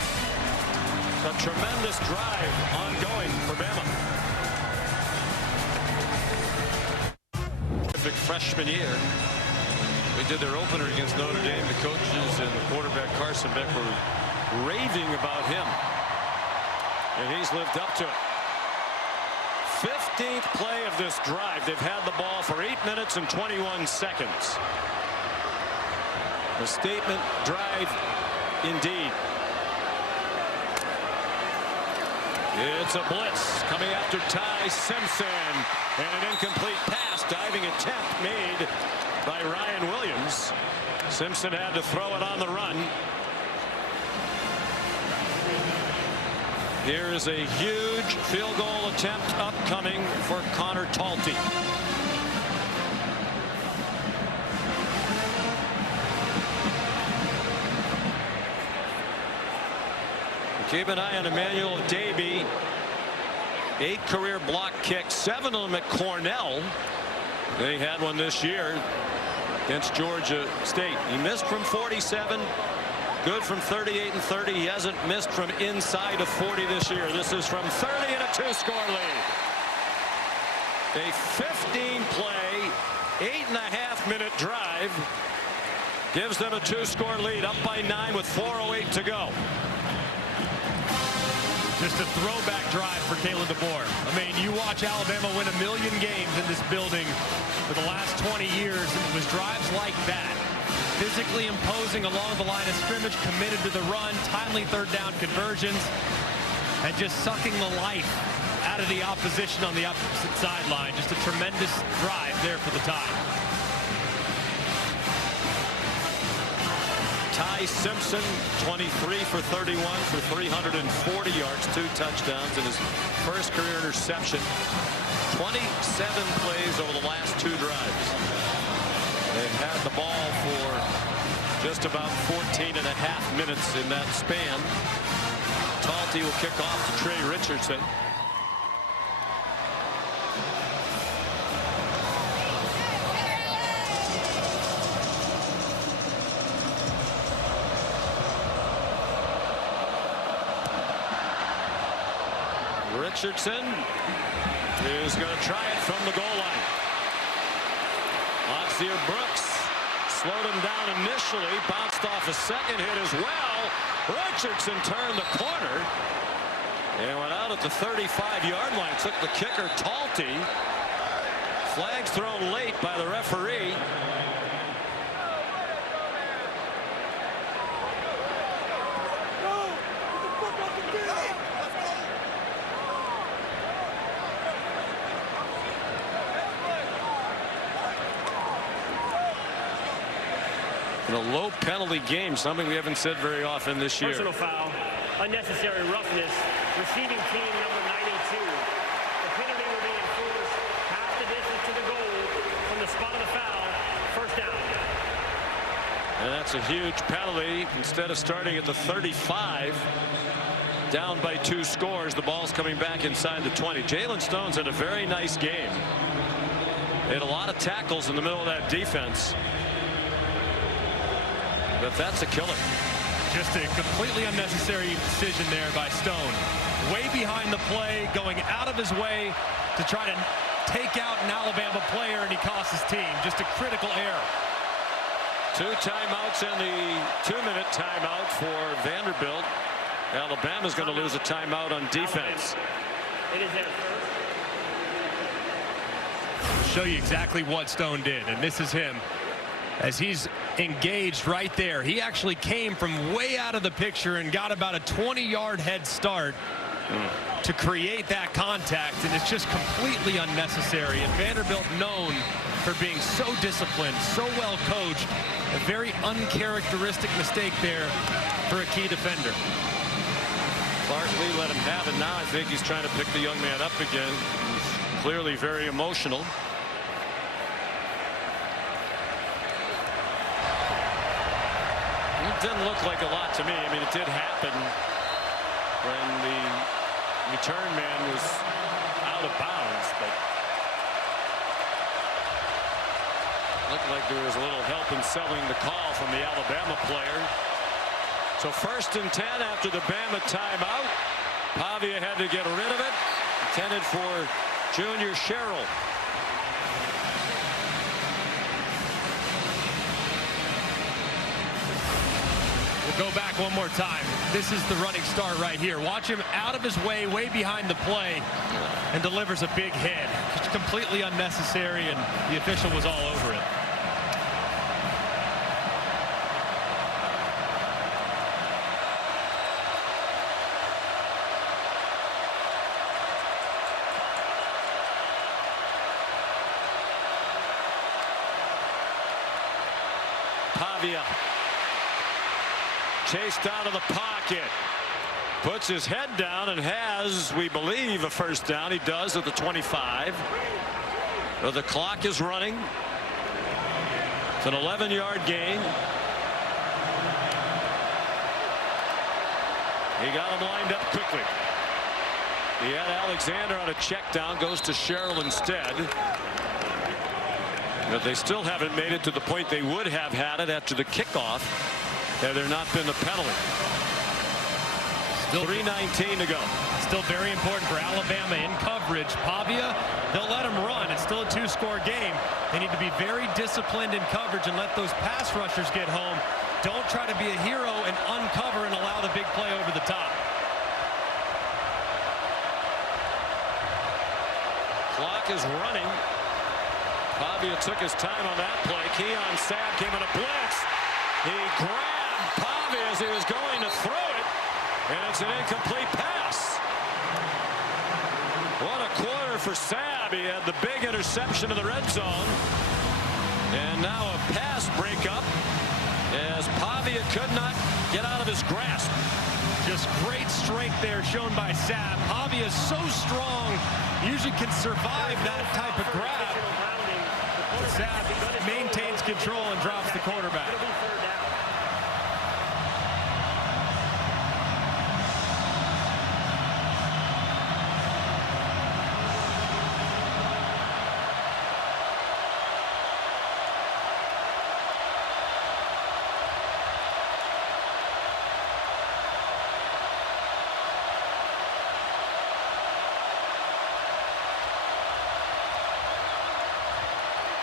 A tremendous drive ongoing for Bama. Terrific freshman year. We did their opener against Notre Dame. The coaches and the quarterback Carson Beck were raving about him. And he's lived up to it. 15th play of this drive. They've had the ball for 8 minutes and 21 seconds. A statement drive indeed. It's a blitz coming after Ty Simpson, and an incomplete pass. Diving attempt made by Ryan Williams. Simpson had to throw it on the run. Here is a huge field goal attempt upcoming for Connor Talty. Keep an eye on Emmanuel Davey. 8 career block kicks, 7 of them at Cornell. They had one this year against Georgia State. He missed from 47. Good from 38 and 30. He hasn't missed from inside of 40 this year. This is from 30 and a 2-score lead. A 15-play, 8.5-minute drive gives them a 2-score lead, up by 9 with 4:08 to go. Just a throwback drive for Kalen DeBoer. I mean, you watch Alabama win 1 million games in this building for the last 20 years, and it was drives like that. Physically imposing along the line of scrimmage, committed to the run, timely third down conversions, and just sucking the life out of the opposition on the opposite sideline. Just a tremendous drive there for the Tide. Ty Simpson, 23 for 31 for 340 yards, 2 touchdowns, and his first career interception. 27 plays over the last 2 drives. They've had the ball for just about 14 and a half minutes in that span. Talty will kick off to Trey Richardson. Richardson is going to try it from the goal line. Lancia Brooks slowed him down initially, bounced off a second hit as well. Richardson turned the corner and went out at the 35-yard line. Took the kicker, Talty. Flags thrown late by the referee. In a low penalty game, something we haven't said very often this year. Personal foul, unnecessary roughness, receiving team number 92. The penalty will be enforced half the distance to the goal from the spot of the foul. First down. And that's a huge penalty. Instead of starting at the 35, down by 2 scores, the ball's coming back inside the 20. Jalen Stone's had a very nice game. They had a lot of tackles in the middle of that defense. But that's a killer. Just a completely unnecessary decision there by Stone. Way behind the play, going out of his way to try to take out an Alabama player, and he costs his team. Just a critical error. 2 timeouts and the 2-minute timeout for Vanderbilt. Alabama's going to lose a timeout on defense. It is there first. Show you exactly what Stone did, and this is him as he's engaged right there. He actually came from way out of the picture and got about a 20-yard head start to create that contact, and it's just completely unnecessary. And Vanderbilt, known for being so disciplined, so well coached, a very uncharacteristic mistake there for a key defender. Clark Lee let him have it. Now I think he's trying to pick the young man up again. He's clearly very emotional. It didn't look like a lot to me. I mean, it did happen when the return man was out of bounds, but looked like there was a little help in selling the call from the Alabama player. So 1st and 10 after the Bama timeout. Pavia had to get rid of it. Intended for Junior Sherrill. We'll go back one more time. This is the running start right here. Watch him out of his way, way behind the play, and delivers a big hit. Just completely unnecessary, and the official was all over it. Pavia chased out of the pocket, puts his head down and has, we believe, a first down. He does at the 25. But the clock is running. It's an 11-yard gain. He got him lined up quickly. He had Alexander on a check down, goes to Sherrill instead. But they still haven't made it to the point they would have had it after the kickoff had there not been the penalty. Still 3:19 to go. Still very important for Alabama in coverage. Pavia, they'll let him run. It's still a 2-score game. They need to be very disciplined in coverage and let those pass rushers get home. Don't try to be a hero and uncover and allow the big play over the top. Clock is running. Pavia took his time on that play. Keon Sabb came in a blitz. He grabbed Pavia as he was going to throw it, and it's an incomplete pass. What a quarter for Sabb. He had the big interception in the red zone. And now a pass breakup as Pavia could not get out of his grasp. Just great strength there shown by Sabb. Pavia is so strong, usually can survive that type of grab. But Sabb maintains control and drops the quarterback.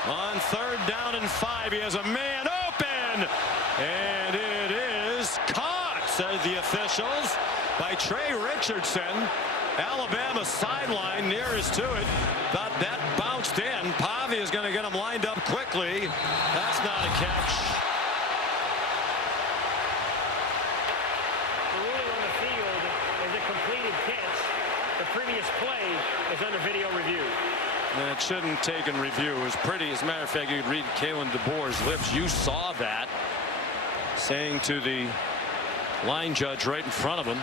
On 3rd down and 5, he has a man open, and it is caught, said the officials, by Trey Richardson. Alabama sideline nearest to it. Thought that bounced in. Pavia is going to get him lined up quickly. That's not a catch. The ruling on the field is a completed catch. The previous play is under video review. It shouldn't take in review. It was pretty. As a matter of fact, you could read Kalen DeBoer's lips. You saw that, saying to the line judge right in front of him,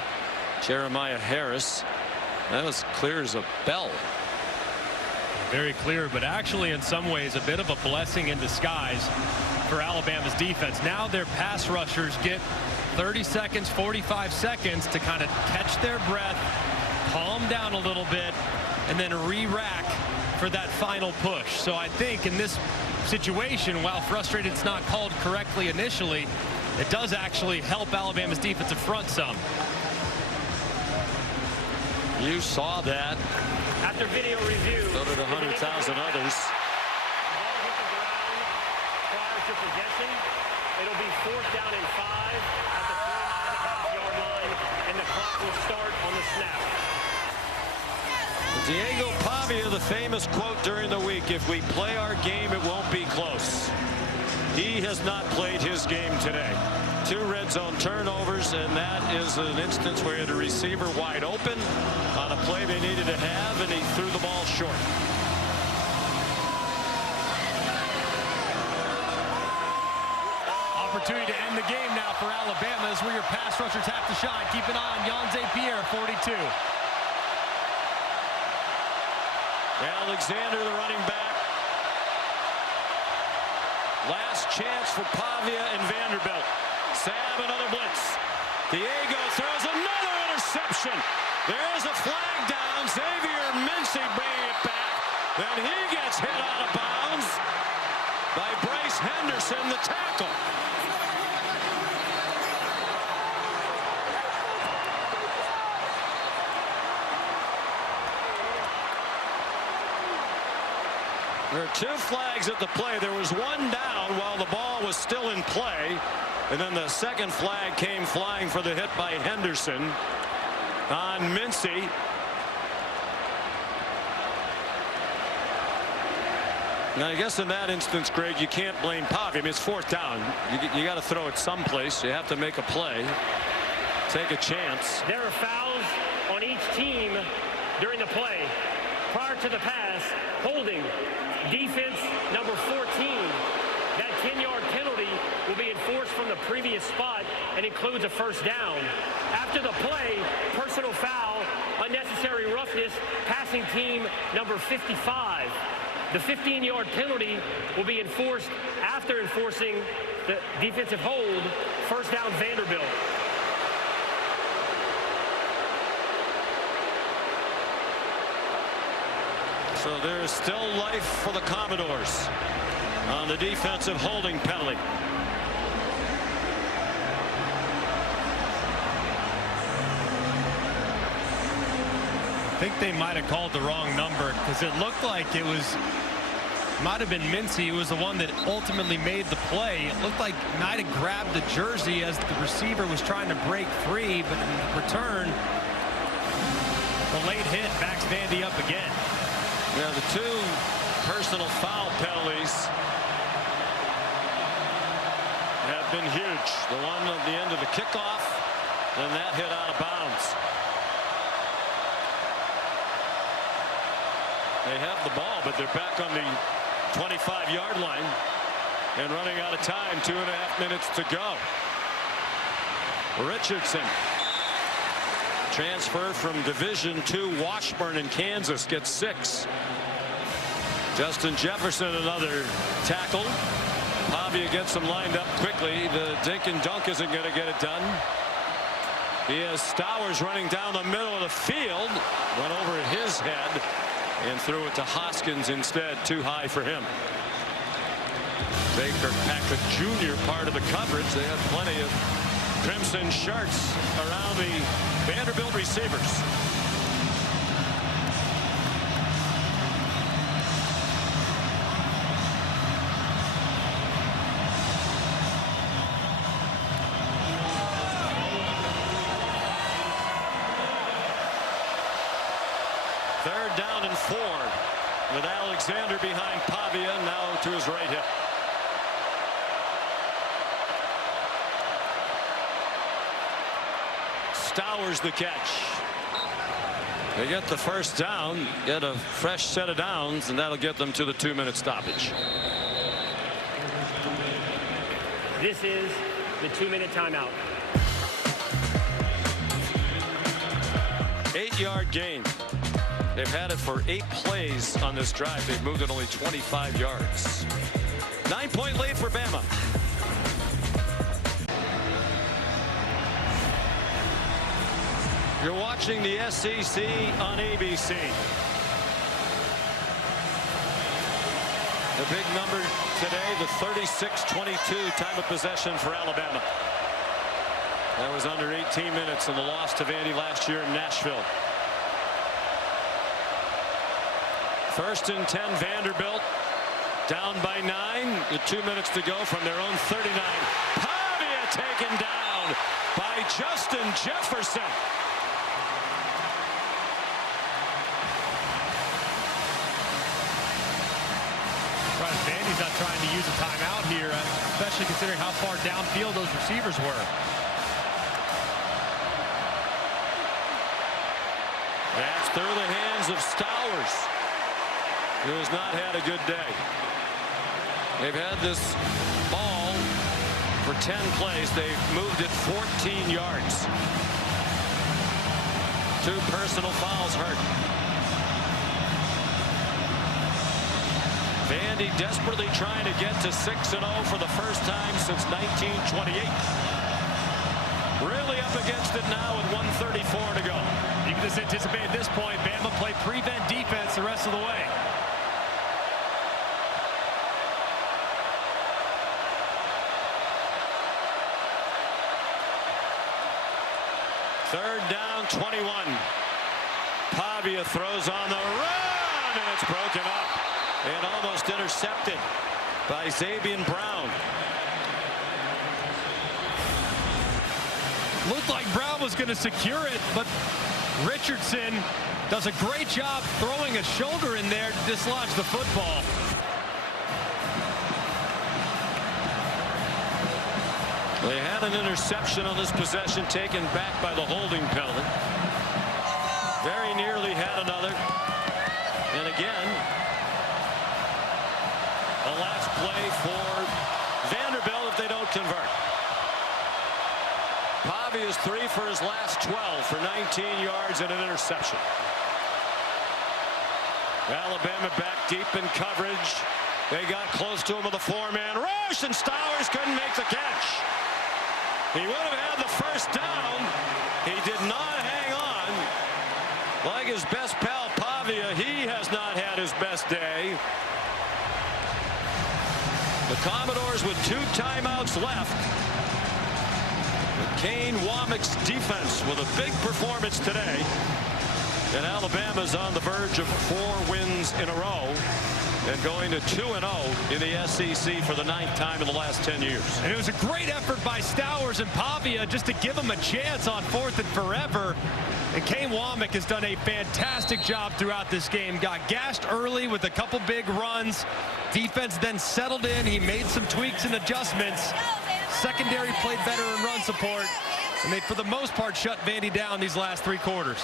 Jeremiah Harris, that was clear as a bell. Very clear, but actually in some ways a bit of a blessing in disguise for Alabama's defense. Now their pass rushers get 30 seconds, 45 seconds to kind of catch their breath, calm down a little bit, and then re-rack for that final push. So I think in this situation, while frustrated it's not called correctly initially, it does actually help Alabama's defensive front some. You saw that. After video review, So did 100,000 others. Ball hit the ground prior to possession. It'll be 4th down and 5 at the 3.5-yard line, and the clock will start on the snap. Diego Pavia, the famous quote during the week, if we play our game, it won't be close. He has not played his game today. 2 red zone turnovers, and that is an instance where he had a receiver wide open on a play they needed to have, and he threw the ball short. Opportunity to end the game now for Alabama as where your pass rushers have to shine. Keep an eye on Yonze Pierre, 42. Alexander, the running back. Last chance for Pavia and Vanderbilt. Sabb, another blitz. Diego throws another interception. There is a flag down. Xavier Mincy bringing it back. Then he gets hit out of bounds by Bryce Henderson, the tackle. There are 2 flags at the play. There was one down while the ball was still in play. And then the second flag came flying for the hit by Henderson on Mincy. Now, I guess in that instance, Greg, you can't blame Pavia. I mean, it's 4th down. You got to throw it someplace. You have to make a play. Take a chance. There are fouls on each team during the play. Prior to the pass, holding. Defense number 14. That 10-yard penalty will be enforced from the previous spot and includes a 1st down. After the play, personal foul, unnecessary roughness, passing team number 55. The 15-yard penalty will be enforced after enforcing the defensive hold. 1st down, Vanderbilt. So there is still life for the Commodores on the defensive holding penalty. I think they might have called the wrong number because it looked like it might have been Mincy who was the one that ultimately made the play. It looked like might have grabbed the jersey as the receiver was trying to break free, but in return, the late hit backs Vandy up again. Yeah, the two personal foul penalties have been huge. The one at the end of the kickoff, and that hit out of bounds. They have the ball, but they're back on the 25-yard line and running out of time. 2.5 minutes to go. Richardson, transfer from Division II Washburn in Kansas, gets 6. Justin Jefferson, another tackle. Pavia gets him lined up quickly. The dink and dunk isn't going to get it done. He has Stowers running down the middle of the field. Went over his head and threw it to Hoskins instead. Too high for him. Baker Patrick Jr. part of the coverage. They have plenty of crimson shirts around the Vanderbilt receivers. Third down and 4 with Alexander behind Pavia, now to his right hip. Stowers the catch. They get the first down, get a fresh set of downs, and that'll get them to the 2-minute stoppage. This is the 2-minute timeout. 8-yard gain. They've had it for 8 plays on this drive. They've moved it only 25 yards. 9-point lead for Bama. You're watching the SEC on ABC. The big number today, the 36-22 time of possession for Alabama. That was under 18 minutes in the loss to Vandy last year in Nashville. 1st and 10 Vanderbilt, down by 9 with 2 minutes to go from their own 39. Pavia taken down by Justin Jefferson. Vandy's not trying to use a timeout here, especially considering how far downfield those receivers were. That's through the hands of Stowers, who has not had a good day. They've had this ball for 10 plays. They've moved it 14 yards. 2 personal fouls hurt. Vandy desperately trying to get to 6-0 for the first time since 1928. Really up against it now with 1:34 to go. You can just anticipate at this point, Bama play prevent defense the rest of the way. Third down, 21. Pavia throws on the run, and it's broken up and almost intercepted by Zabian Brown. Looked like Brown was going to secure it, but Richardson does a great job throwing a shoulder in there to dislodge the football. They had an interception on this possession taken back by the holding penalty. Very nearly had another. And again, a last play for Vanderbilt if they don't convert. Pavia's 3 for his last 12 for 19 yards and an interception. Alabama back deep in coverage. They got close to him with a 4-man rush, and Stowers couldn't make the catch. He would have had the first down. He did not hang on. Like his best pal Pavia, he has not had his best day. The Commodores with 2 timeouts left. Kane Womack's defense with a big performance today. And Alabama's on the verge of 4 wins in a row. and going to 2-0 in the SEC for the 9th time in the last 10 years. And it was a great effort by Stowers and Pavia just to give him a chance on 4th and forever. And Kane Womack has done a fantastic job throughout this game. Got gashed early with a couple big runs. Defense then settled in. He made some tweaks and adjustments. Secondary played better in run support. And they, for the most part, shut Vandy down these last 3 quarters.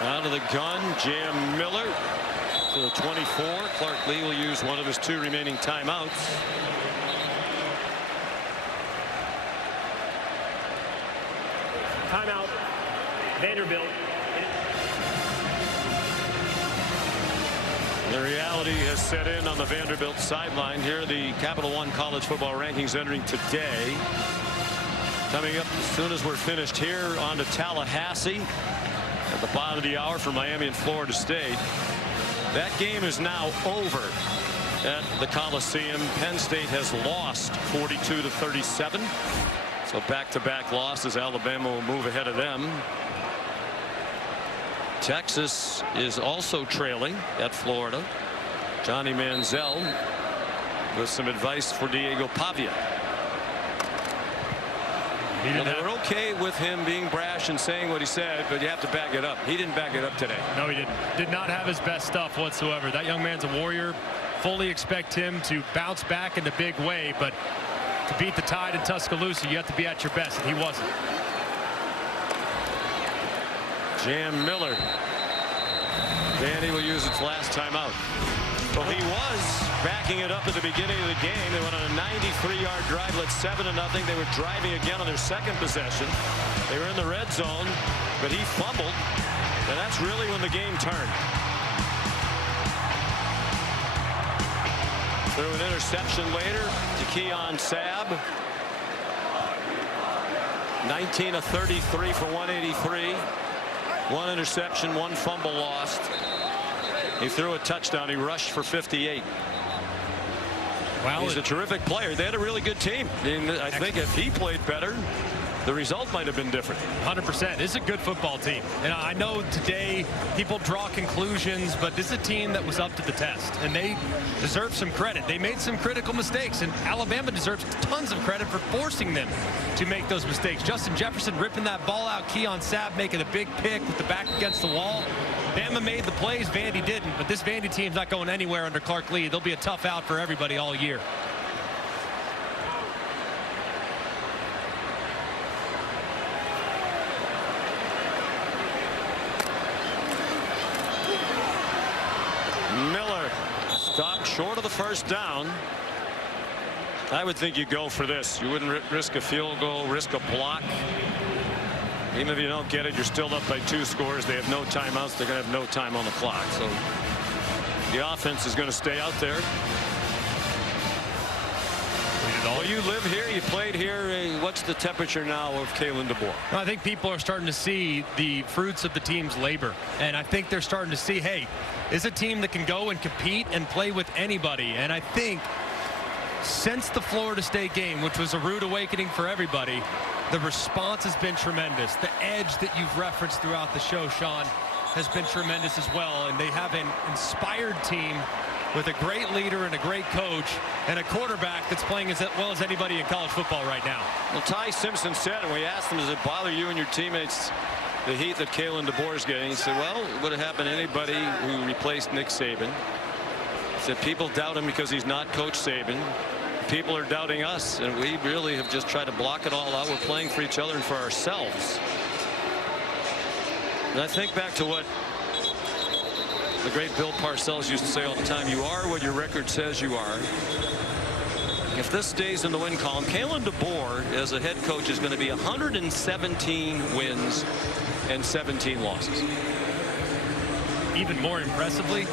Out of the gun, Jam Miller to the 24. Clark Lee will use one of his 2 remaining timeouts. Timeout, Vanderbilt. The reality has set in on the Vanderbilt sideline. Here are the Capital One college football rankings entering today. Coming up as soon as we're finished here, on to Tallahassee at the bottom of the hour for Miami and Florida State. That game is now over at the Coliseum. Penn State has lost 42-37. So back-to-back losses. Alabama will move ahead of them. Texas is also trailing at Florida. Johnny Manziel with some advice for Diego Pavia. And they were okay with him being brash and saying what he said, but you have to back it up. He didn't back it up today. No, he didn't. Did not have his best stuff whatsoever. That young man's a warrior. Fully expect him to bounce back in a big way, but to beat the Tide in Tuscaloosa, you have to be at your best, and he wasn't. Jam Miller. Vandy will use its last timeout. Well, he was backing it up at the beginning of the game. They went on a 93-yard drive, led 7-0. They were driving again on their second possession. They were in the red zone, but he fumbled, and that's really when the game turned. Threw an interception later to Keon Sabb. 19 of 33 for 183. 1 interception, 1 fumble lost. He threw a touchdown. He rushed for 58. Well, he's a terrific player. They had a really good team. I think if he played better, the result might have been different. 100%. This is a good football team. And I know today people draw conclusions, but this is a team that was up to the test, and they deserve some credit. They made some critical mistakes, and Alabama deserves tons of credit for forcing them to make those mistakes. Justin Jefferson ripping that ball out, Keon Sabb making a big pick with the back against the wall. Bama made the plays, Vandy didn't, but this Vandy team's not going anywhere under Clark Lee. They'll be a tough out for everybody all year. Miller stopped short of the first down. I would think you go for this. You wouldn't risk a field goal, risk a block. Even if you don't get it, you're still up by 2 scores. They have no timeouts. They're going to have no time on the clock. So the offense is going to stay out there. Well, you live here. You played here. What's the temperature now of Kalen DeBoer? I think people are starting to see the fruits of the team's labor. And I think they're starting to see, hey, is a team that can go and compete and play with anybody. And I think since the Florida State game, which was a rude awakening for everybody, the response has been tremendous. The edge that you've referenced throughout the show, Sean, has been tremendous as well. And they have an inspired team with a great leader and a great coach and a quarterback that's playing as well as anybody in college football right now. Well, Ty Simpson said, and we asked him, does it bother you and your teammates, the heat that Kalen DeBoer is getting? He said, well, it would have happened to anybody who replaced Nick Saban. He said people doubt him because he's not Coach Saban. People are doubting us, and we really have just tried to block it all out. We're playing for each other and for ourselves. And I think back to what the great Bill Parcells used to say all the time, you are what your record says you are. If this stays in the win column, Kalen DeBoer as a head coach is going to be 117 wins and 17 losses. Even more impressively,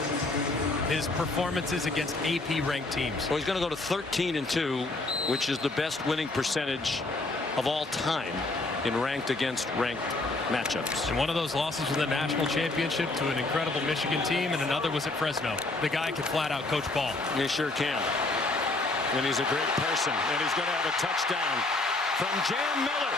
his performances against AP ranked teams. Well, he's going to go to 13-2, which is the best winning percentage of all time in ranked against ranked matchups. And one of those losses was the national championship to an incredible Michigan team, and another was at Fresno. The guy can flat out coach ball. He sure can. And he's a great person, and he's going to have a touchdown from Jam Miller.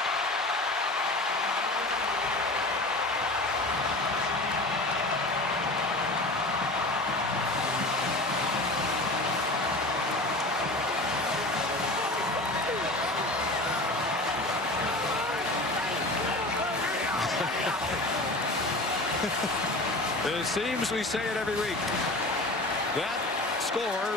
It seems we say it every week. That score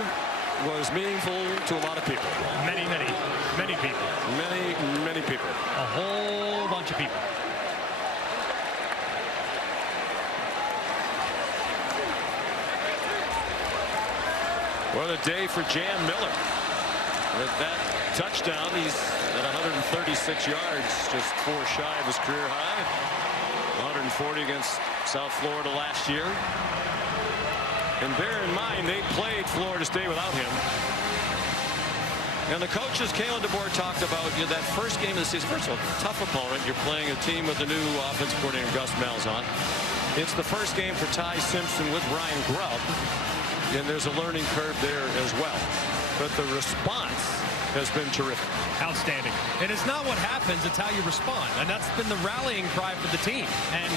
was meaningful to a lot of people. Many people. Many people. A whole bunch of people. What a day for Jam Miller. With that touchdown, he's at 136 yards, just 4 shy of his career high. 140 against South Florida last year. And bear in mind, they played Florida State without him. And the coaches, Kalen DeBoer, talked about that first game of the season. First of all, tough opponent. You're playing a team with a new offensive coordinator, Gus Malzahn. It's the first game for Ty Simpson with Ryan Grubb. And there's a learning curve there as well. But the response has been terrific. Outstanding. And it's not what happens, it's how you respond. And that's been the rallying cry for the team. And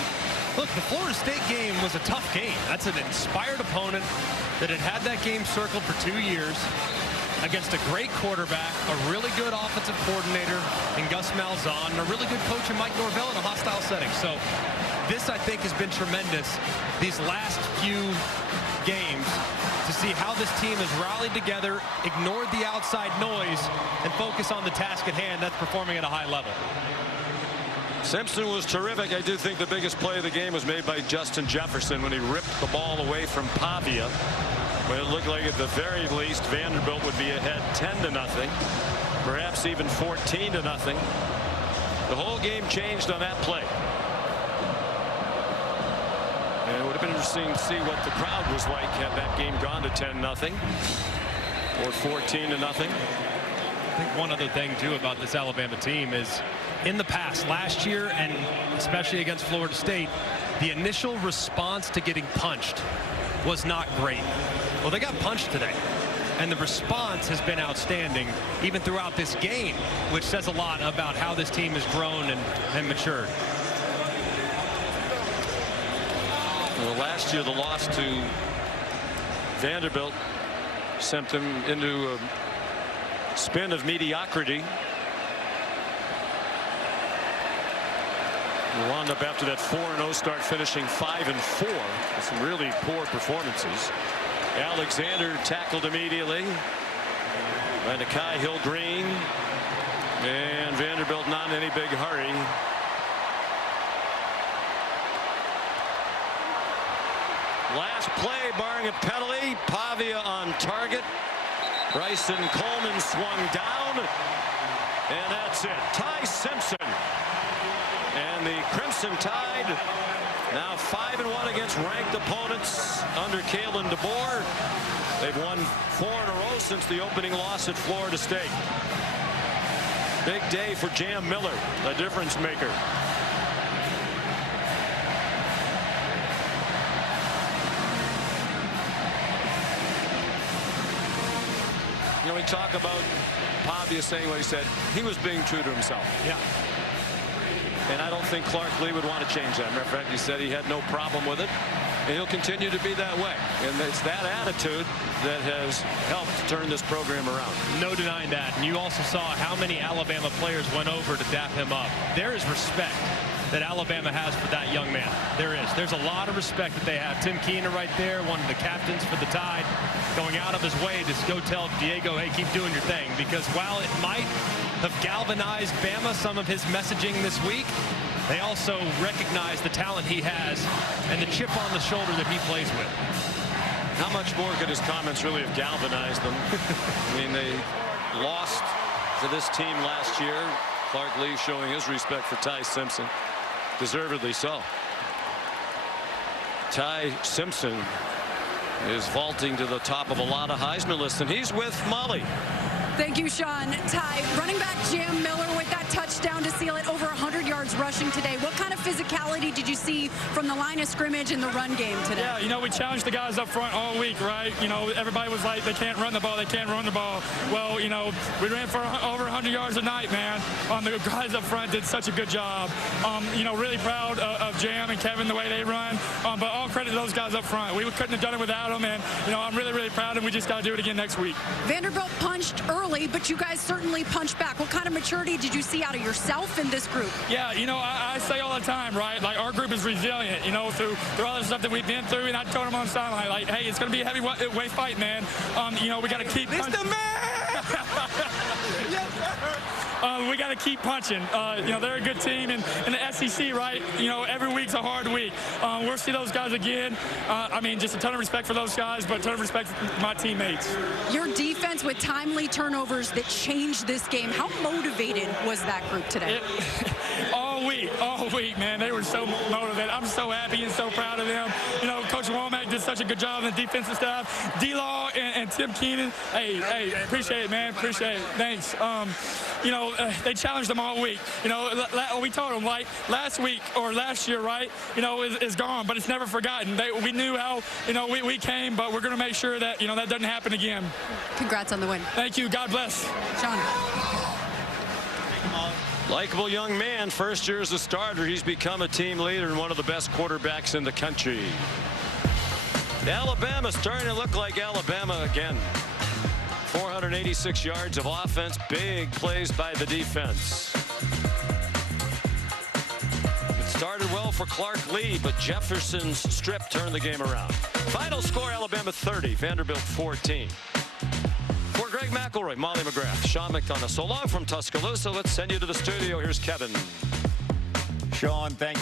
look, the Florida State game was a tough game. That's an inspired opponent that had that game circled for 2 years against a great quarterback, a really good offensive coordinator in Gus Malzahn, and a really good coach in Mike Norvell in a hostile setting. So this, I think, has been tremendous these last few games to see how this team has rallied together, ignored the outside noise, and focus on the task at hand. That's performing at a high level. Simpson was terrific. I do think the biggest play of the game was made by Justin Jefferson when he ripped the ball away from Pavia. When it looked like at the very least Vanderbilt would be ahead 10-0, perhaps even 14-0. The whole game changed on that play. And it would have been interesting to see what the crowd was like had that game gone to 10-0 or 14-0. I think one other thing too about this Alabama team is in the past, last year and especially against Florida State, the initial response to getting punched was not great. Well, they got punched today, and the response has been outstanding even throughout this game, which says a lot about how this team has grown and matured. Well, last year the loss to Vanderbilt sent them into a spin of mediocrity. We wound up after that 4-0 start finishing 5-4 with some really poor performances. Alexander tackled immediately by Nakai Hill-Green, and Vanderbilt not in any big hurry. Last play, barring a penalty, Pavia on target. Bryson Coleman swung down, and that's it. Ty Simpson and the Crimson Tide now 5-1 against ranked opponents under Kalen DeBoer. They've won 4 in a row since the opening loss at Florida State. Big day for Jam Miller, a difference maker. You know, we talk about Pavia saying what he said. He was being true to himself. Yeah. And I don't think Clark Lee would want to change that. Matter of fact, he said he had no problem with it, and he'll continue to be that way. And it's that attitude that has helped turn this program around. No denying that. And you also saw how many Alabama players went over to dap him up. There is respect that Alabama has for that young man. There is. There's a lot of respect that they have. Tim Keener right there, one of the captains for the Tide, going out of his way to go tell Diego, hey, keep doing your thing. Because while it might have galvanized Bama, some of his messaging this week, they also recognize the talent he has and the chip on the shoulder that he plays with. How much more could his comments really have galvanized them? I mean, they lost to this team last year. Clark Lee showing his respect for Ty Simpson. Deservedly so. Ty Simpson is vaulting to the top of a lot of Heisman lists, and he's with Molly. Thank you, Sean. Ty, running back Jam Miller with that touchdown to seal it, over 100 yards rushing today. What kind of physicality did you see from the line of scrimmage in the run game today? Yeah, you know, we challenged the guys up front all week, right? You know, everybody was like, they can't run the ball, they can't run the ball. Well, you know, we ran for over 100 yards a night, man. The guys up front did such a good job. You know, really proud of Jam and Kevin, the way they run. But all credit to those guys up front. We couldn't have done it without them, and, you know, I'm really, really proud, and we just got to do it again next week. Vanderbilt punched early, but you guys certainly punched back. What kind of maturity did you see out of yourself in this group? Yeah, Yeah, you know, I say all the time, right? Like, our group is resilient, you know, through all the stuff that we've been through. And I told them on the sideline, like, hey, it's going to be a heavyweight fight, man. You know, we got to keep punching. It's the man! We got to keep punching. You know, they're a good team in the SEC, right? You know, every week's a hard week. We'll see those guys again. I mean, just a ton of respect for those guys, but a ton of respect for my teammates. Your defense with timely turnovers that changed this game. How motivated was that group today? All week, man. They were so motivated. I'm so happy and so proud of them. You know, Coach Womack did such a good job on the defensive staff. D-Law and Tim Keenan, hey, appreciate it, man. Appreciate it. Thanks. You know, they challenged them all week. You know, we told them, like, last week or last year, right, you know, is gone, but it's never forgotten. We knew how, you know, we came, but we're going to make sure that, you know, that doesn't happen again. Congrats on the win. Thank you. God bless. Sean. Likeable young man, first year as a starter. He's become a team leader and one of the best quarterbacks in the country. Alabama starting to look like Alabama again. 486 yards of offense, big plays by the defense. It started well for Clark Lee, but Jefferson's strip turned the game around. Final score, Alabama 30, Vanderbilt 14. For Greg McElroy, Molly McGrath, Sean McDonough. So long from Tuscaloosa. Let's send you to the studio. Here's Kevin. Sean, thank you.